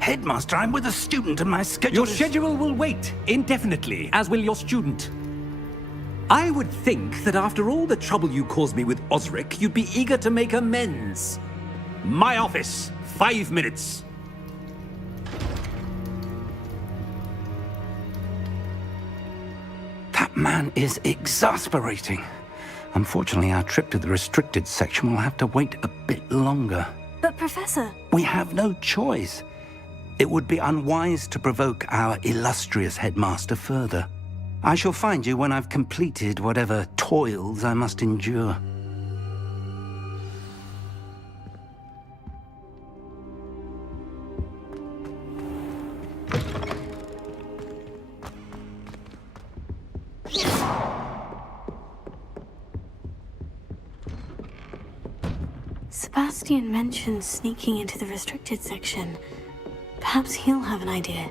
Headmaster, I'm with a student and my schedule Your schedule will wait indefinitely, as will your student. I would think that after all the trouble you caused me with Osric, you'd be eager to make amends. My office, 5 minutes. That man is exasperating. Unfortunately, our trip to the restricted section will have to wait a bit longer. But, Professor... We have no choice. It would be unwise to provoke our illustrious headmaster further. I shall find you when I've completed whatever toils I must endure. Sebastian mentioned sneaking into the restricted section. Perhaps he'll have an idea.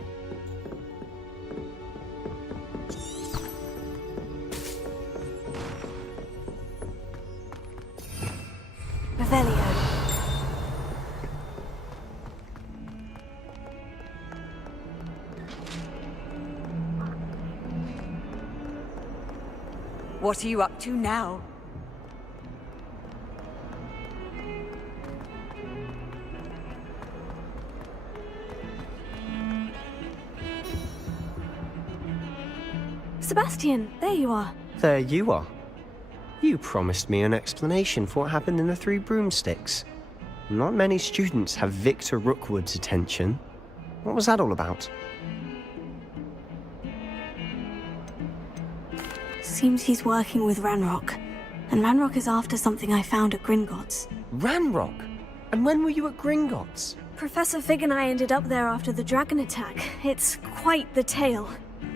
Revelio. What are you up to now? Sebastian, there you are. There you are. You promised me an explanation for what happened in the Three Broomsticks. Not many students have Victor Rookwood's attention. What was that all about? Seems he's working with Ranrock. And Ranrock is after something I found at Gringotts. Ranrock? And when were you at Gringotts? Professor Fig and I ended up there after the dragon attack. It's quite the tale.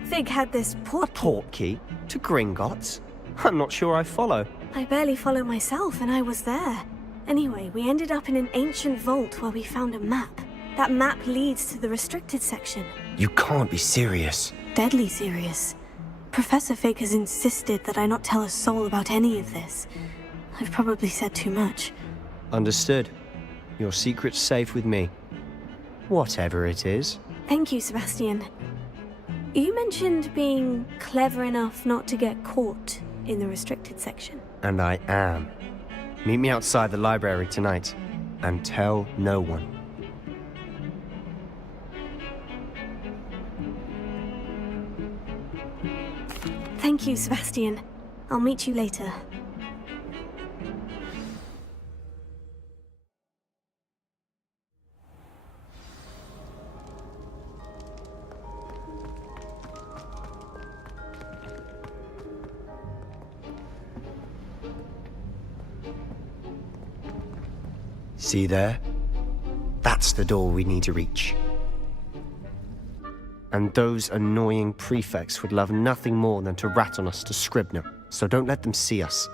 Fig had this portkey to Gringotts? I'm not sure I follow. I barely follow myself, and I was there. Anyway, we ended up in an ancient vault where we found a map. That map leads to the restricted section. You can't be serious. Deadly serious. Professor Fig has insisted that I not tell a soul about any of this. I've probably said too much. Understood. Your secret's safe with me. Whatever it is. Thank you, Sebastian. You mentioned being clever enough not to get caught in the restricted section. And I am. Meet me outside the library tonight, and tell no one. Thank Thank you, Sebastian. I'll meet you later. See there? That's the door we need to reach. And those annoying prefects would love nothing more than to rat on us to Scribner, so don't let them see us.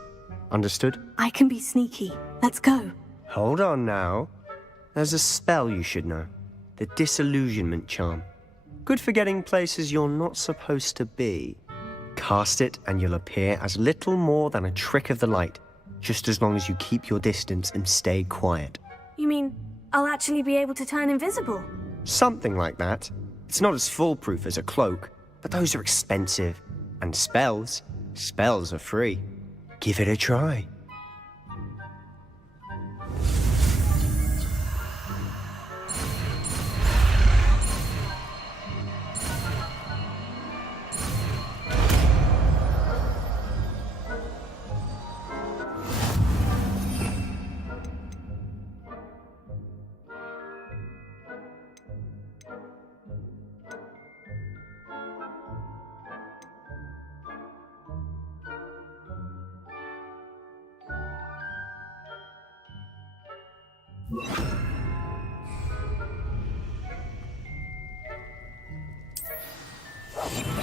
Understood? I can be sneaky. Let's go. Hold on now. There's a spell you should know. The Disillusionment Charm. Good for getting places you're not supposed to be. Cast it and you'll appear as little more than a trick of the light, just as long as you keep your distance and stay quiet. You mean I'll actually be able to turn invisible? Something like that. It's not as foolproof as a cloak, but those are expensive. And spells are free. Give it a try.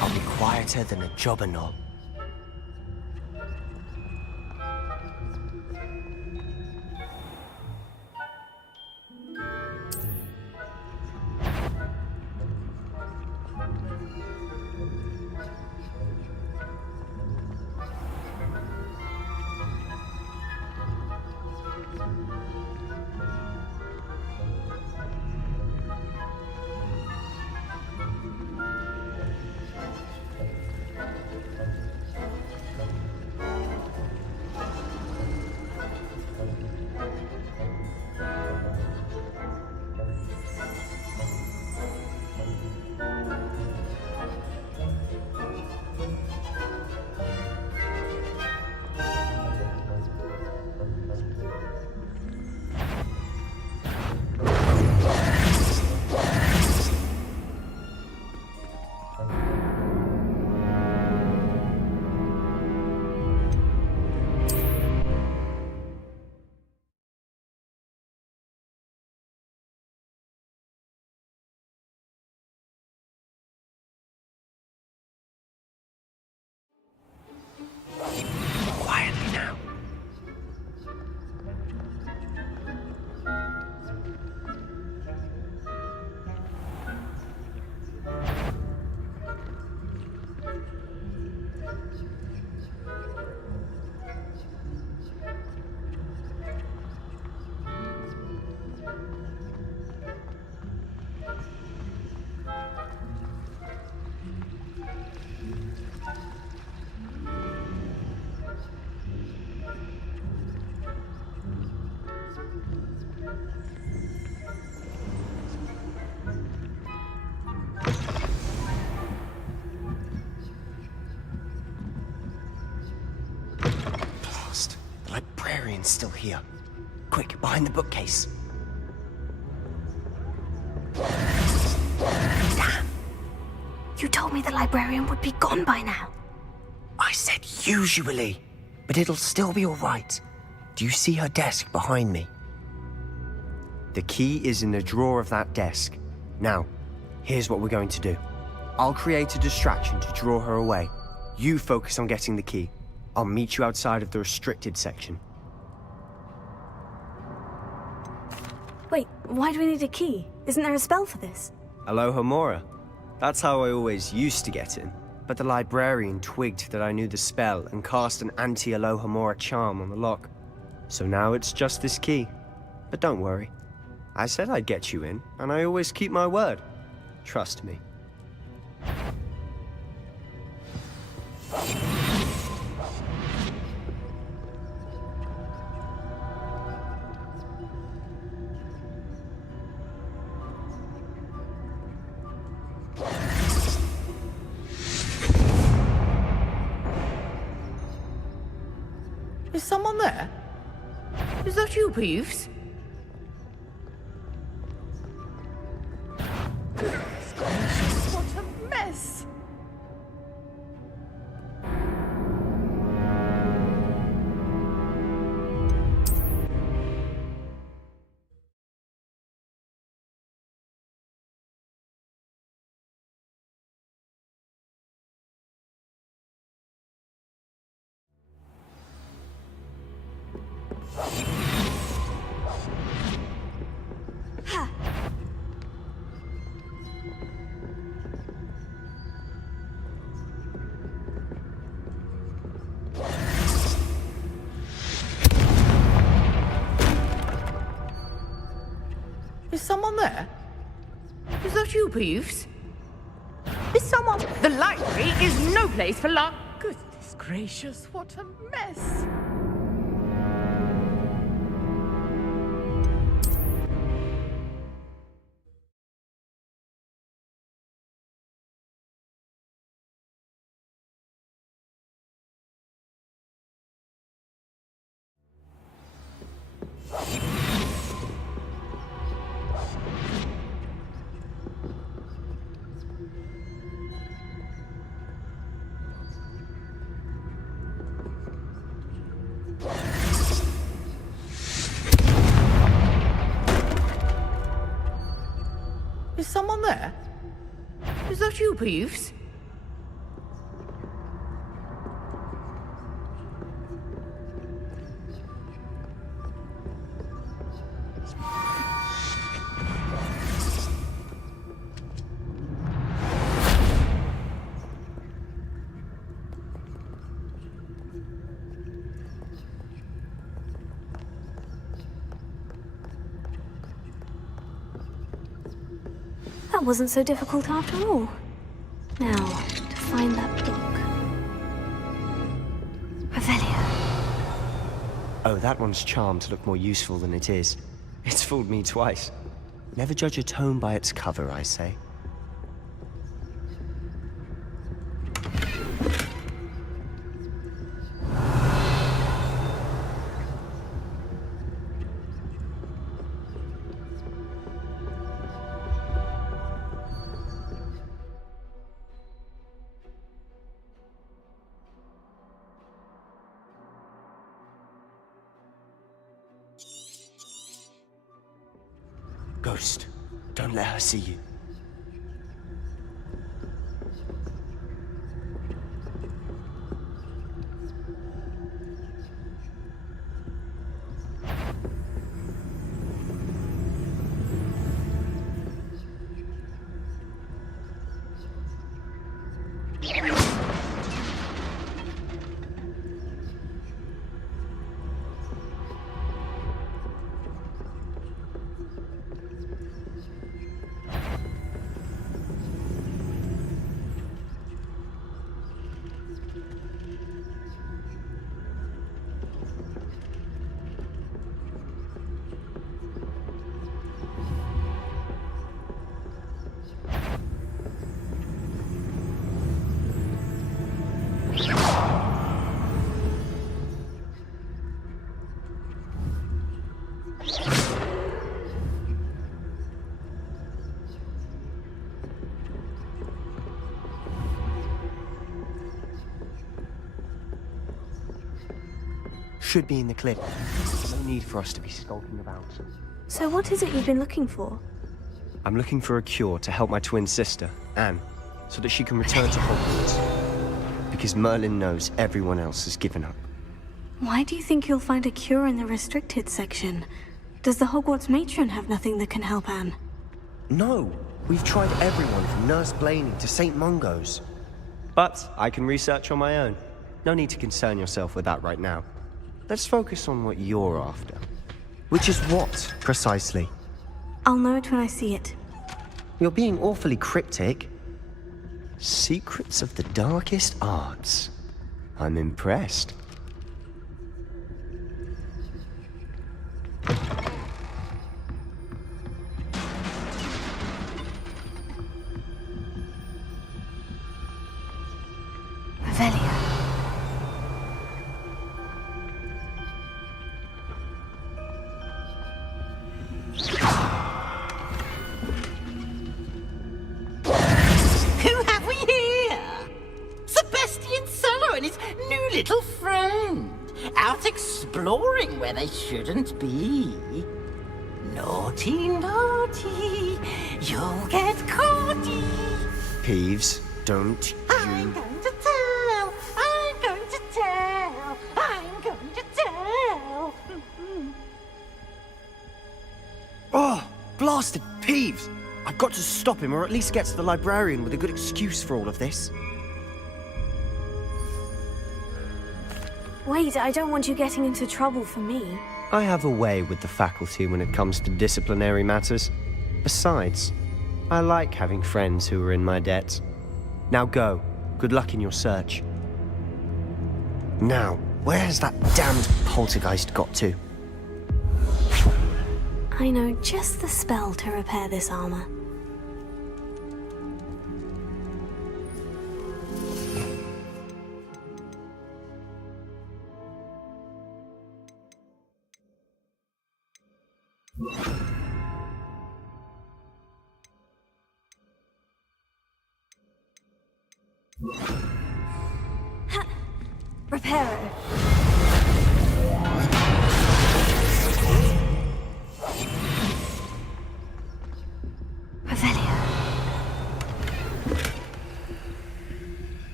I'll be quieter than a jobberknoll. Quietly now. Blast. The librarian's still here. Quick, behind the bookcase. Damn. You told me the librarian would be gone by now. I said usually, but it'll still be all right. Do you see her desk behind me? The key is in the drawer of that desk. Now, here's what we're going to do. I'll create a distraction to draw her away. You focus on getting the key. I'll meet you outside of the restricted section. Wait, why do we need a key? Isn't there a spell for this? Alohomora. That's how I always used to get in. But the librarian twigged that I knew the spell and cast an anti-Alohomora charm on the lock. So now it's just this key. But don't worry. I said I'd get you in, and I always keep my word. Trust me. someone there? Is that you, Peeves? What a mess! Is someone there? Is that you, Peeves? Is someone... The library is no place for luck. Goodness gracious, what a mess! Is someone there? Is that you, Peeves? That wasn't so difficult after all. Now, to find that book. Revelio. Oh, that one's charmed to look more useful than it is. It's fooled me twice. Never judge a tome by its cover, I say. Ghost, don't let her see you. Should be in the clip. No need for us to be skulking about. So what is it you've been looking for? I'm looking for a cure to help my twin sister, Anne, so that she can return to Hogwarts. Because Merlin knows everyone else has given up. Why do you think you'll find a cure in the restricted section? Does the Hogwarts matron have nothing that can help Anne? No! We've tried everyone from Nurse Blaney to St. Mungo's. But I can research on my own. No need to concern yourself with that right now. Let's focus on what you're after. Which is what, precisely? I'll know it when I see it. You're being awfully cryptic. Secrets of the darkest arts. I'm impressed. Revelio. start exploring where they shouldn't be. Naughty, naughty, you'll get caughty. Peeves, don't you... I'm going to tell, I'm going to tell, I'm going to tell. Oh, blasted Peeves! I've got to stop him, or at least get to the librarian with a good excuse for all of this. Wait, I don't want you getting into trouble for me. I have a way with the faculty when it comes to disciplinary matters. Besides, I like having friends who are in my debt. Now go. Good luck in your search. Now, where has that damned poltergeist got to? I know just the spell to repair this armor. Reparo. Revelio.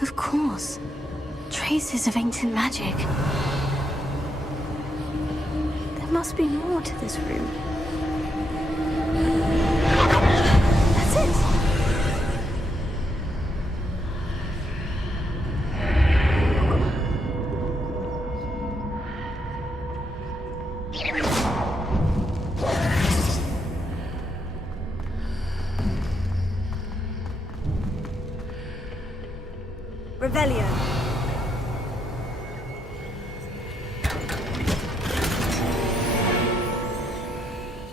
Of course. Traces of ancient magic. There must be more to this room. That's it! Revelio.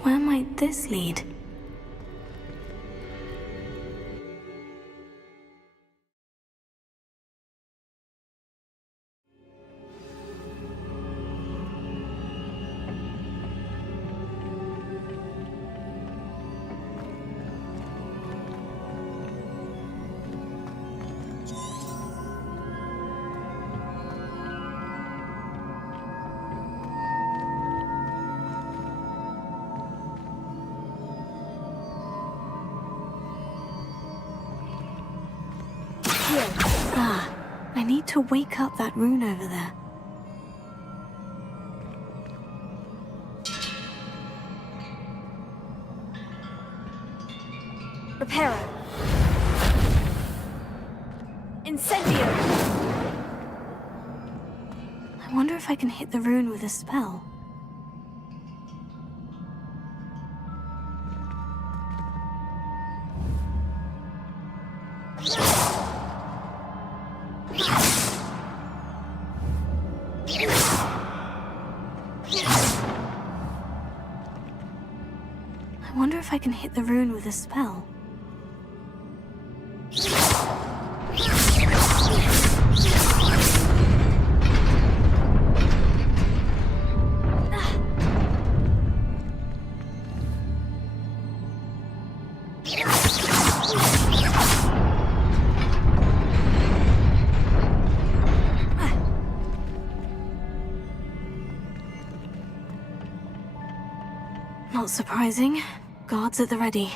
Where might this lead? I need to wake up that rune over there. Reparo. Incendio. I wonder if I can hit the rune with a spell. I wonder if I can hit the rune with a spell. Not surprising. Guards at the ready.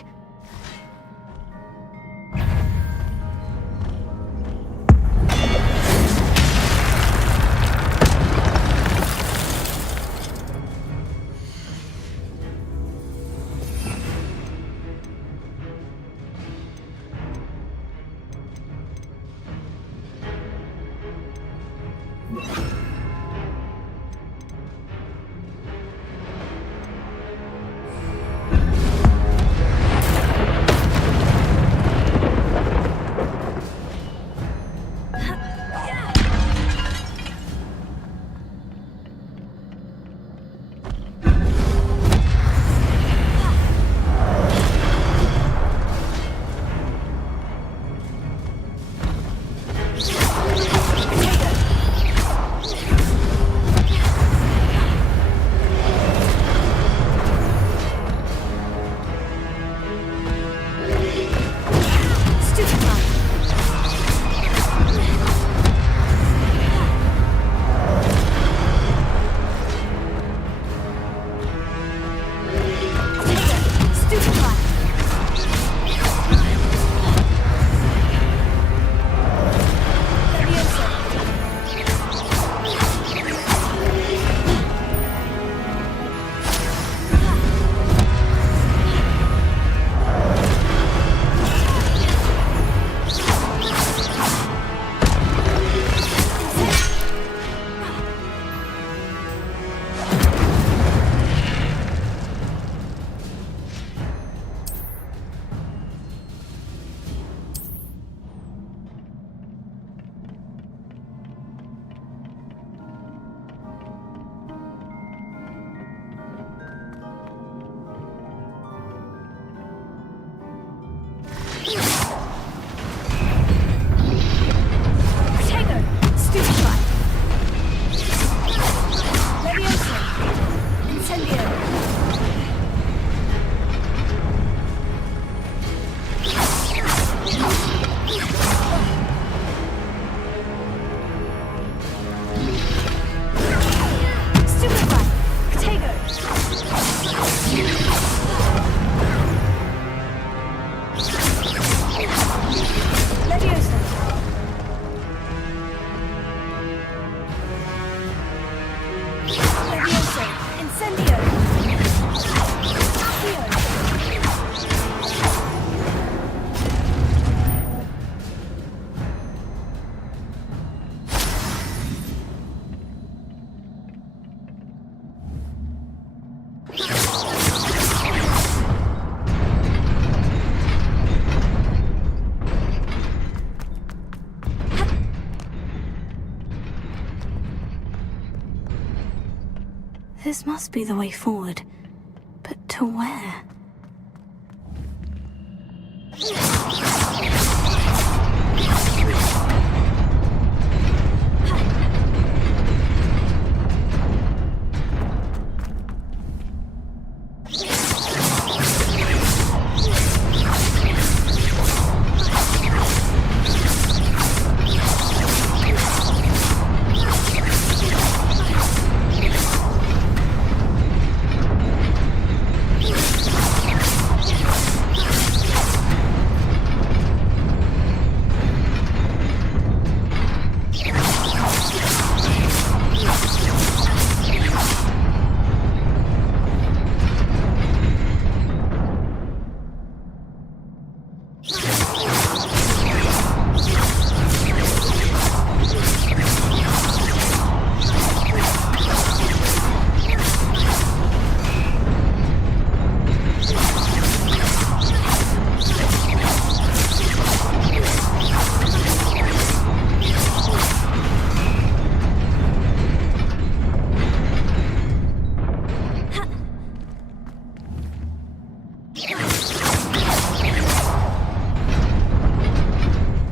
This must be the way forward. But to where?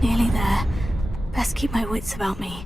Nearly there. Best keep my wits about me.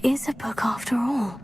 Is a book after all.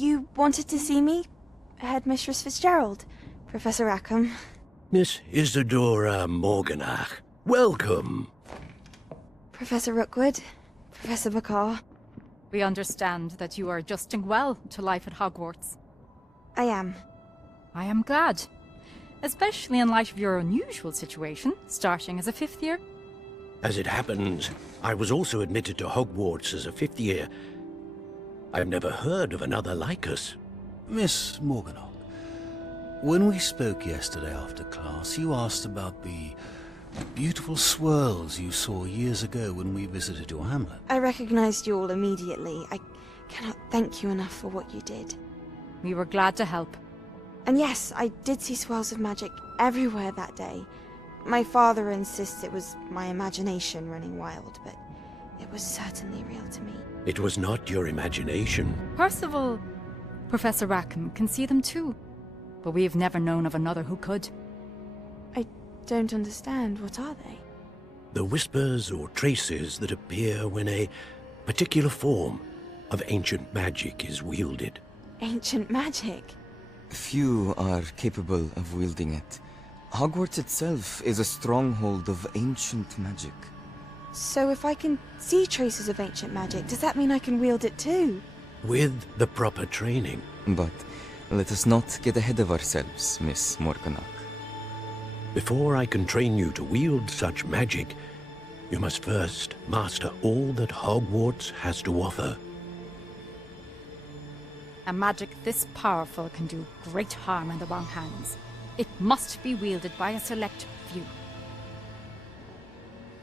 You wanted to see me? Headmistress Fitzgerald, Professor Rackham. Miss Isadora Morganach, welcome. Professor Rookwood, Professor McCaw. We understand that you are adjusting well to life at Hogwarts. I am. I am glad. Especially in light of your unusual situation, starting as a 5th year. As it happens, I was also admitted to Hogwarts as a 5th year. I've never heard of another like us. Miss Morganach, when we spoke yesterday after class, you asked about the beautiful swirls you saw years ago when we visited your hamlet. I recognized you all immediately. I cannot thank you enough for what you did. We were glad to help. And yes, I did see swirls of magic everywhere that day. My father insists it was my imagination running wild, but it was certainly real to me. It was not your imagination. Percival, Professor Rackham can see them too. But we've never known of another who could. I don't understand. What are they? The whispers or traces that appear when a particular form of ancient magic is wielded. Ancient magic? Few are capable of wielding it. Hogwarts itself is a stronghold of ancient magic. So if I can see traces of ancient magic, does that mean I can wield it too? With the proper training. But let us not get ahead of ourselves, Miss Morganach. Before I can train you to wield such magic, you must first master all that Hogwarts has to offer. A magic this powerful can do great harm in the wrong hands. It must be wielded by a select few.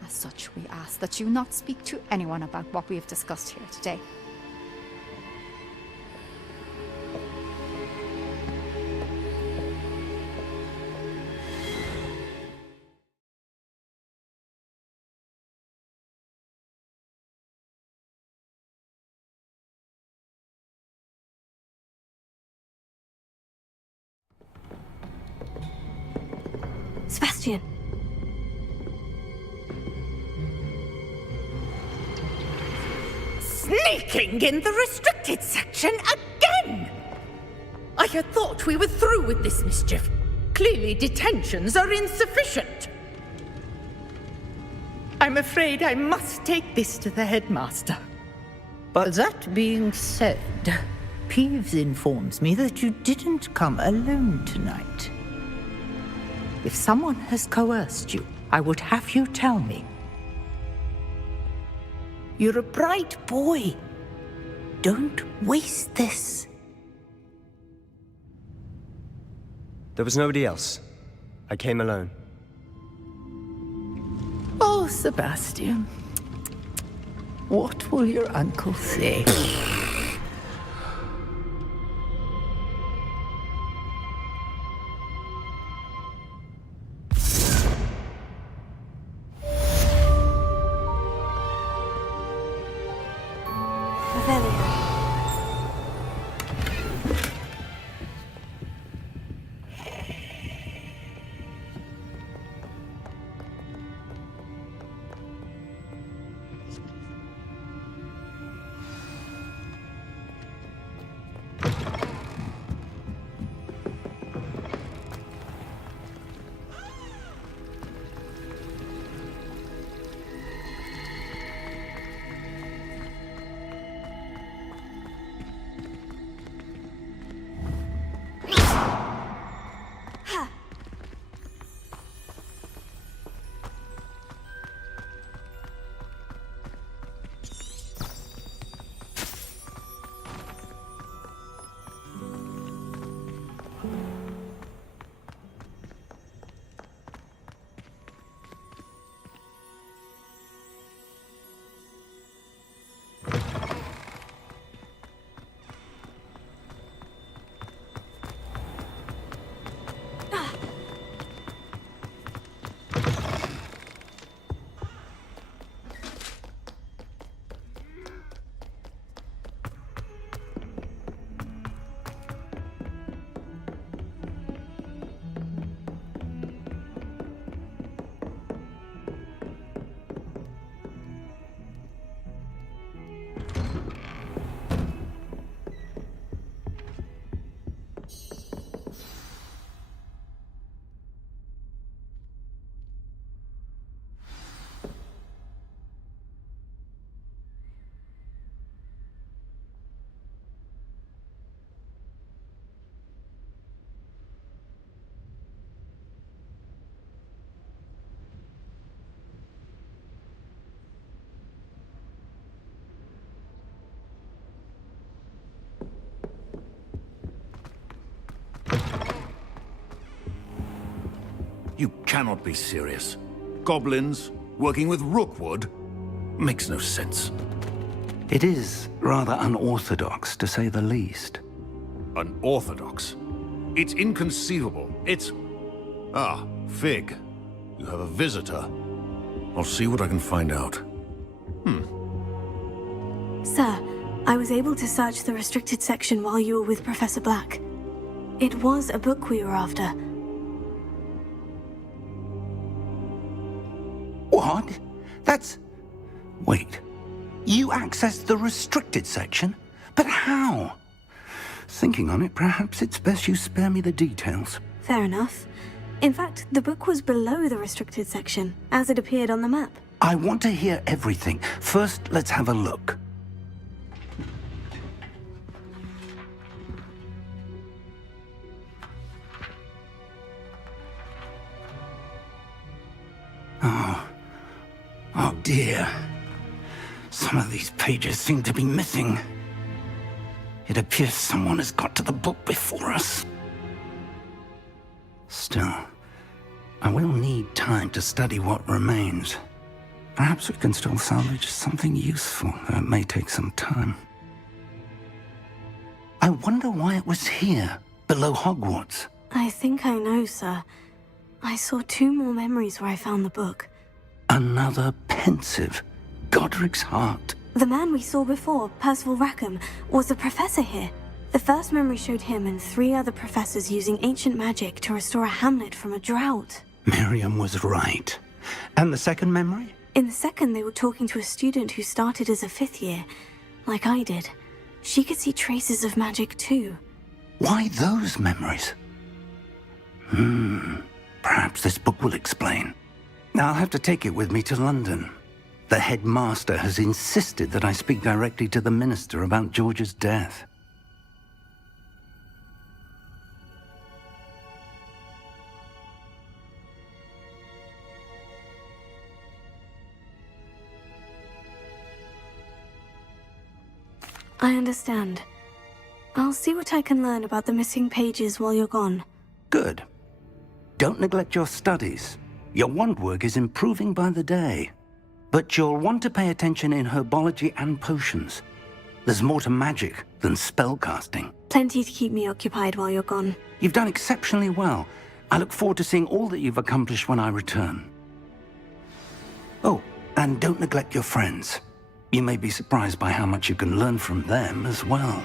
As such, we ask that you not speak to anyone about what we have discussed here today. Sebastian! Sneaking in the restricted section again! I had thought we were through with this mischief. Clearly detentions are insufficient. I'm afraid I must take this to the headmaster. But that being said, Peeves informs me that you didn't come alone tonight. If someone has coerced you, I would have you tell me. You're a bright boy. Don't waste this. There was nobody else. I came alone. Oh, Sebastian. What will your uncle say? You cannot be serious. Goblins working with Rookwood? Makes no sense. It is rather unorthodox, to say the least. Unorthodox? It's inconceivable. It's... Ah, Fig. You have a visitor. I'll see what I can find out. Sir, I was able to search the restricted section while you were with Professor Black. It was a book we were after. What? That's... Wait. You accessed the restricted section? But how? Thinking on it, perhaps it's best you spare me the details. Fair enough. In fact, the book was below the restricted section, as it appeared on the map. I want to hear everything. First, let's have a look. Oh dear. Some of these pages seem to be missing. It appears someone has got to the book before us. Still, I will need time to study what remains. Perhaps we can still salvage something useful, though it may take some time. I wonder why it was here, below Hogwarts. I think I know, sir. I saw 2 more memories where I found the book. Another pensive. Godric's heart. The man we saw before, Percival Rackham, was a professor here. The first memory showed him and 3 other professors using ancient magic to restore a hamlet from a drought. Miriam was right. And the second memory? In the second, they were talking to a student who started as a 5th year, like I did. She could see traces of magic too. Why those memories? Perhaps this book will explain. I'll have to take it with me to London. The headmaster has insisted that I speak directly to the minister about George's death. I understand. I'll see what I can learn about the missing pages while you're gone. Good. Don't neglect your studies. Your wand work is improving by the day. But you'll want to pay attention in herbology and potions. There's more to magic than spellcasting. Plenty to keep me occupied while you're gone. You've done exceptionally well. I look forward to seeing all that you've accomplished when I return. Oh, and don't neglect your friends. You may be surprised by how much you can learn from them as well.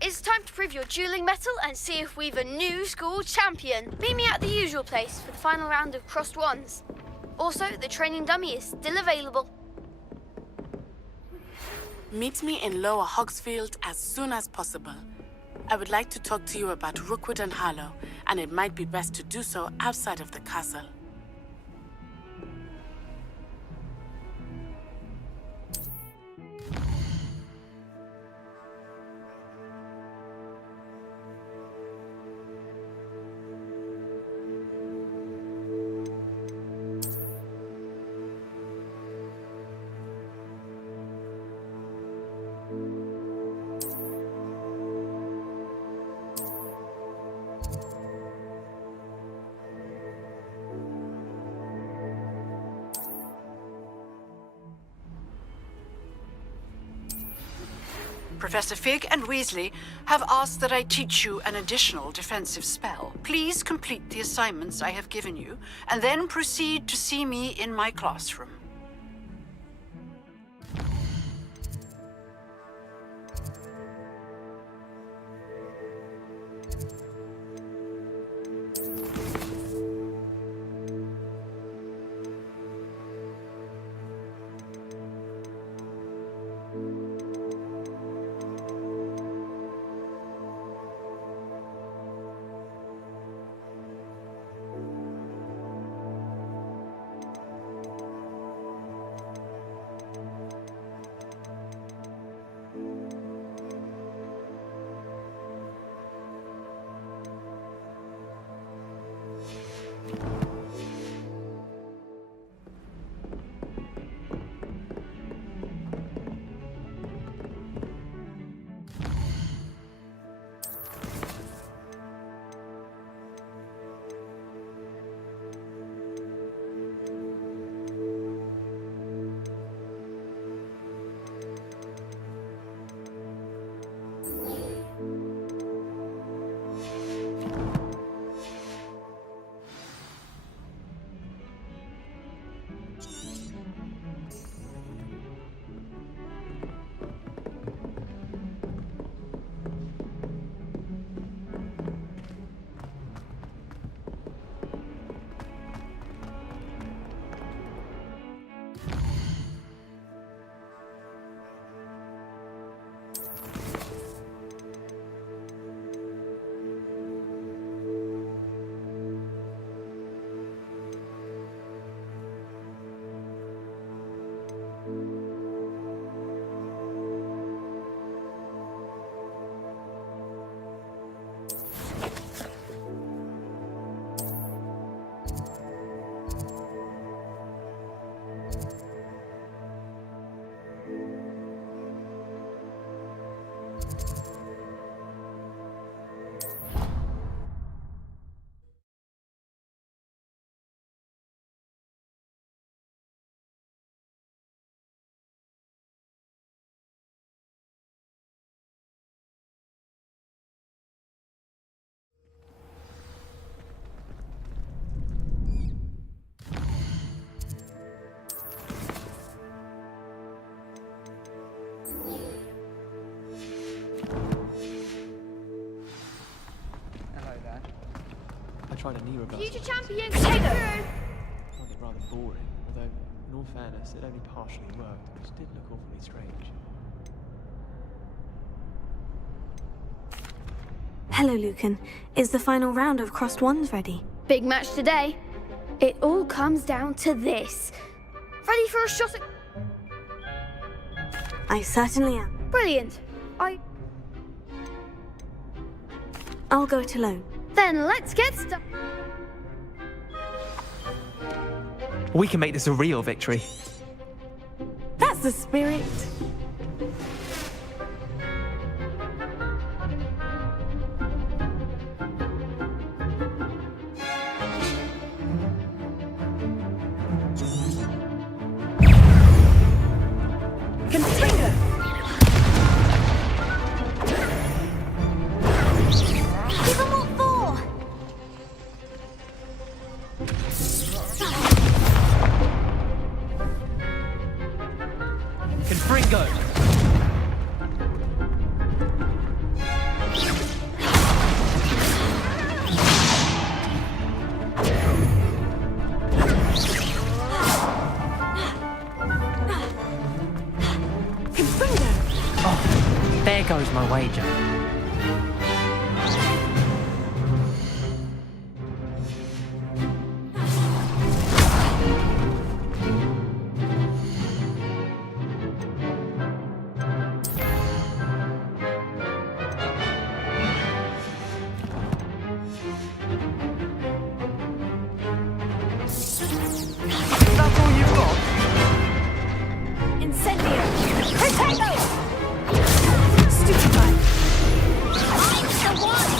It's time to prove your dueling mettle and see if we've a new school champion. Meet me at the usual place for the final round of crossed wands. Also, the training dummy is still available. Meet me in Lower Hogsfield as soon as possible. I would like to talk to you about Rookwood and Harlow, and it might be best to do so outside of the castle. Professor Fig and Weasley have asked that I teach you an additional defensive spell. Please complete the assignments I have given you, and then proceed to see me in my classroom. tried a knee reversal. Future champion, I found it rather boring, although, in all fairness, it only partially worked, which did look awfully strange. Hello, Lucan. Is the final round of Crossed Wands ready? Big match today. It all comes down to this. Ready for a shot at... I certainly am. Brilliant. I'll go it alone. Then let's get started. We can make this a real victory. That's the spirit. There goes my wager. That's all you've got? Incendio! Potato! Stupefy! The one!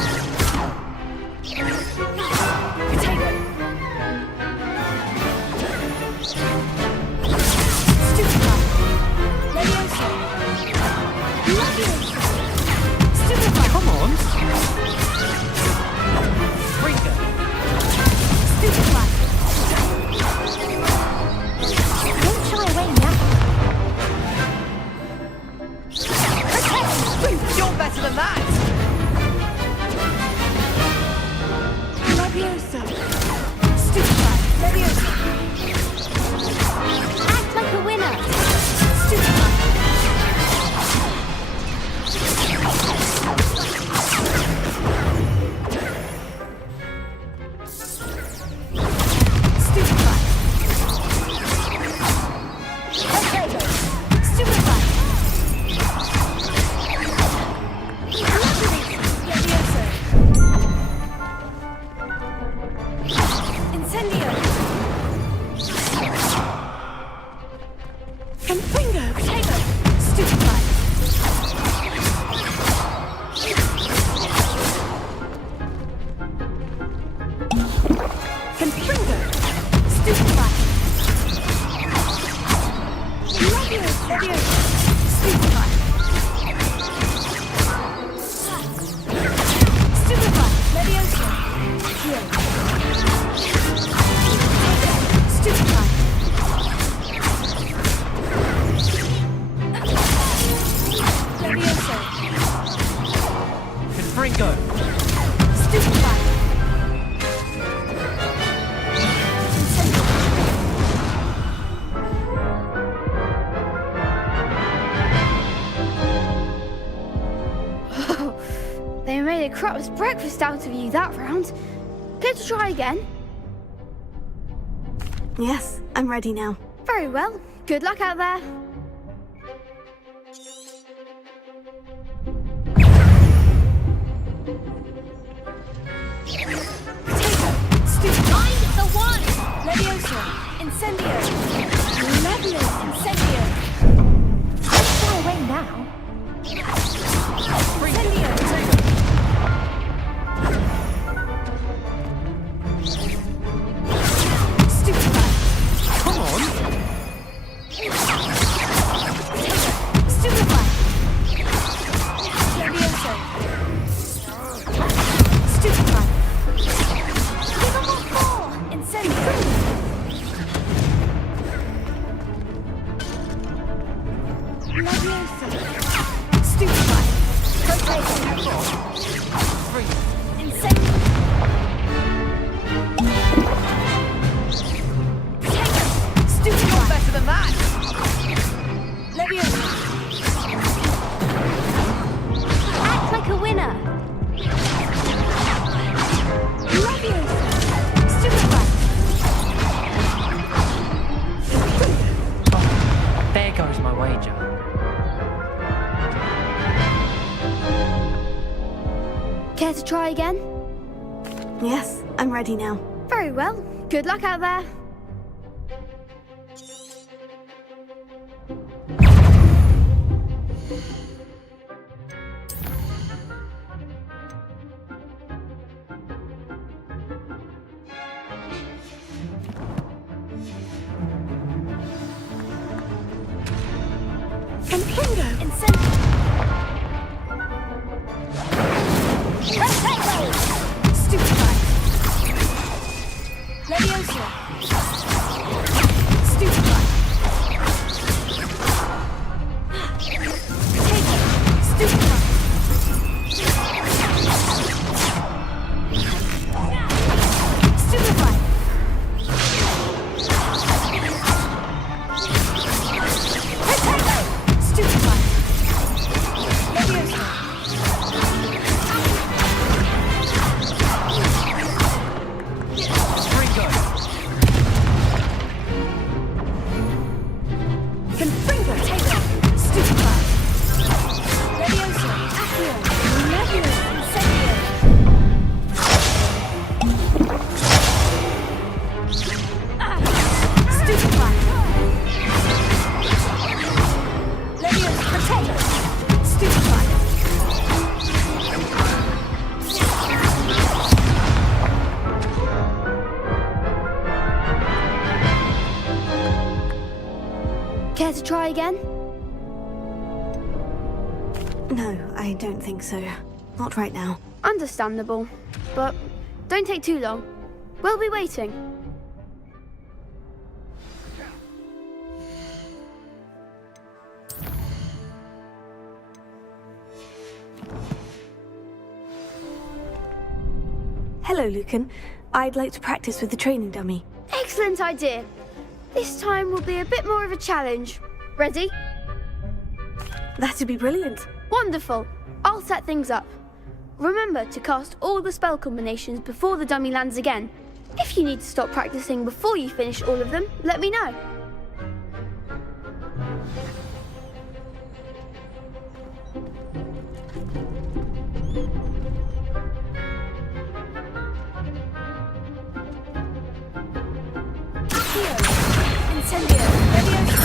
Potato! Stupefy! Leviosa! Leviosa! Stupefy! Come on! Springer! Stupefy! Don't shy away now. You're better than that! Leviosa! Stupefy! Leviosa! Act like a winner. Stupefy! Stupefy! Potato! Stupefy! Leviosa! Incendio! Confringo! Potato! Stupefy! Confringo! Stupefy! Leviosa! Stupefy! Stupefy! Leviosa! Heal! Stupefy! Leviosa! Confringo! Stupefy! They made a crap's breakfast out of you that round. Care to try again? Yes, I'm ready now. Very well. Good luck out there. Stupefy! The one! Leviosa! Incendio! Leviosa! Incendio! Don't shy away now. Incendio! Stupefy! Come on! Stupefy! Leviosa! Stupefy! Give him what for! Incendio! Leviosa! Stupefy! Potato! Incendio! try again? Yes, I'm ready now. Very well. Good luck out there. And bingo! Stupefy! Leviosa! Stupefy! Stupefy! Stupefy! Stupefy! Leviosa! Confringo! Stupefy! Leviosa! Accio! Nebulous! Incendio! Stupefy! Leviosa! Potato! Stupefy! Care to try again? No, I don't think so. Not right now. Understandable. But don't take too long. We'll be waiting. Hello, Lucan. I'd like to practice with the training dummy. Excellent idea. This time will be a bit more of a challenge. Ready? That'd be brilliant. Wonderful. I'll set things up. Remember to cast all the spell combinations before the dummy lands again. If you need to stop practicing before you finish all of them, let me know. Incendio! Leviosa!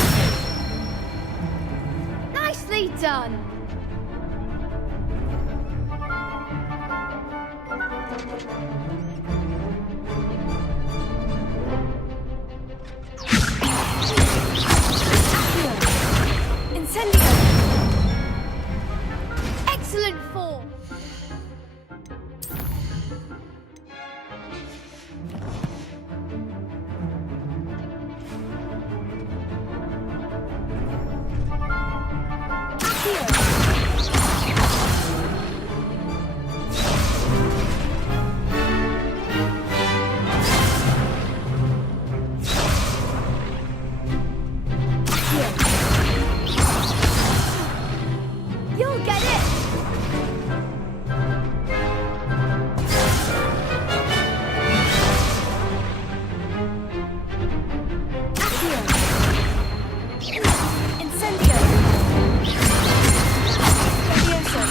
Nicely done. Incendio! Excellent form. You'll get it. Incendio! Leviosa!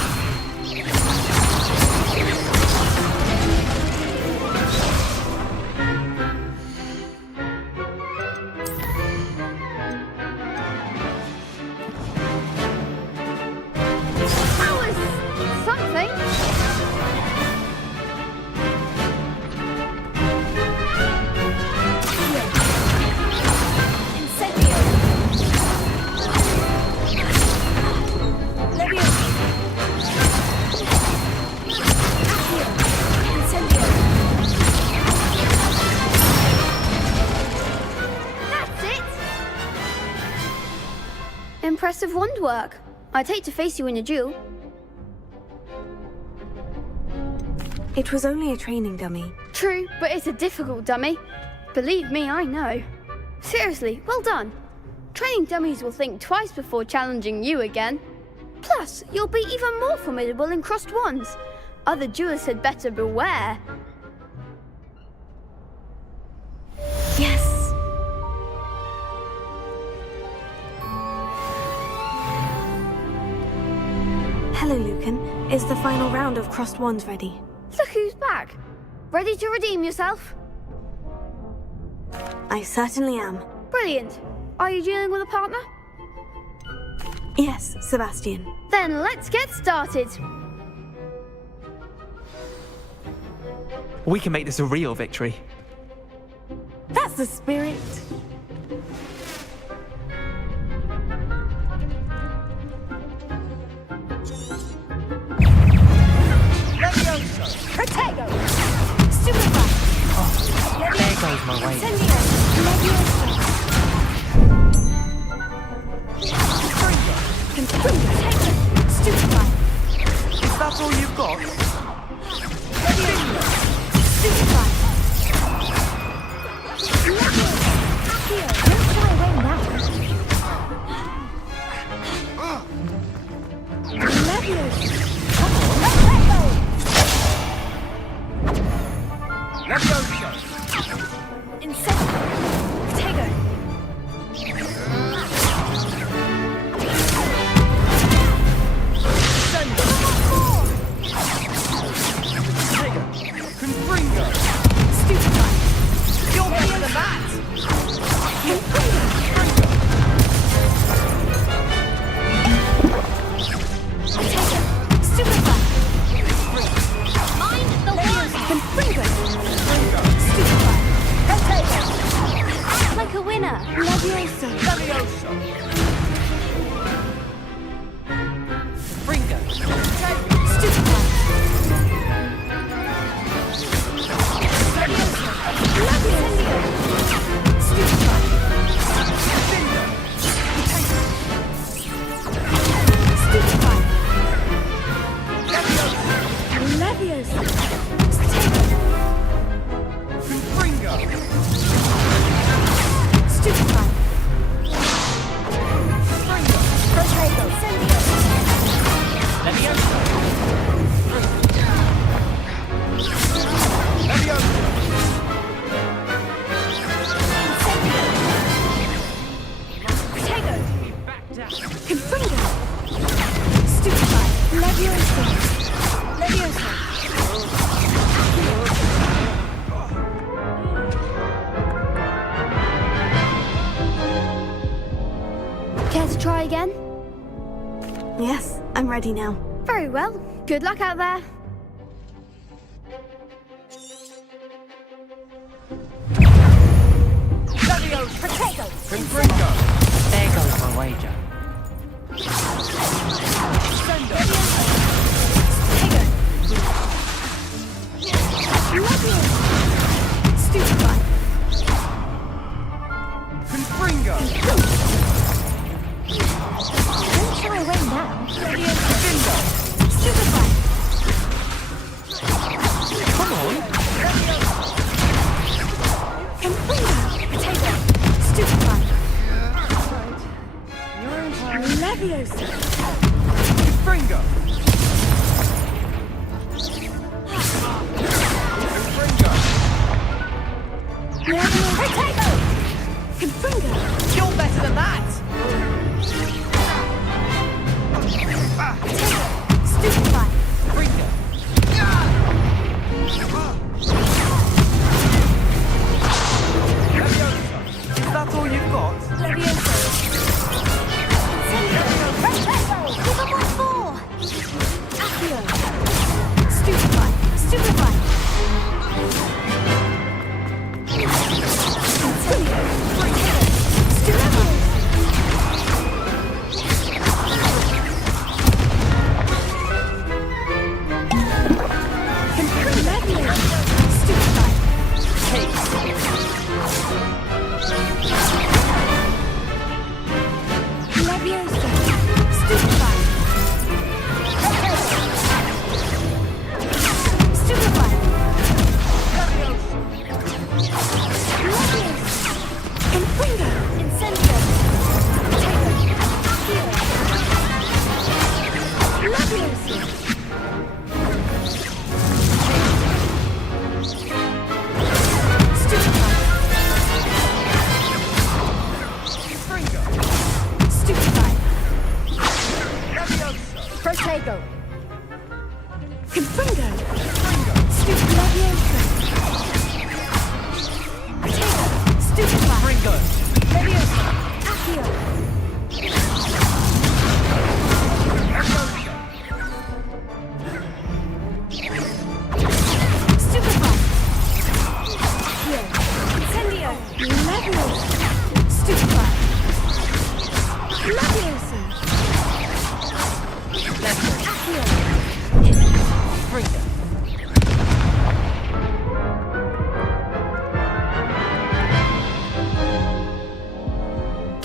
That was something. Incendio! Leviosa! Incendio! That's it. Impressive wand work. I'd hate to face you in a duel. It was only a training dummy. True, but it's a difficult dummy. Believe me, I know. Seriously, well done. Training dummies will think twice before challenging you again. Plus, you'll be even more formidable in crossed wands. Other duelists had better beware. Yes! Hello, Lucan. Is the final round of crossed wands ready? attack. Ready to redeem yourself? I certainly am. Brilliant. Are you dealing with a partner? Yes, Sebastian. Then let's get started. We can make this a real victory. That's the spirit. Levioso! Protego! Stupefy! There goes my way. Incendio! Levioso! Protego! Stupefy! Is that all you've got? Levioso! Stupefy! Care to try again? Yes, I'm ready now. Very well. Good luck out there. There goes my wager. Don't shy away now. Come on. Leviosa! Fringo! Potato! Confringo! You're better than that! Stupefy! Fringo! Leviosa! Is that all you've got? Leviosa! Stupefy! Leviosa!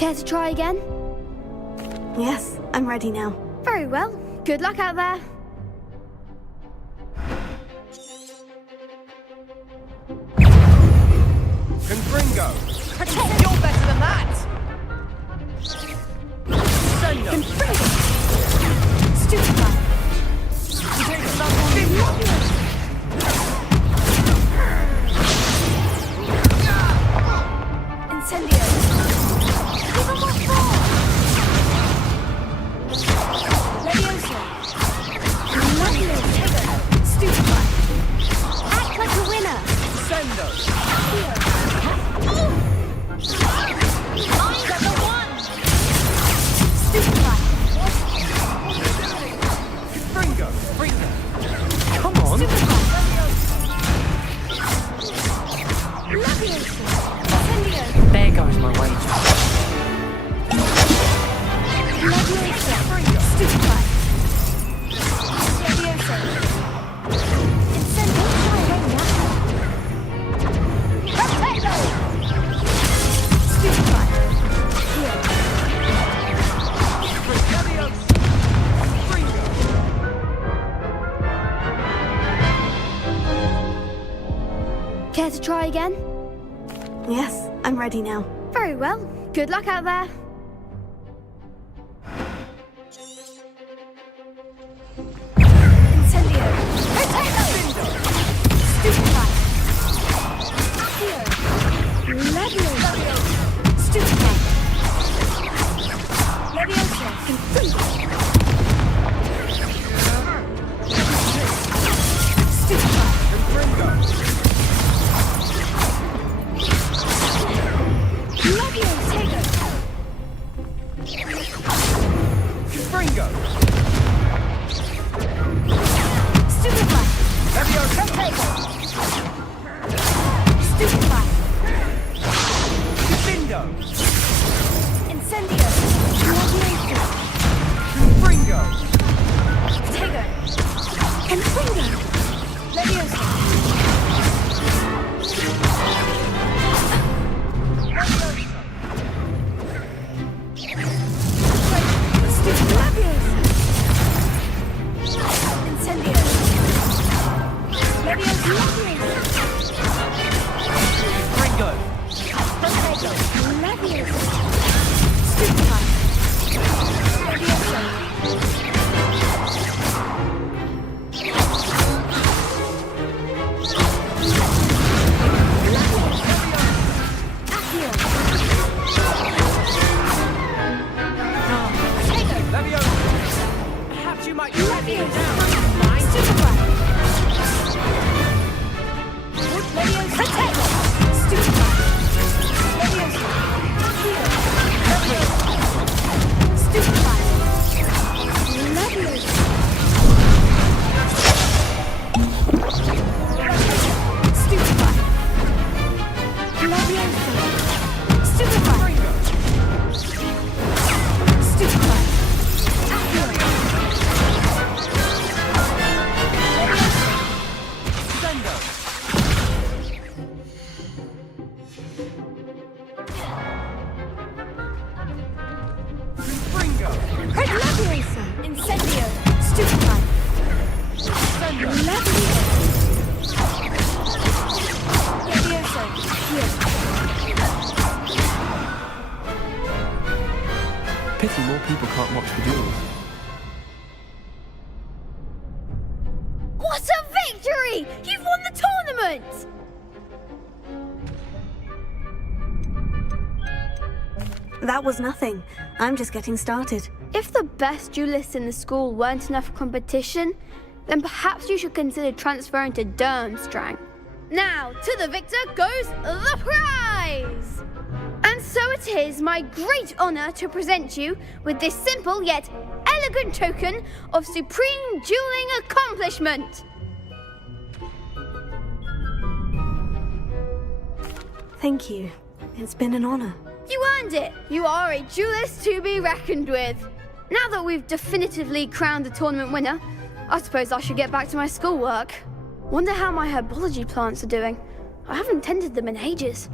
Care to try again? Yes, I'm ready now. Very well. Good luck out there. Confringo! You're better than that! Send them! Stupefy! Incendio! Give him what for! Leviosa! Magno! Stupefy! Act like a winner! Send them! Got the one! Stupefy! Confringo! Fringo! Come on! There goes my wager. Stupefy! Leviosa! Incendio! Stupefy! Here! Care to try again? Yes, I'm ready now. Very well. Good luck out there. Incendio! Stupefy! Accio! Leviosa! Stupefy! Leviosa! Stupefy! Confringo! Stupefy! Leviosa! Stupefy! Confindo! Incendio! Leviosa! Confringo! Tego! Confringo! Leviosa! Incendio! Leviosa! Fringo! Leviosa! Stupefy! Leviosa! Accio! Perhaps you might track me down. Stupefy! Leviosa! Stupefy! Leviosa! Accio! Stupefy! Leviosa! Stupefy! Leviosa! Stupefy! Stupefy! Accio! Sendo! Confringo! Leviosa! Incendio! Stupefy! Sendo! Leviosa! Leviosa! Here! Pity more people can't watch the duels. What a victory! You've won the tournament! That was nothing. I'm just getting started. If the best duelists in the school weren't enough for competition, then perhaps you should consider transferring to Durmstrang. Now, to the victor goes the prize! And so it is my great honor to present you with this simple yet elegant token of supreme dueling accomplishment. Thank you. It's been an honor. You earned it! You are a duelist to be reckoned with. Now that we've definitively crowned the tournament winner, I suppose I should get back to my schoolwork. Wonder how my herbology plants are doing. I haven't tended them in ages.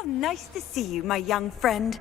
How nice to see you, my young friend.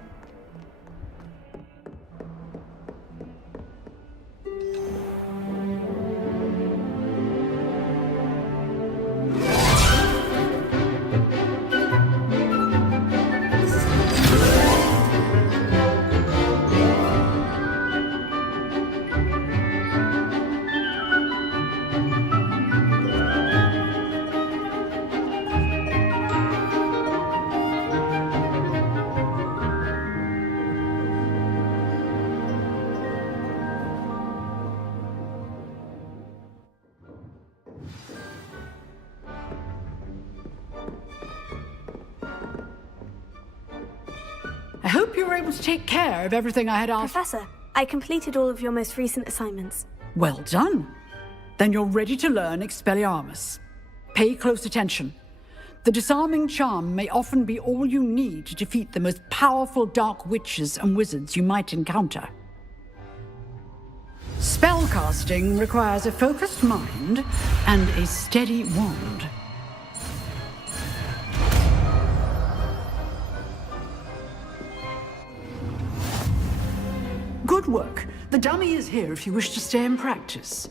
I hope you were able to take care of everything I had asked. Professor, I completed all of your most recent assignments. Well done. Then you're ready to learn Expelliarmus. Pay close attention. The disarming charm may often be all you need to defeat the most powerful dark witches and wizards you might encounter. Spellcasting requires a focused mind and a steady wand. Good work. The dummy is here if you wish to stay and practice.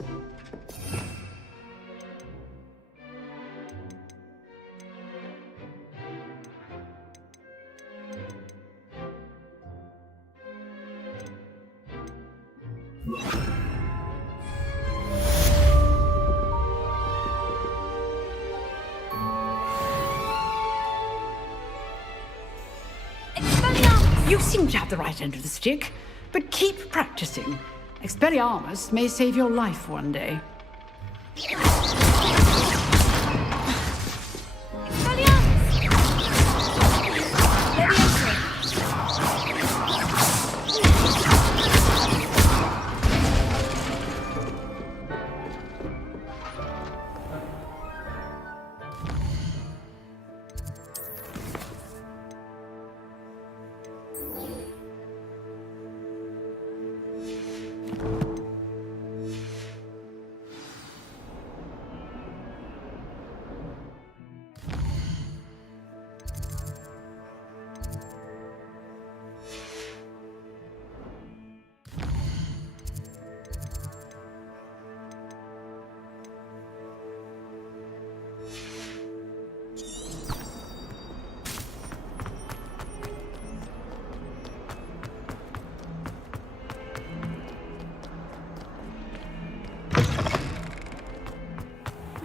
You seem to have the right end of the stick, but keep practicing. Expelliarmus may save your life one day.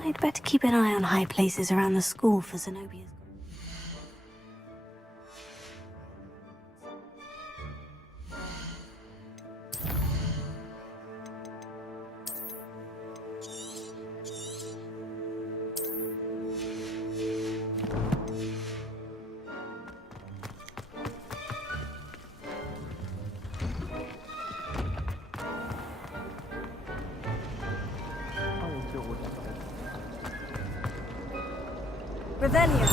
I'd better keep an eye on high places around the school for Zenobia's. Revelio.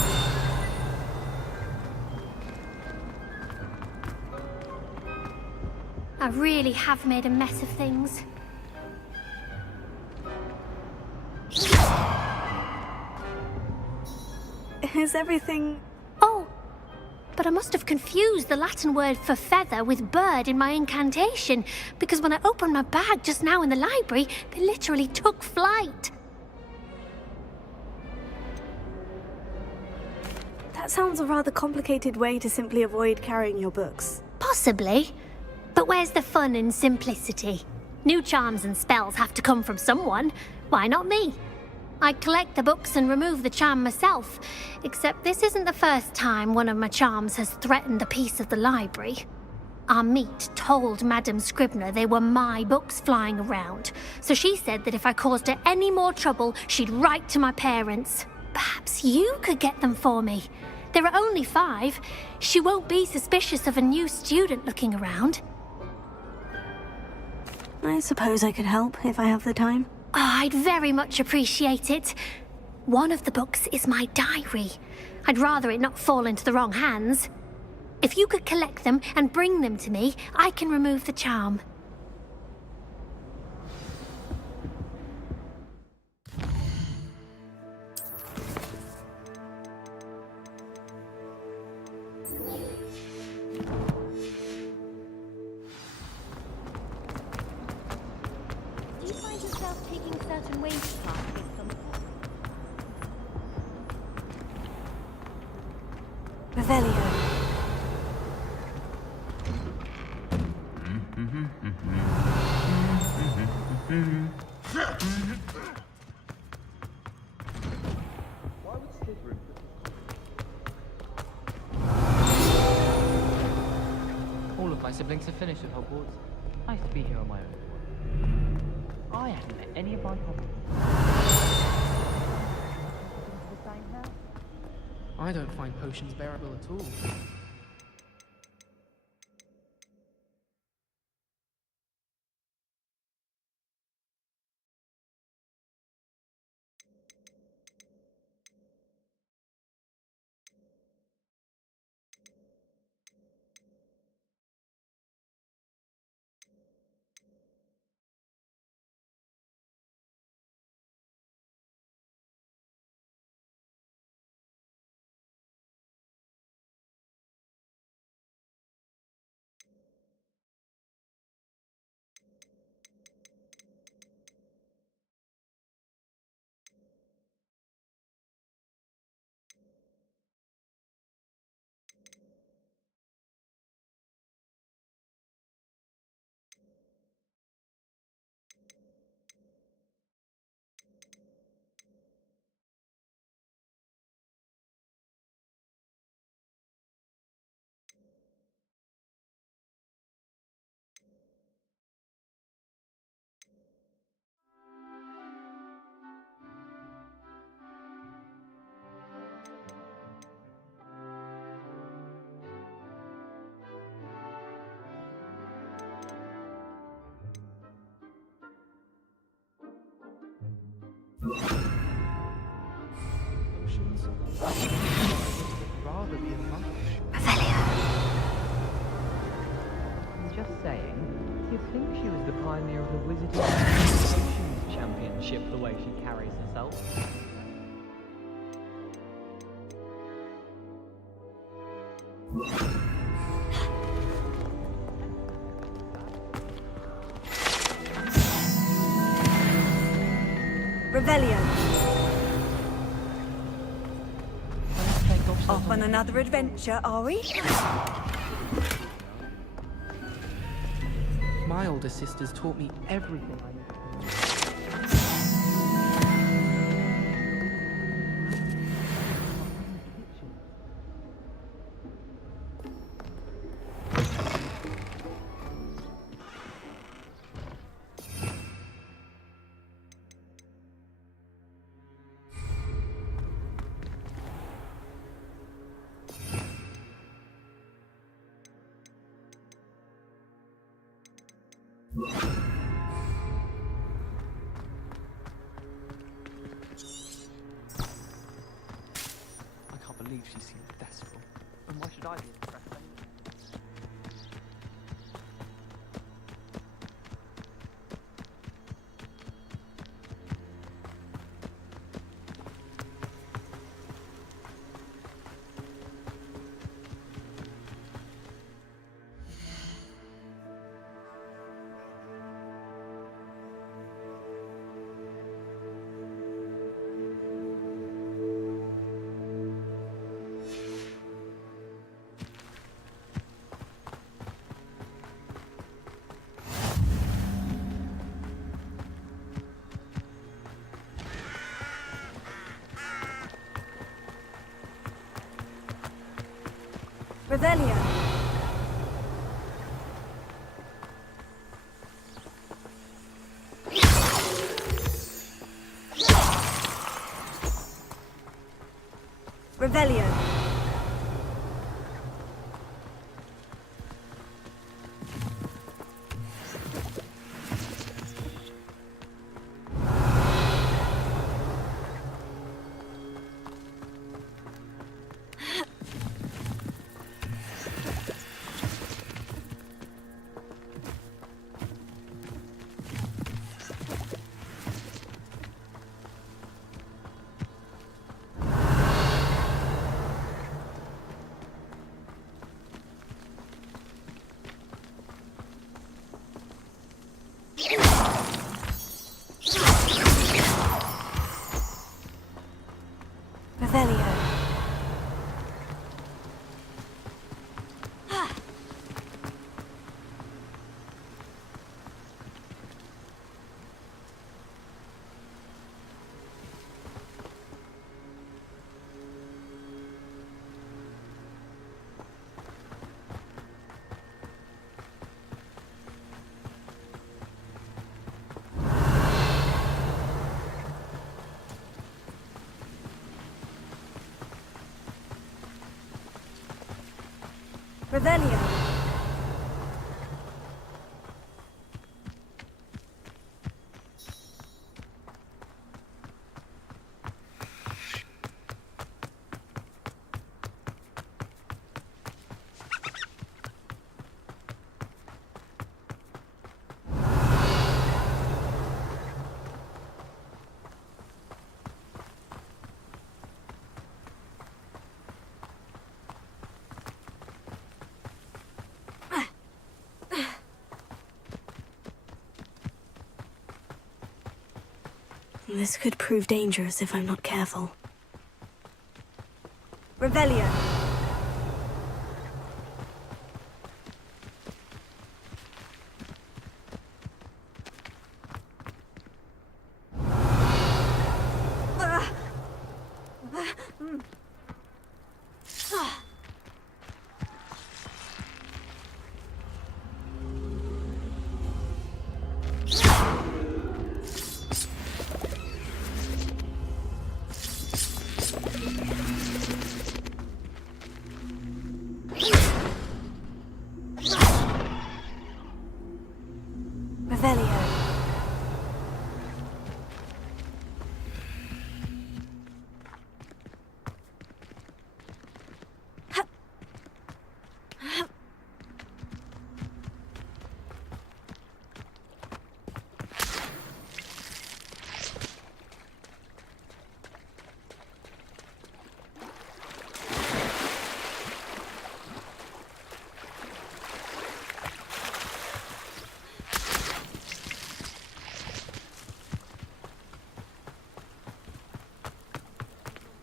I really have made a mess of things. Is everything... Oh, but I must have confused the Latin word for feather with bird in my incantation, because when I opened my bag just now in the library, they literally took flight. That sounds a rather complicated way to simply avoid carrying your books. Possibly. But where's the fun in simplicity? New charms and spells have to come from someone. Why not me? I collect the books and remove the charm myself, except this isn't the first time one of my charms has threatened the peace of the library. Our meet told Madame Scribner they were my books flying around, so she said that if I caused her any more trouble, she'd write to my parents. Perhaps you could get them for me. There are only 5. She won't be suspicious of a new student looking around. I suppose I could help if I have the time. Oh, I'd very much appreciate it. One of the books is my diary. I'd rather it not fall into the wrong hands. If you could collect them and bring them to me, I can remove the charm. yourself taking certain ways to pass against them? Revelio. All of my siblings have finished at Hogwarts. I used to be here on my own. I haven't met any of my problems. I don't find potions bearable at all. Potions? Rather be a monk. Just saying, do you think she was the pioneer of the Wizarding Potions Championship the way she carries herself? Revelio. Off on another adventure, are we? My older sisters taught me everything I knew. I can't believe she seemed desperate. And why should I be impressed anyway? Revelio. Revelio. Revelio. This could prove dangerous if I'm not careful. Revelio. Revelio.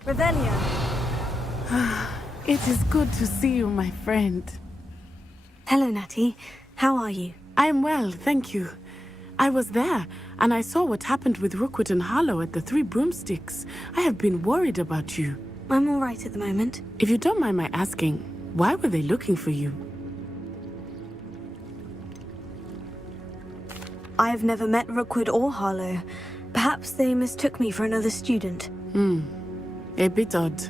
Revelio. It is good to see you, my friend. Hello, Natty. How are you? I am well, thank you. I was there, and I saw what happened with Rookwood and Harlow at the Three Broomsticks. I have been worried about you. I'm all right at the moment. If you don't mind my asking, why were they looking for you? I've never met Rookwood or Harlow. Perhaps they mistook me for another student. A bit odd.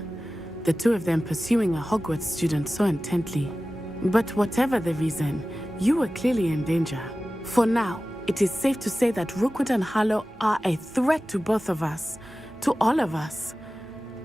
The two of them pursuing a Hogwarts student so intently. But whatever the reason, you were clearly in danger. For now, it is safe to say that Rookwood and Harlow are a threat to both of us. To all of us.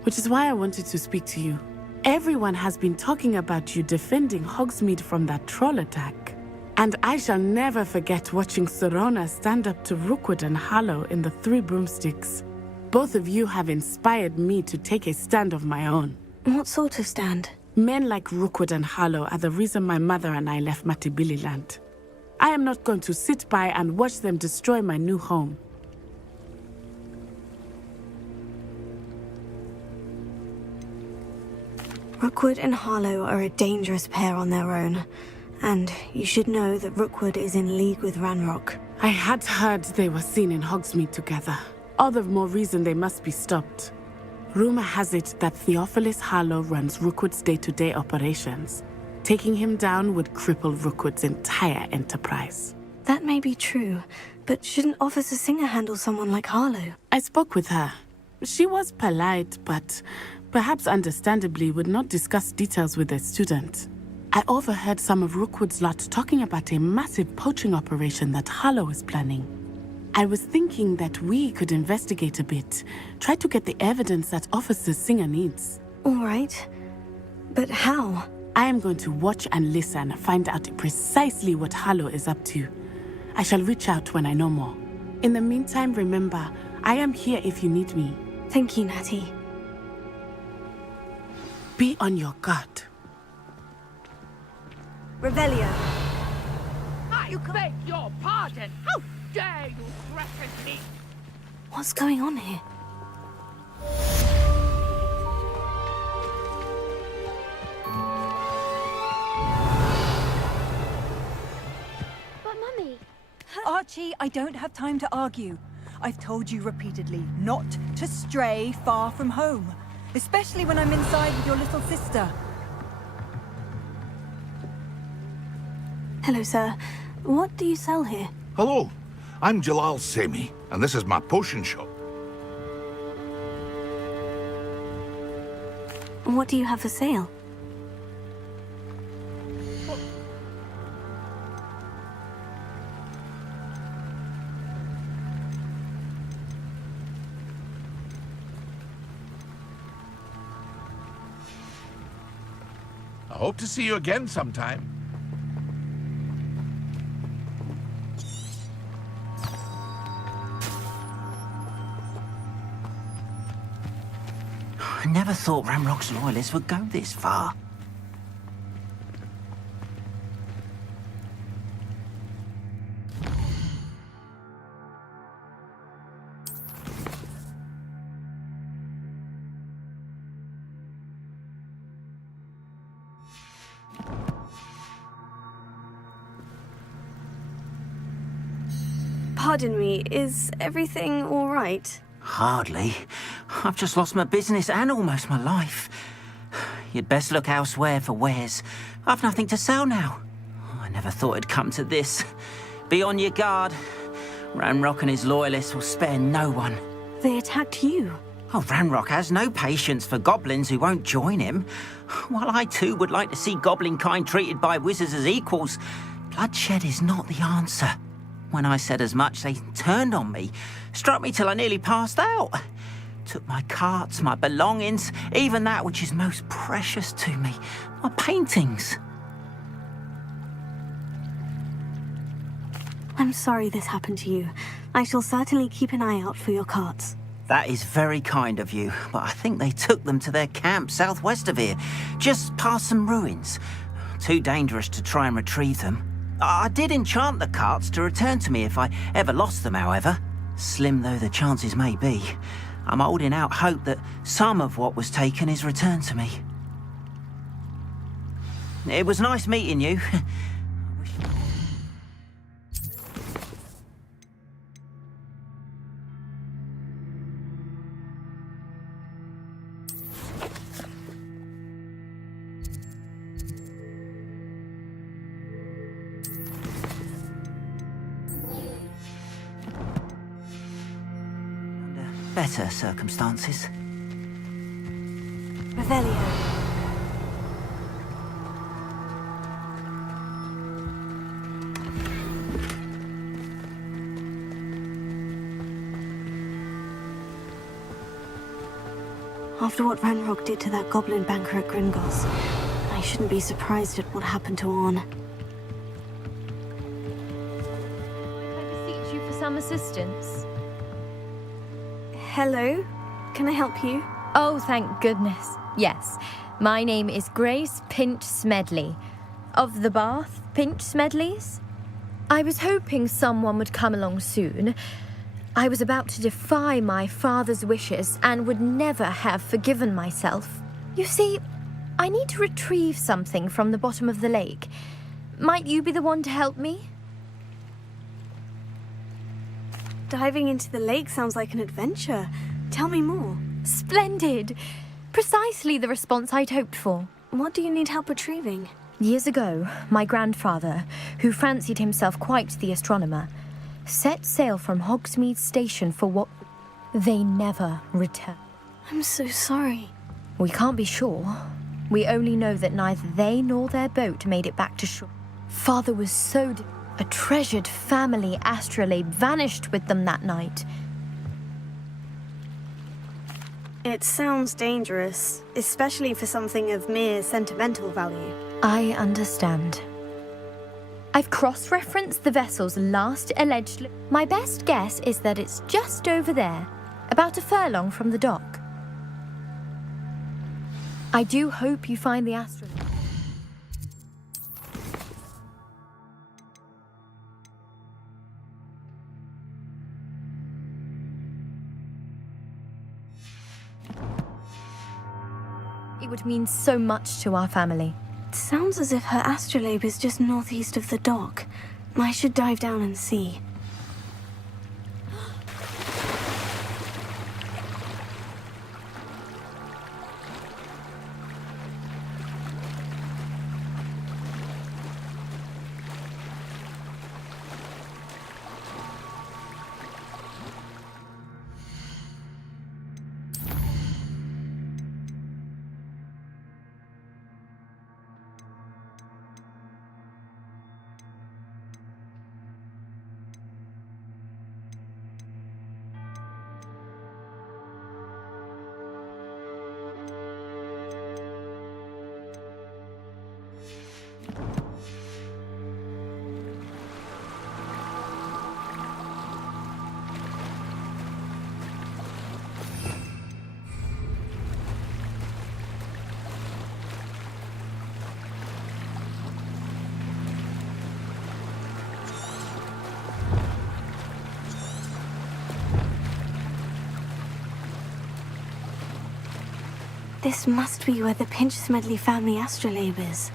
Which is why I wanted to speak to you. Everyone has been talking about you defending Hogsmeade from that troll attack. And I shall never forget watching Sorona stand up to Rookwood and Harlow in the Three Broomsticks. Both of you have inspired me to take a stand of my own. What sort of stand? Men like Rookwood and Harlow are the reason my mother and I left Matibili land. I am not going to sit by and watch them destroy my new home. Rookwood and Harlow are a dangerous pair on their own. And you should know that Rookwood is in league with Ranrock. I had heard they were seen in Hogsmeade together. All the more reason they must be stopped. Rumor has it that Theophilus Harlow runs Rookwood's day-to-day operations. Taking him down would cripple Rookwood's entire enterprise. That may be true, but shouldn't Officer Singer handle someone like Harlow? I spoke with her. She was polite, but perhaps understandably would not discuss details with a student. I overheard some of Rookwood's lot talking about a massive poaching operation that Harlow is planning. I was thinking that we could investigate a bit, try to get the evidence that Officer Singer needs. All right. But how? I am going to watch and listen, find out precisely what Harlow is up to. I shall reach out when I know more. In the meantime, remember, I am here if you need me. Thank you, Natty. Be on your guard. Revelio. I beg your pardon! How dare you threaten me? What's going on here? But Mummy... Archie, I don't have time to argue. I've told you repeatedly not to stray far from home. Especially when I'm inside with your little sister. Hello, sir. What do you sell here? Hello, I'm Jalal Semi, and this is my potion shop. What do you have for sale? Hope to see you again sometime. I never thought Ranrock's loyalists would go this far. Pardon me, is everything all right? Hardly. I've just lost my business and almost my life. You'd best look elsewhere for wares. I've nothing to sell now. I never thought it'd come to this. Be on your guard. Ranrock and his loyalists will spare no one. They attacked you. Oh, Ranrock has no patience for goblins who won't join him. While I too would like to see goblin kind treated by wizards as equals, bloodshed is not the answer. When I said as much, they turned on me, struck me till I nearly passed out. Took my carts, my belongings, even that which is most precious to me, my paintings. I'm sorry this happened to you. I shall certainly keep an eye out for your carts. That is very kind of you, but I think they took them to their camp southwest of here, just past some ruins. Too dangerous to try and retrieve them. I did enchant the carts to return to me if I ever lost them, however. Slim though the chances may be, I'm holding out hope that some of what was taken is returned to me. It was nice meeting you. Better circumstances. Revelio. After what Ranrock did to that goblin banker at Gringotts, I shouldn't be surprised at what happened to Orn. I beseech you for some assistance. Hello? Can I help you? Oh, thank goodness. Yes. My name is Grace Pinch Smedley. Of the Bath Pinch Smedleys? I was hoping someone would come along soon. I was about to defy my father's wishes and would never have forgiven myself. You see, I need to retrieve something from the bottom of the lake. Might you be the one to help me? Diving into the lake sounds like an adventure. Tell me more. Splendid! Precisely the response I'd hoped for. What do you need help retrieving? Years ago, my grandfather, who fancied himself quite the astronomer, set sail from Hogsmeade Station for what they never returned. I'm so sorry. We can't be sure. We only know that neither they nor their boat made it back to shore. Father was so... A treasured family astrolabe vanished with them that night. It sounds dangerous, especially for something of mere sentimental value. I understand. I've cross-referenced the vessel's last alleged... My best guess is that it's just over there, about a furlong from the dock. I do hope you find the astrolabe. It would mean so much to our family. It sounds as if her astrolabe is just northeast of the dock. I should dive down and see. This must be where the Pinch Smedley family astrolabe is.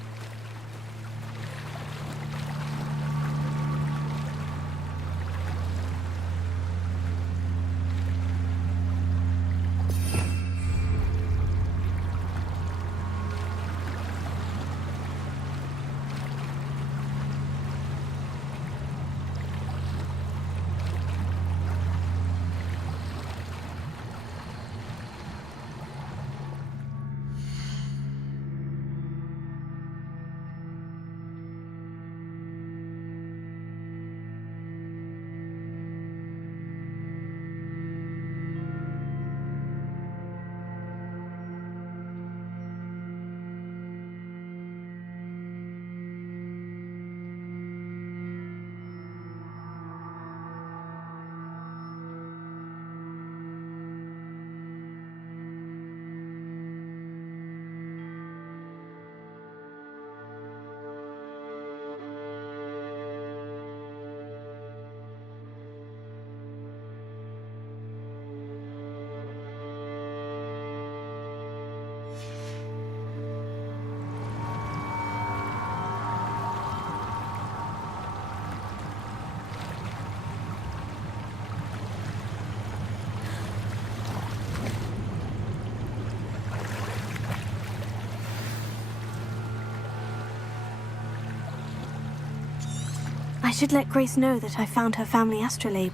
I should let Grace know that I found her family astrolabe.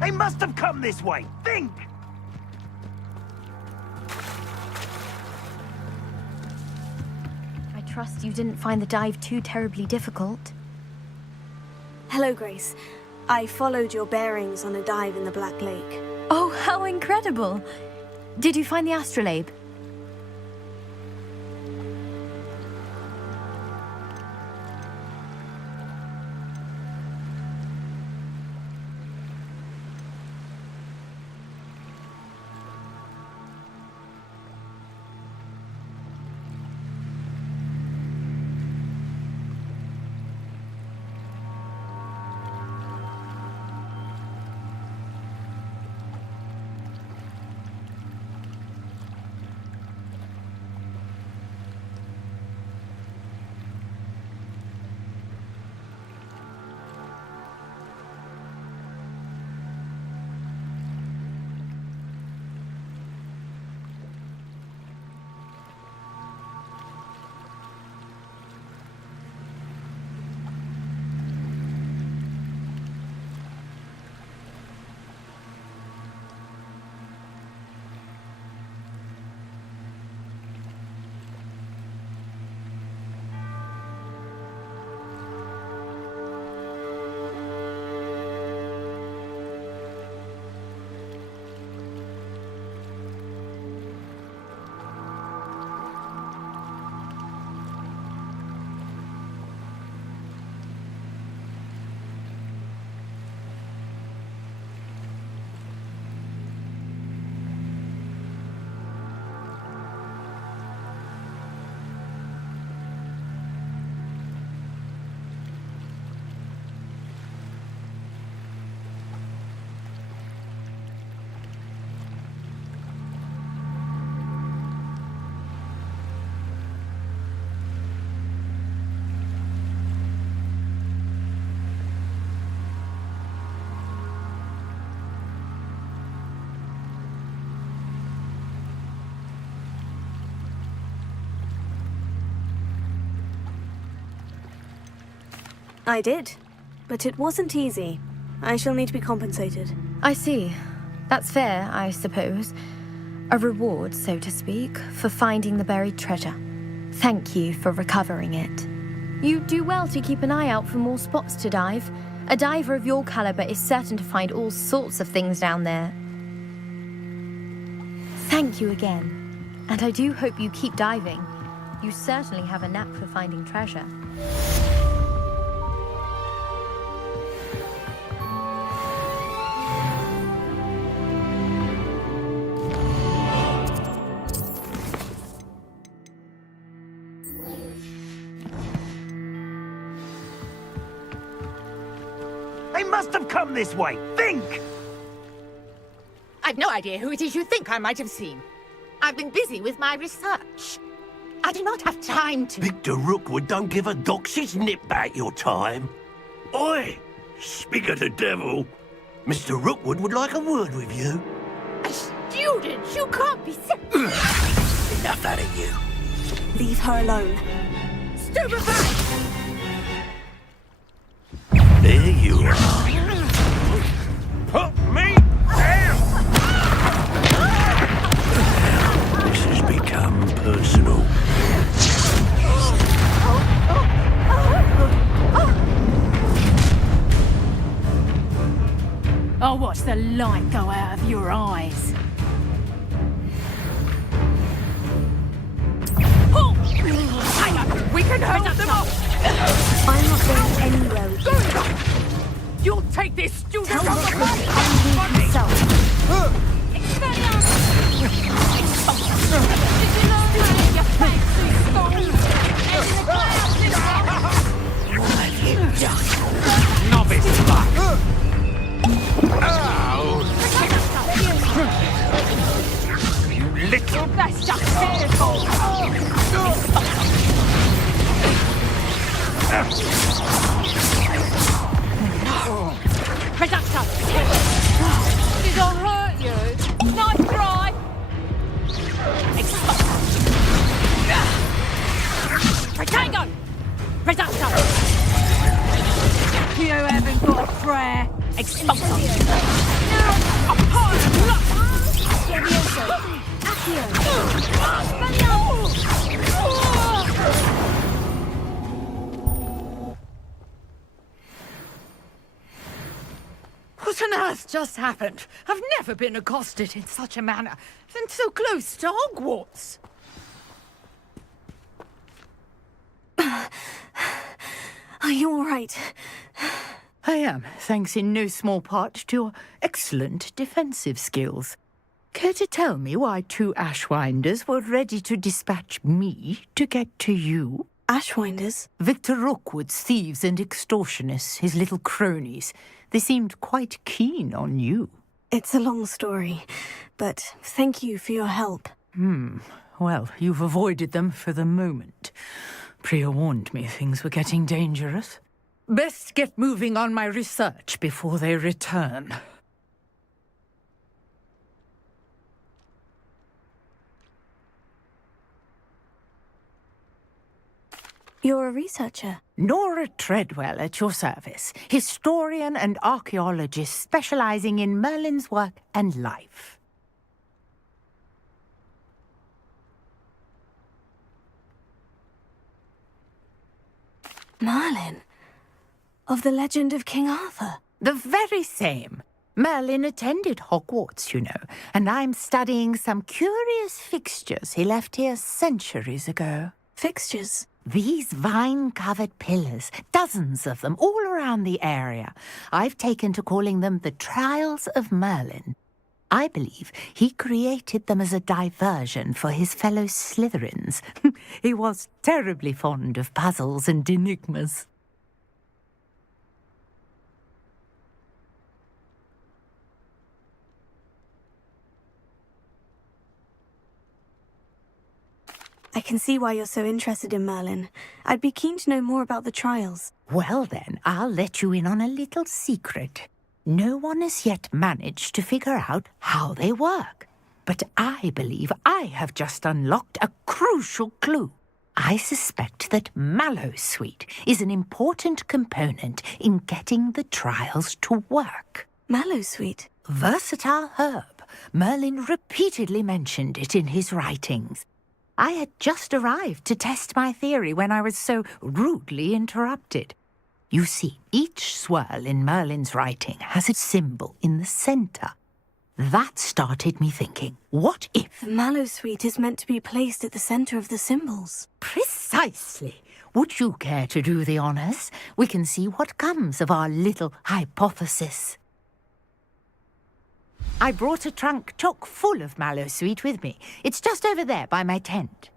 They must have come this way. Think! I trust you didn't find the dive too terribly difficult. Hello, Grace. I followed your bearings on a dive in the Black Lake. Oh, how incredible! Did you find the astrolabe? I did, but it wasn't easy. I shall need to be compensated. I see. That's fair, I suppose. A reward, so to speak, for finding the buried treasure. Thank you for recovering it. You do well to keep an eye out for more spots to dive. A diver of your caliber is certain to find all sorts of things down there. Thank you again. And I do hope you keep diving. You certainly have a knack for finding treasure. They must have come this way. Think! I've no idea who it is you think I might have seen. I've been busy with my research. I do not have time to... Victor Rookwood don't give a doxy's nip back your time. Oi! Speak of the devil. Mr. Rookwood would like a word with you. A student? You can't be... Enough out of you. Leave her alone. Stupefy! There you are. Put me down! This has become personal. I'll watch the light go out of your eyes. Hang on, we can hold them off! I'm not going anywhere with you. You'll take this student Tell from Rookwood the to undo himself. What have you done? Novice luck! You little... That's just fearful! Reductor! Did I hurt you? Nice try! Tango! Reductor! You haven't got a prayer! Expulsor! What on earth just happened? I've never been accosted in such a manner, and so close to Hogwarts. Are you all right? I am, thanks in no small part to your excellent defensive skills. Care to tell me why 2 Ashwinders were ready to dispatch me to get to you? Ashwinders? Victor Rookwood's thieves and extortionists, his little cronies. They seemed quite keen on you. It's a long story, but thank you for your help. Well, you've avoided them for the moment. Priya warned me things were getting dangerous. Best get moving on my research before they return. You're a researcher? Nora Treadwell at your service, historian and archaeologist specializing in Merlin's work and life. Merlin? Of the legend of King Arthur? The very same. Merlin attended Hogwarts, you know, and I'm studying some curious fixtures he left here centuries ago. Fixtures? These vine-covered pillars, dozens of them, all around the area. I've taken to calling them the Trials of Merlin. I believe he created them as a diversion for his fellow Slytherins. He was terribly fond of puzzles and enigmas. I can see why you're so interested in Merlin. I'd be keen to know more about the trials. Well then, I'll let you in on a little secret. No one has yet managed to figure out how they work. But I believe I have just unlocked a crucial clue. I suspect that Mallowsweet is an important component in getting the trials to work. Mallowsweet? Versatile herb. Merlin repeatedly mentioned it in his writings. I had just arrived to test my theory when I was so rudely interrupted. You see, each swirl in Merlin's writing has a symbol in the center. That started me thinking, what if... The mallow sweet is meant to be placed at the center of the symbols. Precisely. Would you care to do the honors? We can see what comes of our little hypothesis. I brought a trunk chock full of mallow sweet with me. It's just over there by my tent.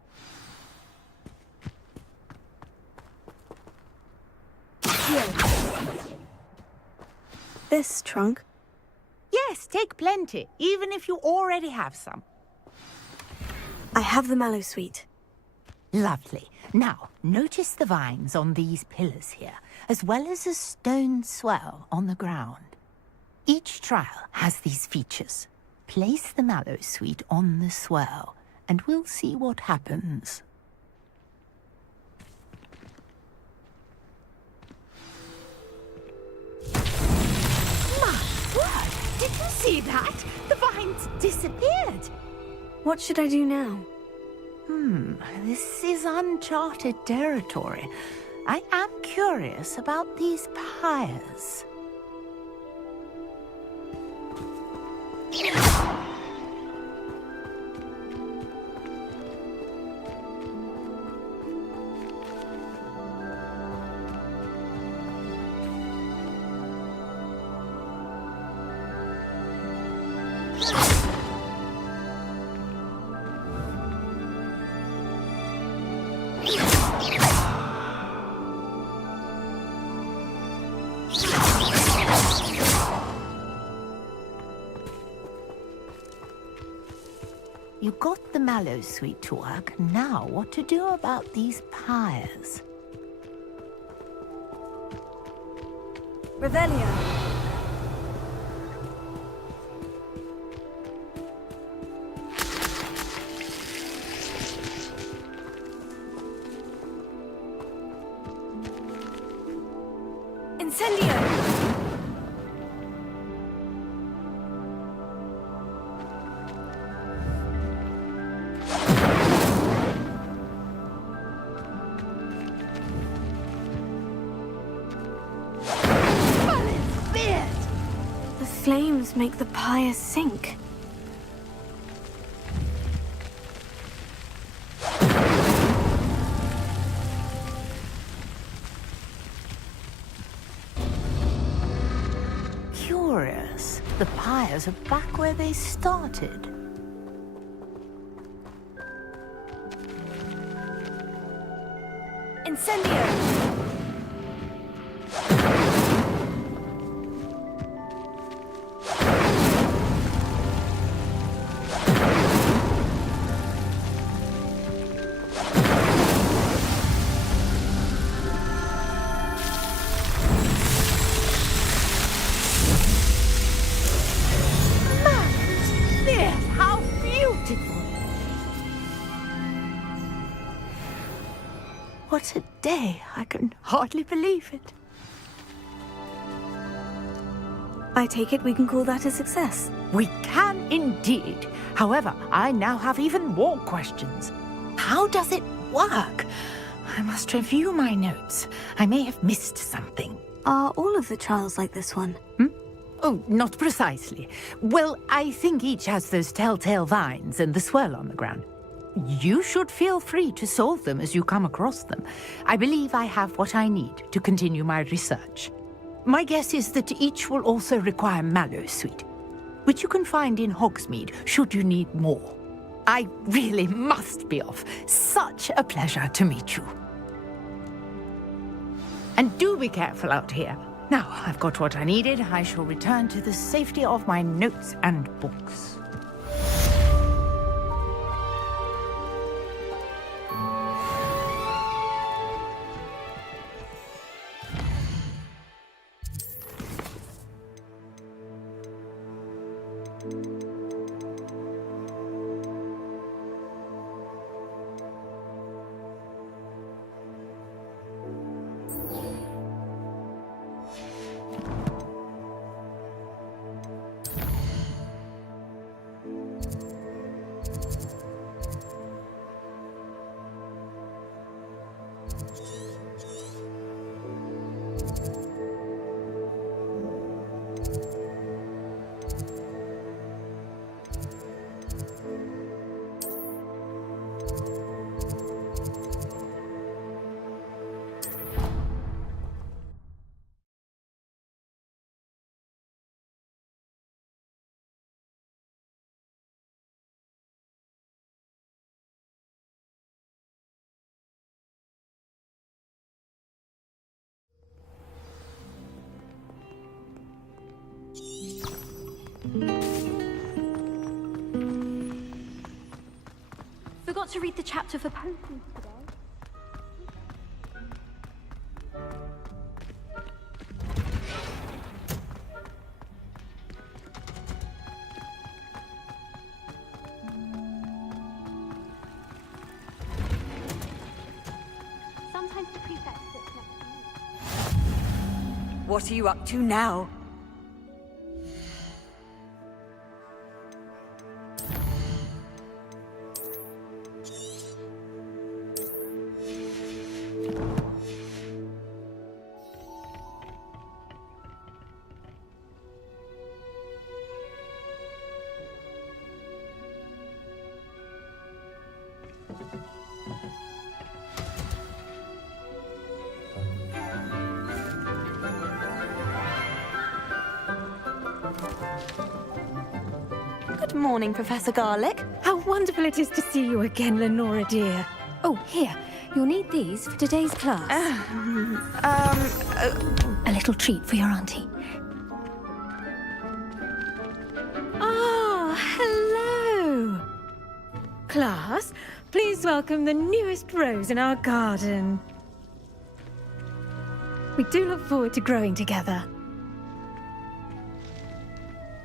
Here. This trunk? Yes, take plenty, even if you already have some. I have the mallow sweet. Lovely. Now, notice the vines on these pillars here, as well as a stone swell on the ground. Each trial has these features. Place the mallow sweet on the swell, and we'll see what happens. My word! Did you see that? The vines disappeared. What should I do now? This is uncharted territory. I am curious about these pyres. You got the mallow sweet to work. Now what to do about these pyres? Revelio. Incendio. The flames make the pyre sink. Curious. The pyres are back where they started. Incendio. How beautiful! What a day! I can hardly believe it. I take it we can call that a success. We can indeed. However, I now have even more questions. How does it work? I must review my notes. I may have missed something. Are all of the trials like this one? Oh, not precisely. Well, I think each has those telltale vines and the swirl on the ground. You should feel free to solve them as you come across them. I believe I have what I need to continue my research. My guess is that each will also require mallow sweet, which you can find in Hogsmeade should you need more. I really must be off. Such a pleasure to meet you. And do be careful out here. Now I've got what I needed, I shall return to the safety of my notes and books. forgot to read the chapter for potions today. Sometimes the prefect sits next to me. What are you up to now? Good morning, Professor Garlic. How wonderful it is to see you again, Lenora dear. Oh, here. You'll need these for today's class. A little treat for your auntie. Ah, hello. Class, please welcome the newest rose in our garden. We do look forward to growing together.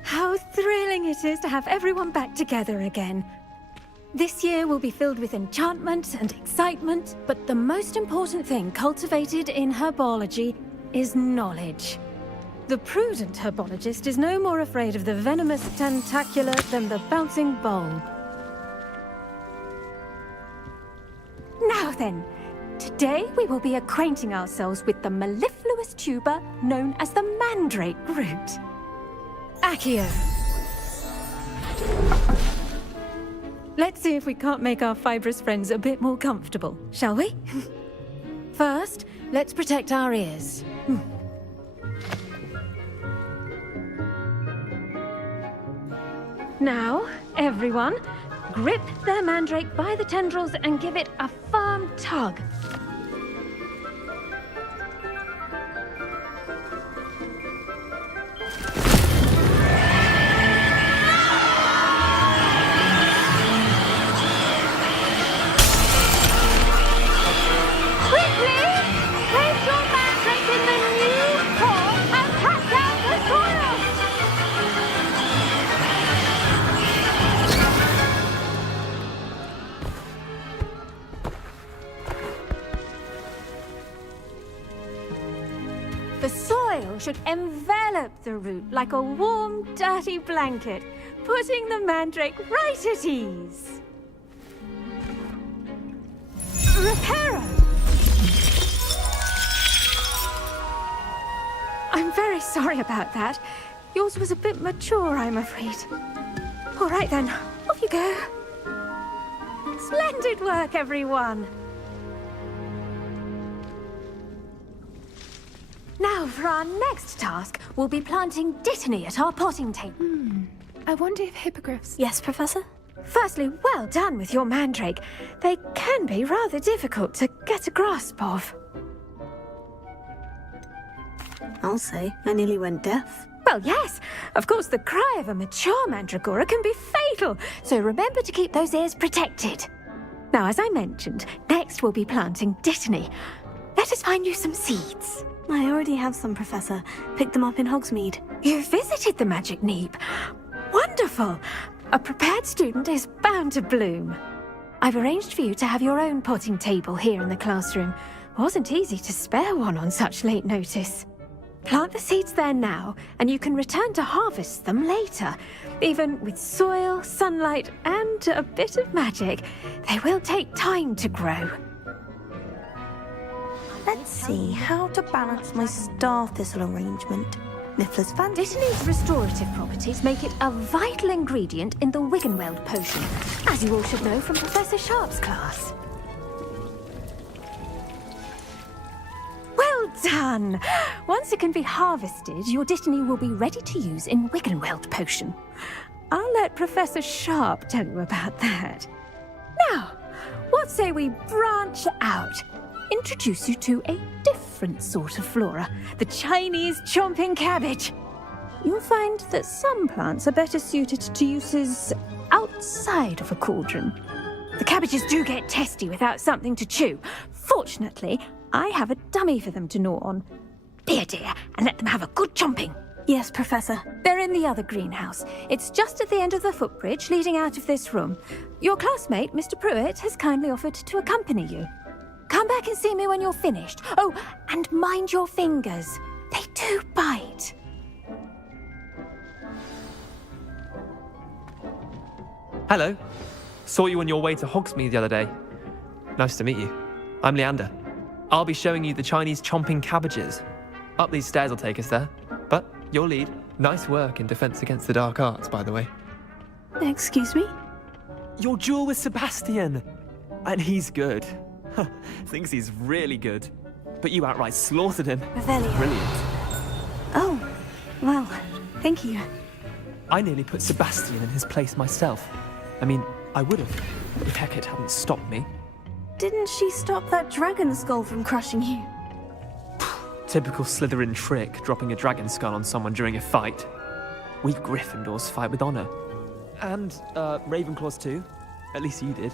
How thrilling it is to have everyone back together again. This year will be filled with enchantment and excitement, but the most important thing cultivated in herbology is knowledge. The prudent herbologist is no more afraid of the venomous tentacula than the bouncing bulb. Now then, today we will be acquainting ourselves with the mellifluous tuber known as the mandrake root. Accio. Let's see if we can't make our fibrous friends a bit more comfortable, shall we? First, let's protect our ears. Now, everyone, grip their mandrake by the tendrils and give it a firm tug. Should envelop the root like a warm, dirty blanket, putting the mandrake right at ease. Reparo! I'm very sorry about that. Yours was a bit mature, I'm afraid. All right then, off you go. Splendid work, everyone. Now, for our next task, we'll be planting dittany at our potting table. I wonder if hippogriffs... Yes, Professor? Firstly, well done with your mandrake. They can be rather difficult to get a grasp of. I'll say, I nearly went deaf. Well, yes. Of course, the cry of a mature mandragora can be fatal, so remember to keep those ears protected. Now, as I mentioned, next we'll be planting dittany. Let us find you some seeds. I already have some, Professor. Picked them up in Hogsmeade. You visited the Magic Neep. Wonderful! A prepared student is bound to bloom. I've arranged for you to have your own potting table here in the classroom. Wasn't easy to spare one on such late notice. Plant the seeds there now, and you can return to harvest them later. Even with soil, sunlight, and a bit of magic, they will take time to grow. Let's see how to balance my star thistle arrangement. Niffler's fancy. Dittany's restorative properties make it a vital ingredient in the Wiggenweld potion, as you all should know from Professor Sharp's class. Well done! Once it can be harvested, your dittany will be ready to use in Wiggenweld potion. I'll let Professor Sharp tell you about that. Now, what say we branch out? Introduce you to a different sort of flora, the Chinese chomping cabbage. You'll find that some plants are better suited to uses outside of a cauldron. The cabbages do get testy without something to chew. Fortunately, I have a dummy for them to gnaw on. Be a dear and let them have a good chomping. Yes, Professor. They're in the other greenhouse. It's just at the end of the footbridge leading out of this room. Your classmate, Mr. Pruitt, has kindly offered to accompany you. Come back and see me when you're finished. Oh, and mind your fingers. They do bite. Hello. Saw you on your way to Hogsmeade the other day. Nice to meet you. I'm Leander. I'll be showing you the Chinese chomping cabbages. Up these stairs will take us there. But your lead. Nice work in Defense Against the Dark Arts, by the way. Excuse me? Your duel with Sebastian. And he's good. Thinks he's really good. But you outright slaughtered him. Revelio. Brilliant. Oh, well, thank you. I nearly put Sebastian in his place myself. I mean, I would have, if Hecate hadn't stopped me. Didn't she stop that dragon skull from crushing you? Typical Slytherin trick, dropping a dragon skull on someone during a fight. We Gryffindors fight with honor. And, Ravenclaws too. At least you did.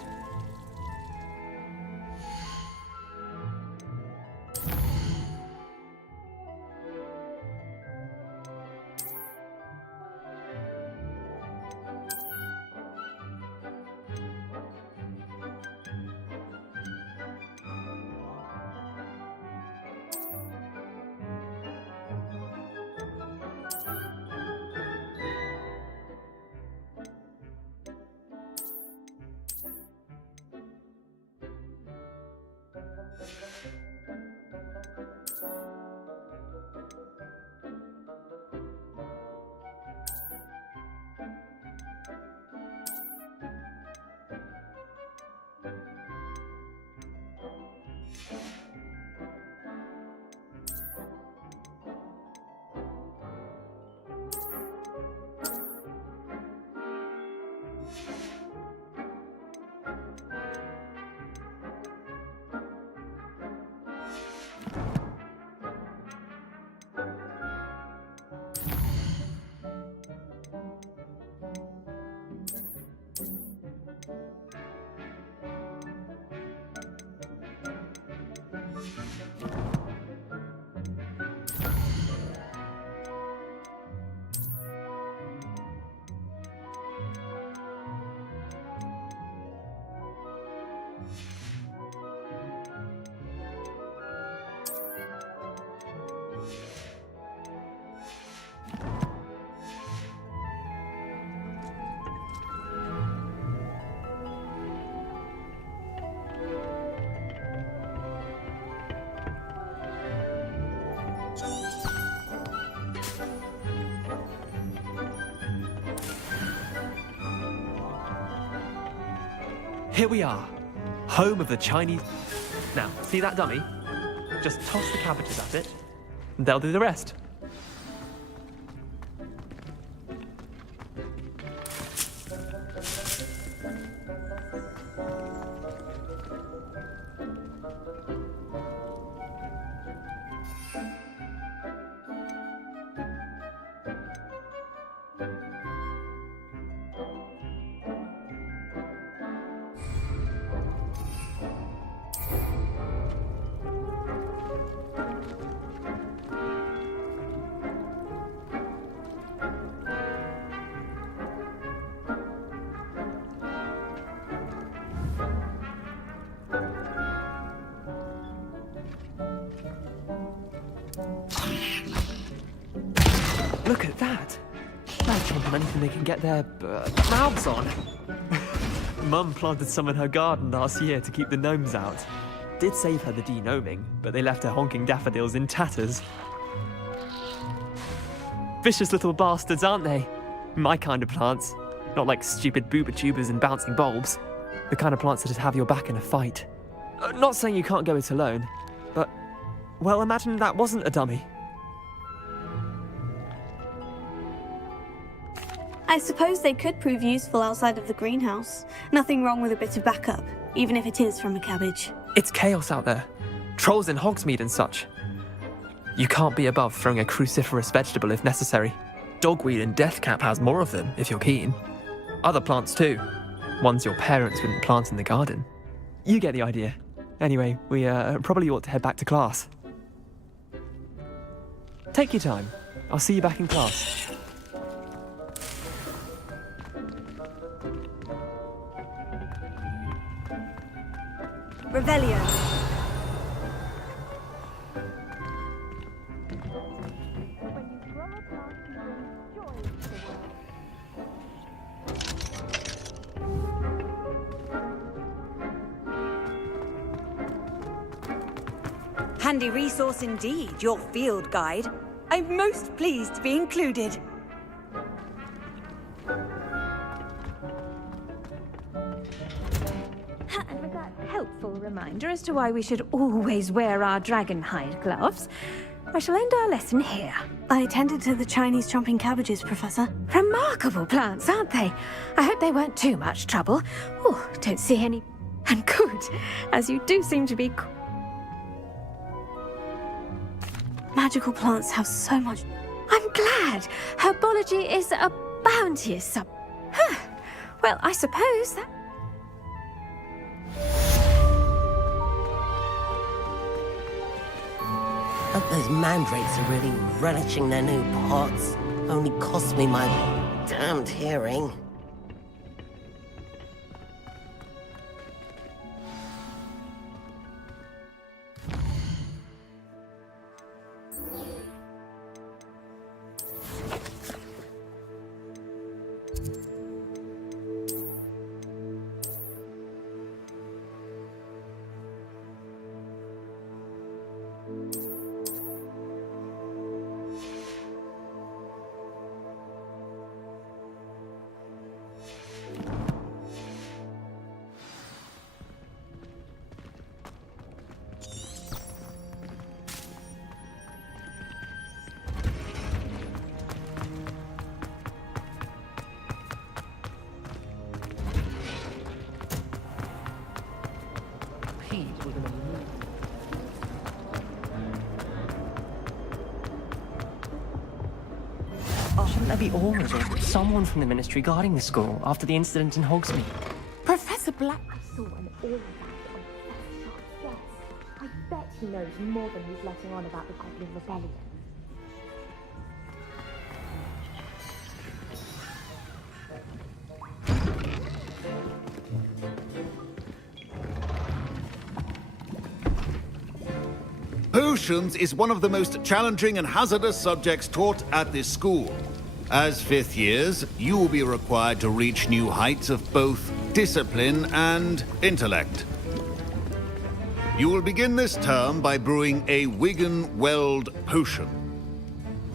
Here we are, home of the Chinese... Now, see that dummy? Just toss the cabbages at it, and they'll do the rest. Look at that! They're chomping anything they can get their mouths on. Mum planted some in her garden last year to keep the gnomes out. Did save her the de-gnoming, but they left her honking daffodils in tatters. Vicious little bastards, aren't they? My kind of plants. Not like stupid booba tubers and bouncing bulbs. The kind of plants that'd have your back in a fight. Not saying you can't go it alone, but... well, imagine that wasn't a dummy. I suppose they could prove useful outside of the greenhouse. Nothing wrong with a bit of backup, even if it is from a cabbage. It's chaos out there. Trolls in Hogsmeade and such. You can't be above throwing a cruciferous vegetable if necessary. Dogweed and deathcap has more of them, if you're keen. Other plants too. Ones your parents wouldn't plant in the garden. You get the idea. Anyway, we probably ought to head back to class. Take your time. I'll see you back in class. Revelio. Handy resource indeed, your field guide. I'm most pleased to be included. And with that helpful reminder as to why we should always wear our dragon hide gloves, I shall end our lesson here. I tended to the Chinese chomping cabbages, Professor. Remarkable plants, aren't they? I hope they weren't too much trouble. Oh, don't see any. And good, as you do seem to be. Magical plants have so much. I'm glad. Herbology is a bounteous sub. Huh. Well, I suppose that. Hope those mandrakes are really relishing their new pots. Only cost me my damned hearing. Shouldn't there be orders or someone from the Ministry guarding the school after the incident in Hogsmeade? Professor Black. I saw an all of that on Professor Sharp's desk. I bet he knows more than he's letting on about the Goblin Rebellion. Potions is one of the most challenging and hazardous subjects taught at this school. As fifth years, you will be required to reach new heights of both discipline and intellect. You will begin this term by brewing a Wigan-Weld potion.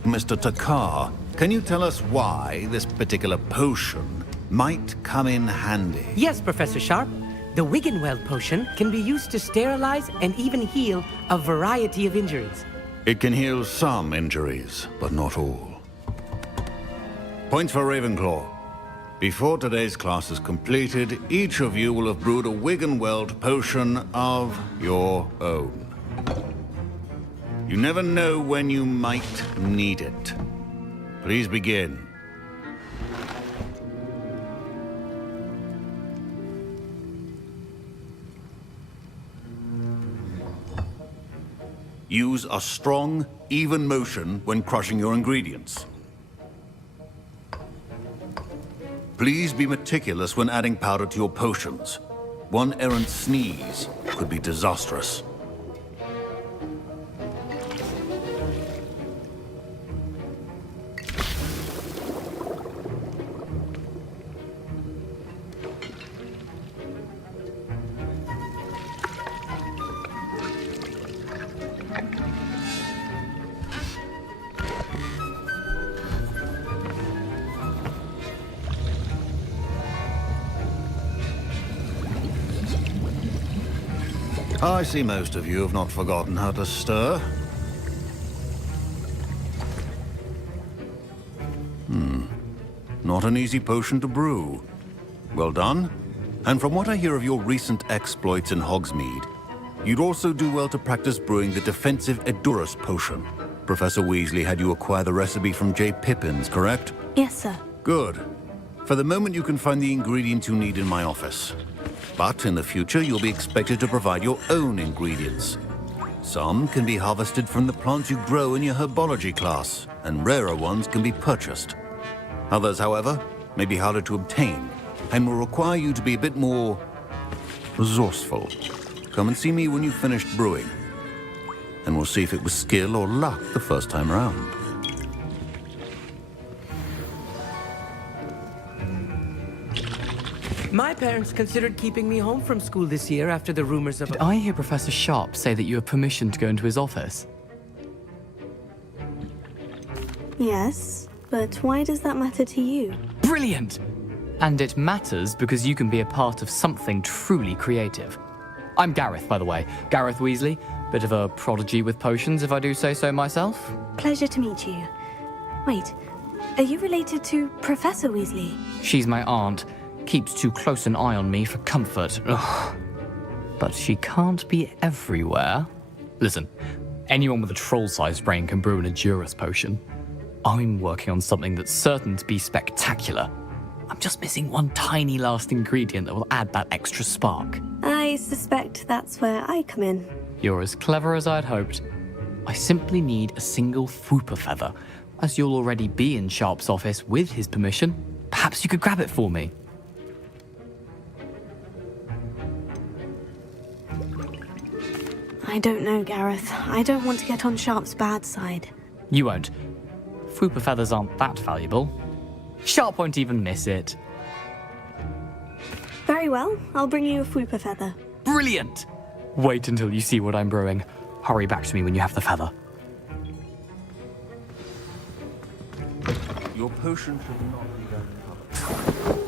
Mr. Takar, can you tell us why this particular potion might come in handy? Yes, Professor Sharp. The Wigan-Weld potion can be used to sterilize and even heal a variety of injuries. It can heal some injuries, but not all. Point for Ravenclaw. Before today's class is completed, each of you will have brewed a Wigan-Weld potion of your own. You never know when you might need it. Please begin. Use a strong, even motion when crushing your ingredients. Please be meticulous when adding powder to your potions. One errant sneeze could be disastrous. I see most of you have not forgotten how to stir. Not an easy potion to brew. Well done. And from what I hear of your recent exploits in Hogsmeade, you'd also do well to practice brewing the defensive Edurus potion. Professor Weasley had you acquire the recipe from J. Pippins, correct? Yes, sir. Good. For the moment, you can find the ingredients you need in my office. But in the future, you'll be expected to provide your own ingredients. Some can be harvested from the plants you grow in your herbology class, and rarer ones can be purchased. Others, however, may be harder to obtain, and will require you to be a bit more resourceful. Come and see me when you've finished brewing, and we'll see if it was skill or luck the first time around. My parents considered keeping me home from school this year after the rumors of... Did I hear Professor Sharp say that you have permission to go into his office? Yes, but why does that matter to you? Brilliant! And it matters because you can be a part of something truly creative. I'm Gareth, by the way. Gareth Weasley. Bit of a prodigy with potions, if I do say so myself. Pleasure to meet you. Wait, are you related to Professor Weasley? She's my aunt. Keeps too close an eye on me for comfort. Ugh. But she can't be everywhere. Listen, anyone with a troll-sized brain can brew an Edurus potion. I'm working on something that's certain to be spectacular. I'm just missing one tiny last ingredient that will add that extra spark. I suspect that's where I come in. You're as clever as I'd hoped. I simply need a single Fwooper feather. As you'll already be in Sharp's office with his permission, perhaps you could grab it for me. I don't know, Gareth. I don't want to get on Sharp's bad side. You won't. Fwooper feathers aren't that valuable. Sharp won't even miss it. Very well. I'll bring you a Fwooper feather. Brilliant! Wait until you see what I'm brewing. Hurry back to me when you have the feather. Your potion should not be uncovered.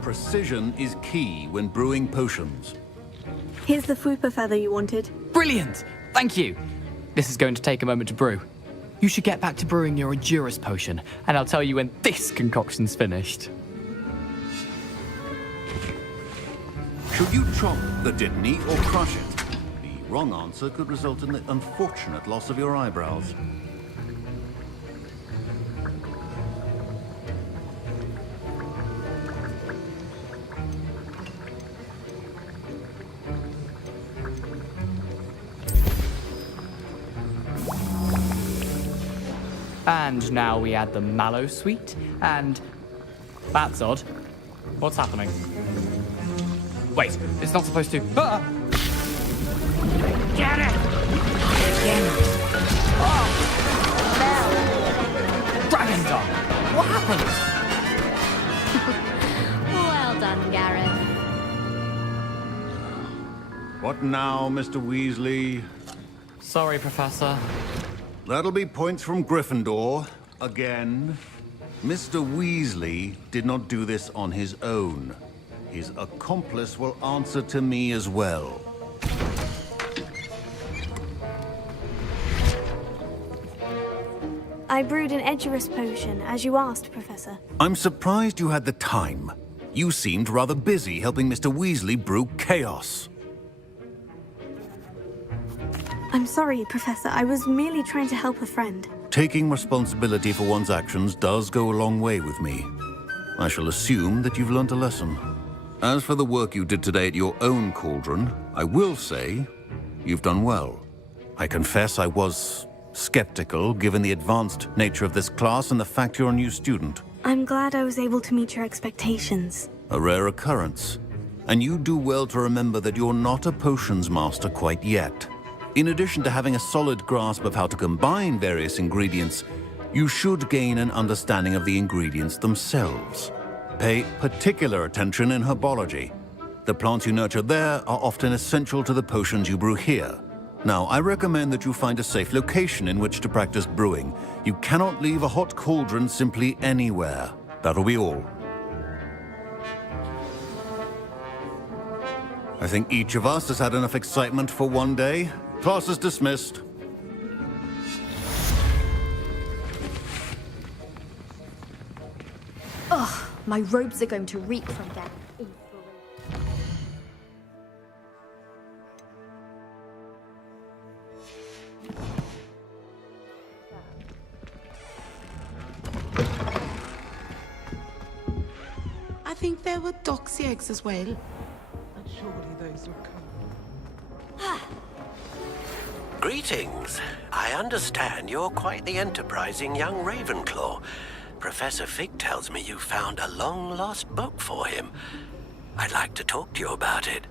Precision is key when brewing potions. Here's the Fwooper feather you wanted. Brilliant! Thank you! This is going to take a moment to brew. You should get back to brewing your Edurus potion, and I'll tell you when this concoction's finished. Should you chop the Dittany or crush it? The wrong answer could result in the unfortunate loss of your eyebrows. And now we add the mallow sweet, and... That's odd. What's happening? Wait, it's not supposed to... Ah! Get it! Again! Oh! Dragon Dog! What happened? Well done, Gareth. What now, Mr. Weasley? Sorry, Professor. That'll be points from Gryffindor, again. Mr. Weasley did not do this on his own. His accomplice will answer to me as well. I brewed an Edurus potion, as you asked, Professor. I'm surprised you had the time. You seemed rather busy helping Mr. Weasley brew chaos. I'm sorry, Professor. I was merely trying to help a friend. Taking responsibility for one's actions does go a long way with me. I shall assume that you've learnt a lesson. As for the work you did today at your own cauldron, I will say you've done well. I confess I was skeptical, given the advanced nature of this class and the fact you're a new student. I'm glad I was able to meet your expectations. A rare occurrence. And you do well to remember that you're not a potions master quite yet. In addition to having a solid grasp of how to combine various ingredients, you should gain an understanding of the ingredients themselves. Pay particular attention in herbology. The plants you nurture there are often essential to the potions you brew here. Now, I recommend that you find a safe location in which to practice brewing. You cannot leave a hot cauldron simply anywhere. That'll be all. I think each of us has had enough excitement for one day. Class is dismissed. Ugh, my robes are going to reek from that. I think there were doxy eggs as well. And surely those were Greetings. I understand you're quite the enterprising young Ravenclaw. Professor Fig tells me you found a long-lost book for him. I'd like to talk to you about it.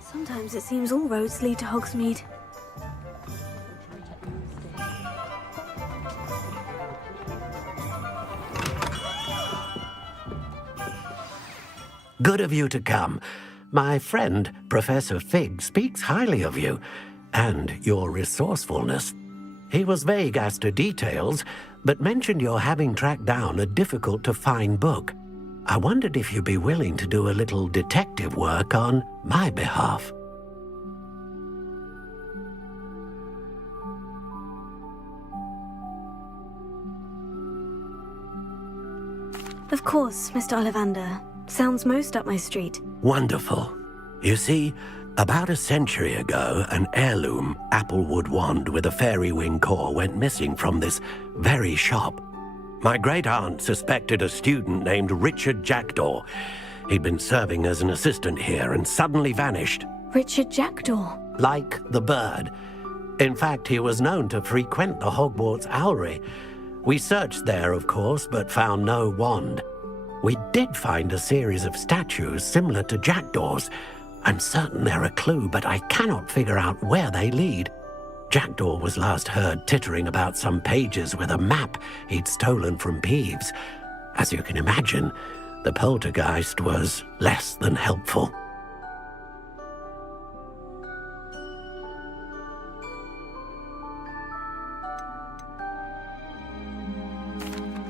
Sometimes it seems all roads lead to Hogsmeade. Good of you to come. My friend, Professor Fig, speaks highly of you and your resourcefulness. He was vague as to details, but mentioned your having tracked down a difficult-to-find book. I wondered if you'd be willing to do a little detective work on my behalf. Of course, Mr. Ollivander. Sounds most up my street. Wonderful. You see, about a century ago, an heirloom applewood wand with a fairy wing core went missing from this very shop. My great-aunt suspected a student named Richard Jackdaw. He'd been serving as an assistant here and suddenly vanished. Richard Jackdaw? Like the bird. In fact, he was known to frequent the Hogwarts Owlery. We searched there, of course, but found no wand. We did find a series of statues similar to Jackdaw's. I'm certain they're a clue, but I cannot figure out where they lead. Jackdaw was last heard tittering about some pages with a map he'd stolen from Peeves. As you can imagine, the poltergeist was less than helpful.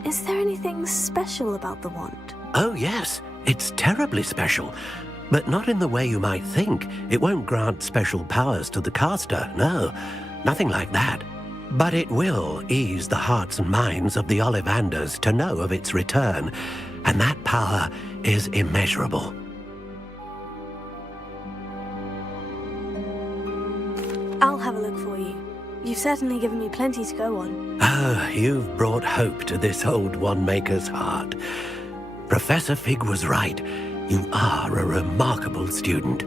Is there anything special about the wand? Oh yes, it's terribly special. But not in the way you might think. It won't grant special powers to the caster, no. Nothing like that. But it will ease the hearts and minds of the Ollivanders to know of its return, and that power is immeasurable. I'll have a look for you. You've certainly given me plenty to go on. Oh, you've brought hope to this old wand-maker's heart. Professor Fig was right. You are a remarkable student.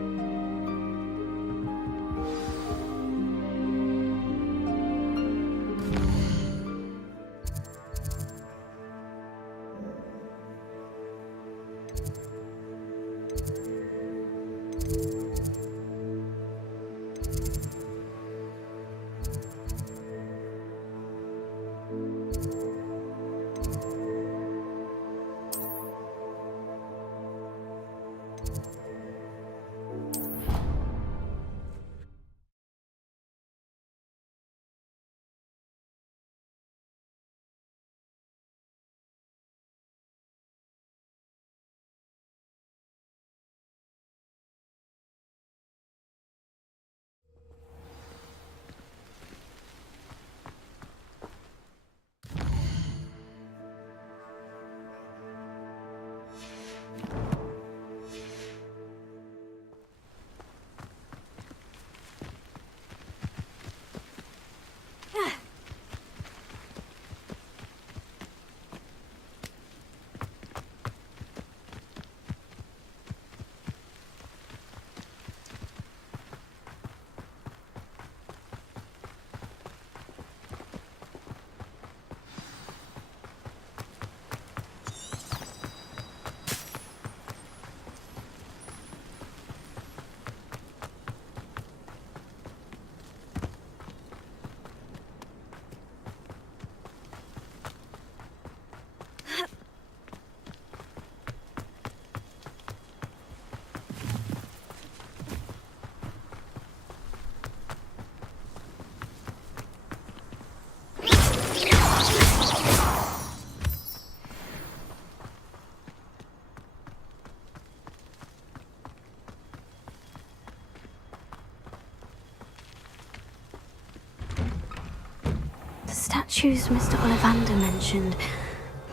Statues Mr. Ollivander mentioned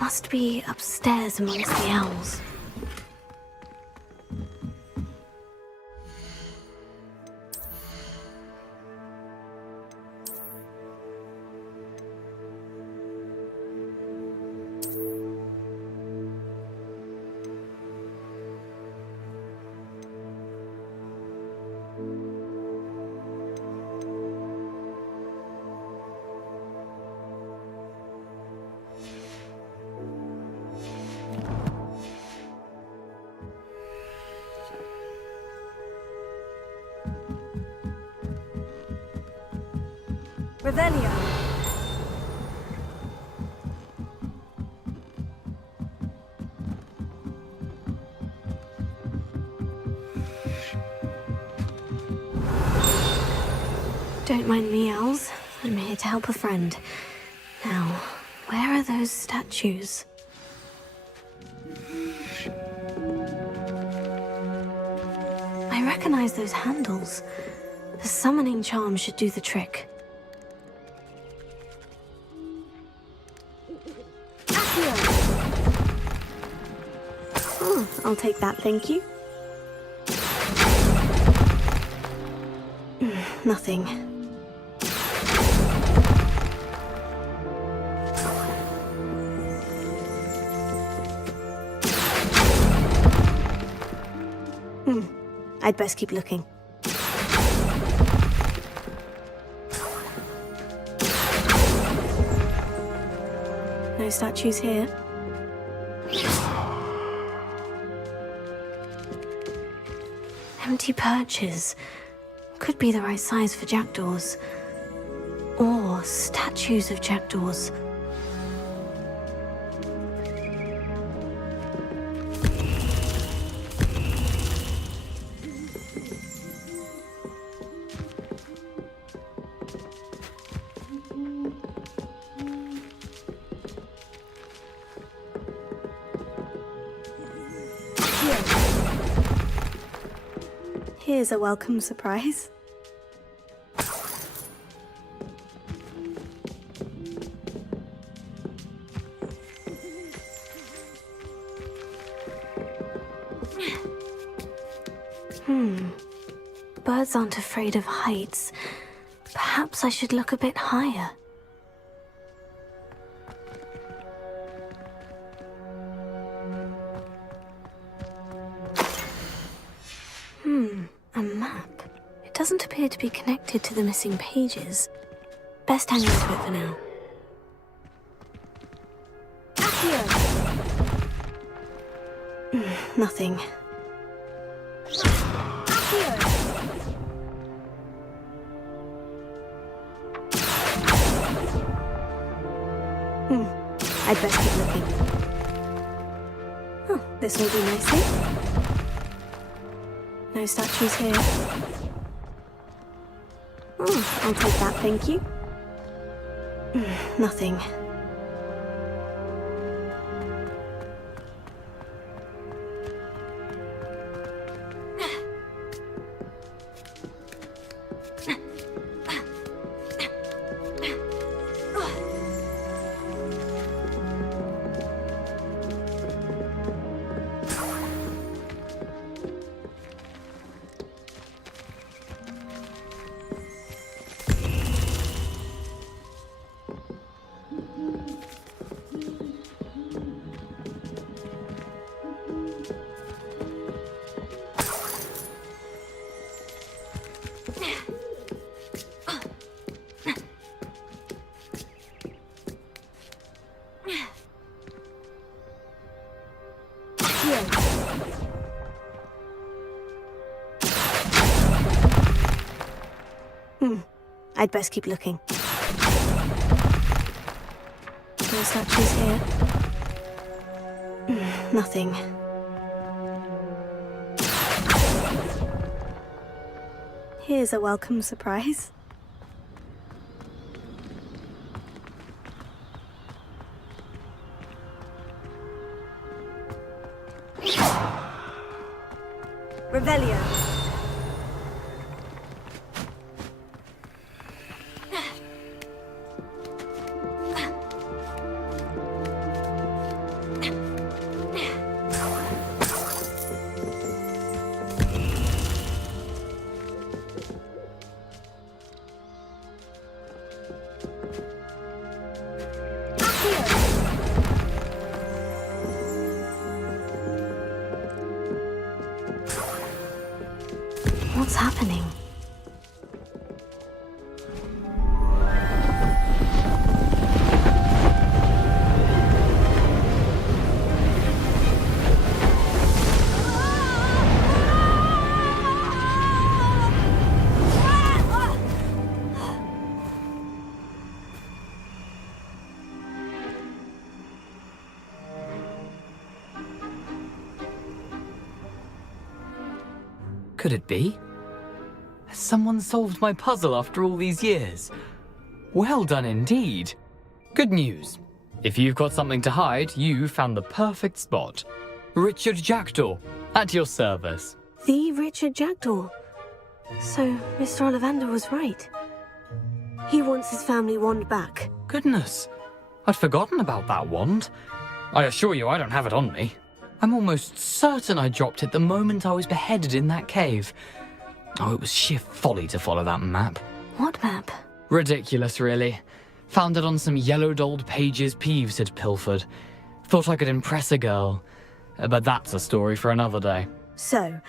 must be upstairs amongst the owls. Revelio. Don't mind me, owls. I'm here to help a friend. Now, where are those statues? I recognize those handles. The summoning charm should do the trick. Oh, I'll take that, thank you. Nothing. I'd best keep looking. No statues here. Empty perches. Could be the right size for jackdaws. Or statues of jackdaws. Here's a welcome surprise. Birds aren't afraid of heights. Perhaps I should look a bit higher. A map. It doesn't appear to be connected to the missing pages. Best hang on to it for now. Nothing. I'd best keep looking. Oh, this will do nicely. No statues here. Oh, I'll take that, thank you. Nothing. I'd best keep looking. No statues here. Nothing. Here's a welcome surprise. Revelio. What's happening? could it be? Has someone solved my puzzle after all these years? Well done indeed. Good news. If you've got something to hide, you found the perfect spot. Richard Jackdaw, at your service. The Richard Jackdaw. So, Mr. Ollivander was right. He wants his family wand back. Goodness, I'd forgotten about that wand. I assure you I don't have it on me. I'm almost certain I dropped it the moment I was beheaded in that cave. Oh, it was sheer folly to follow that map. What map? Ridiculous, really. Found it on some yellowed old pages Peeves had pilfered. Thought I could impress a girl. But that's a story for another day. So,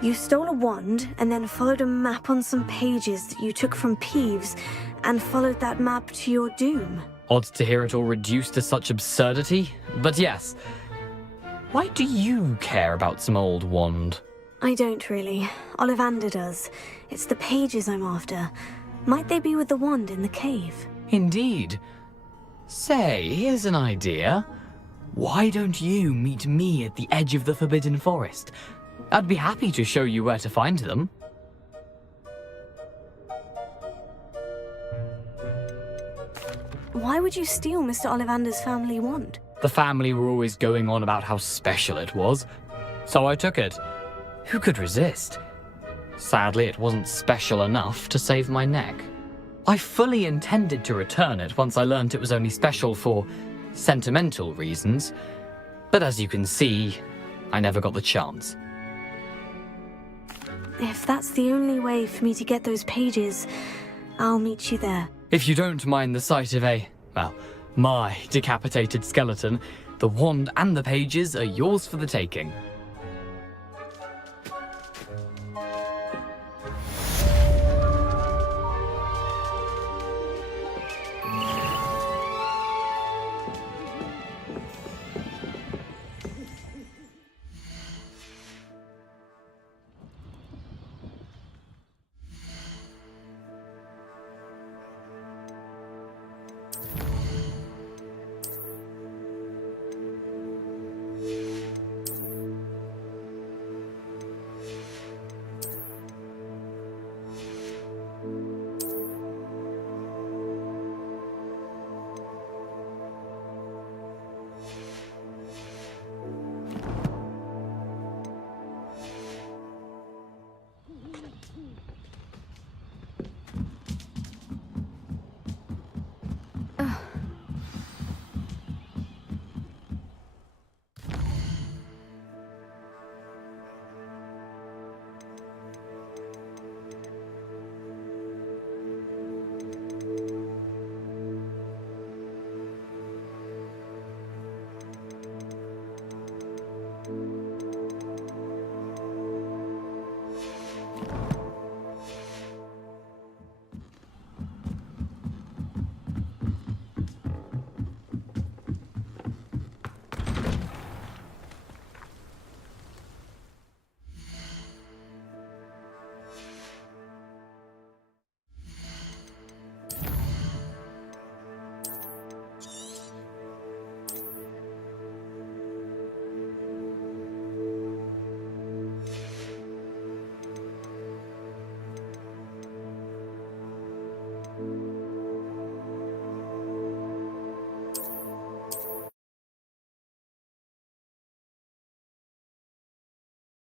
you stole a wand and then followed a map on some pages that you took from Peeves and followed that map to your doom. Odd to hear it all reduced to such absurdity, but yes. Why do you care about some old wand? I don't really. Ollivander does. It's the pages I'm after. Might they be with the wand in the cave? Indeed. Say, here's an idea. Why don't you meet me at the edge of the Forbidden Forest? I'd be happy to show you where to find them. Why would you steal Mr. Ollivander's family wand? The family were always going on about how special it was, so I took it. Who could resist? Sadly, it wasn't special enough to save my neck. I fully intended to return it once I learned it was only special for sentimental reasons, but as you can see, I never got the chance. If that's the only way for me to get those pages, I'll meet you there. If you don't mind the sight of my decapitated skeleton, the wand and the pages are yours for the taking.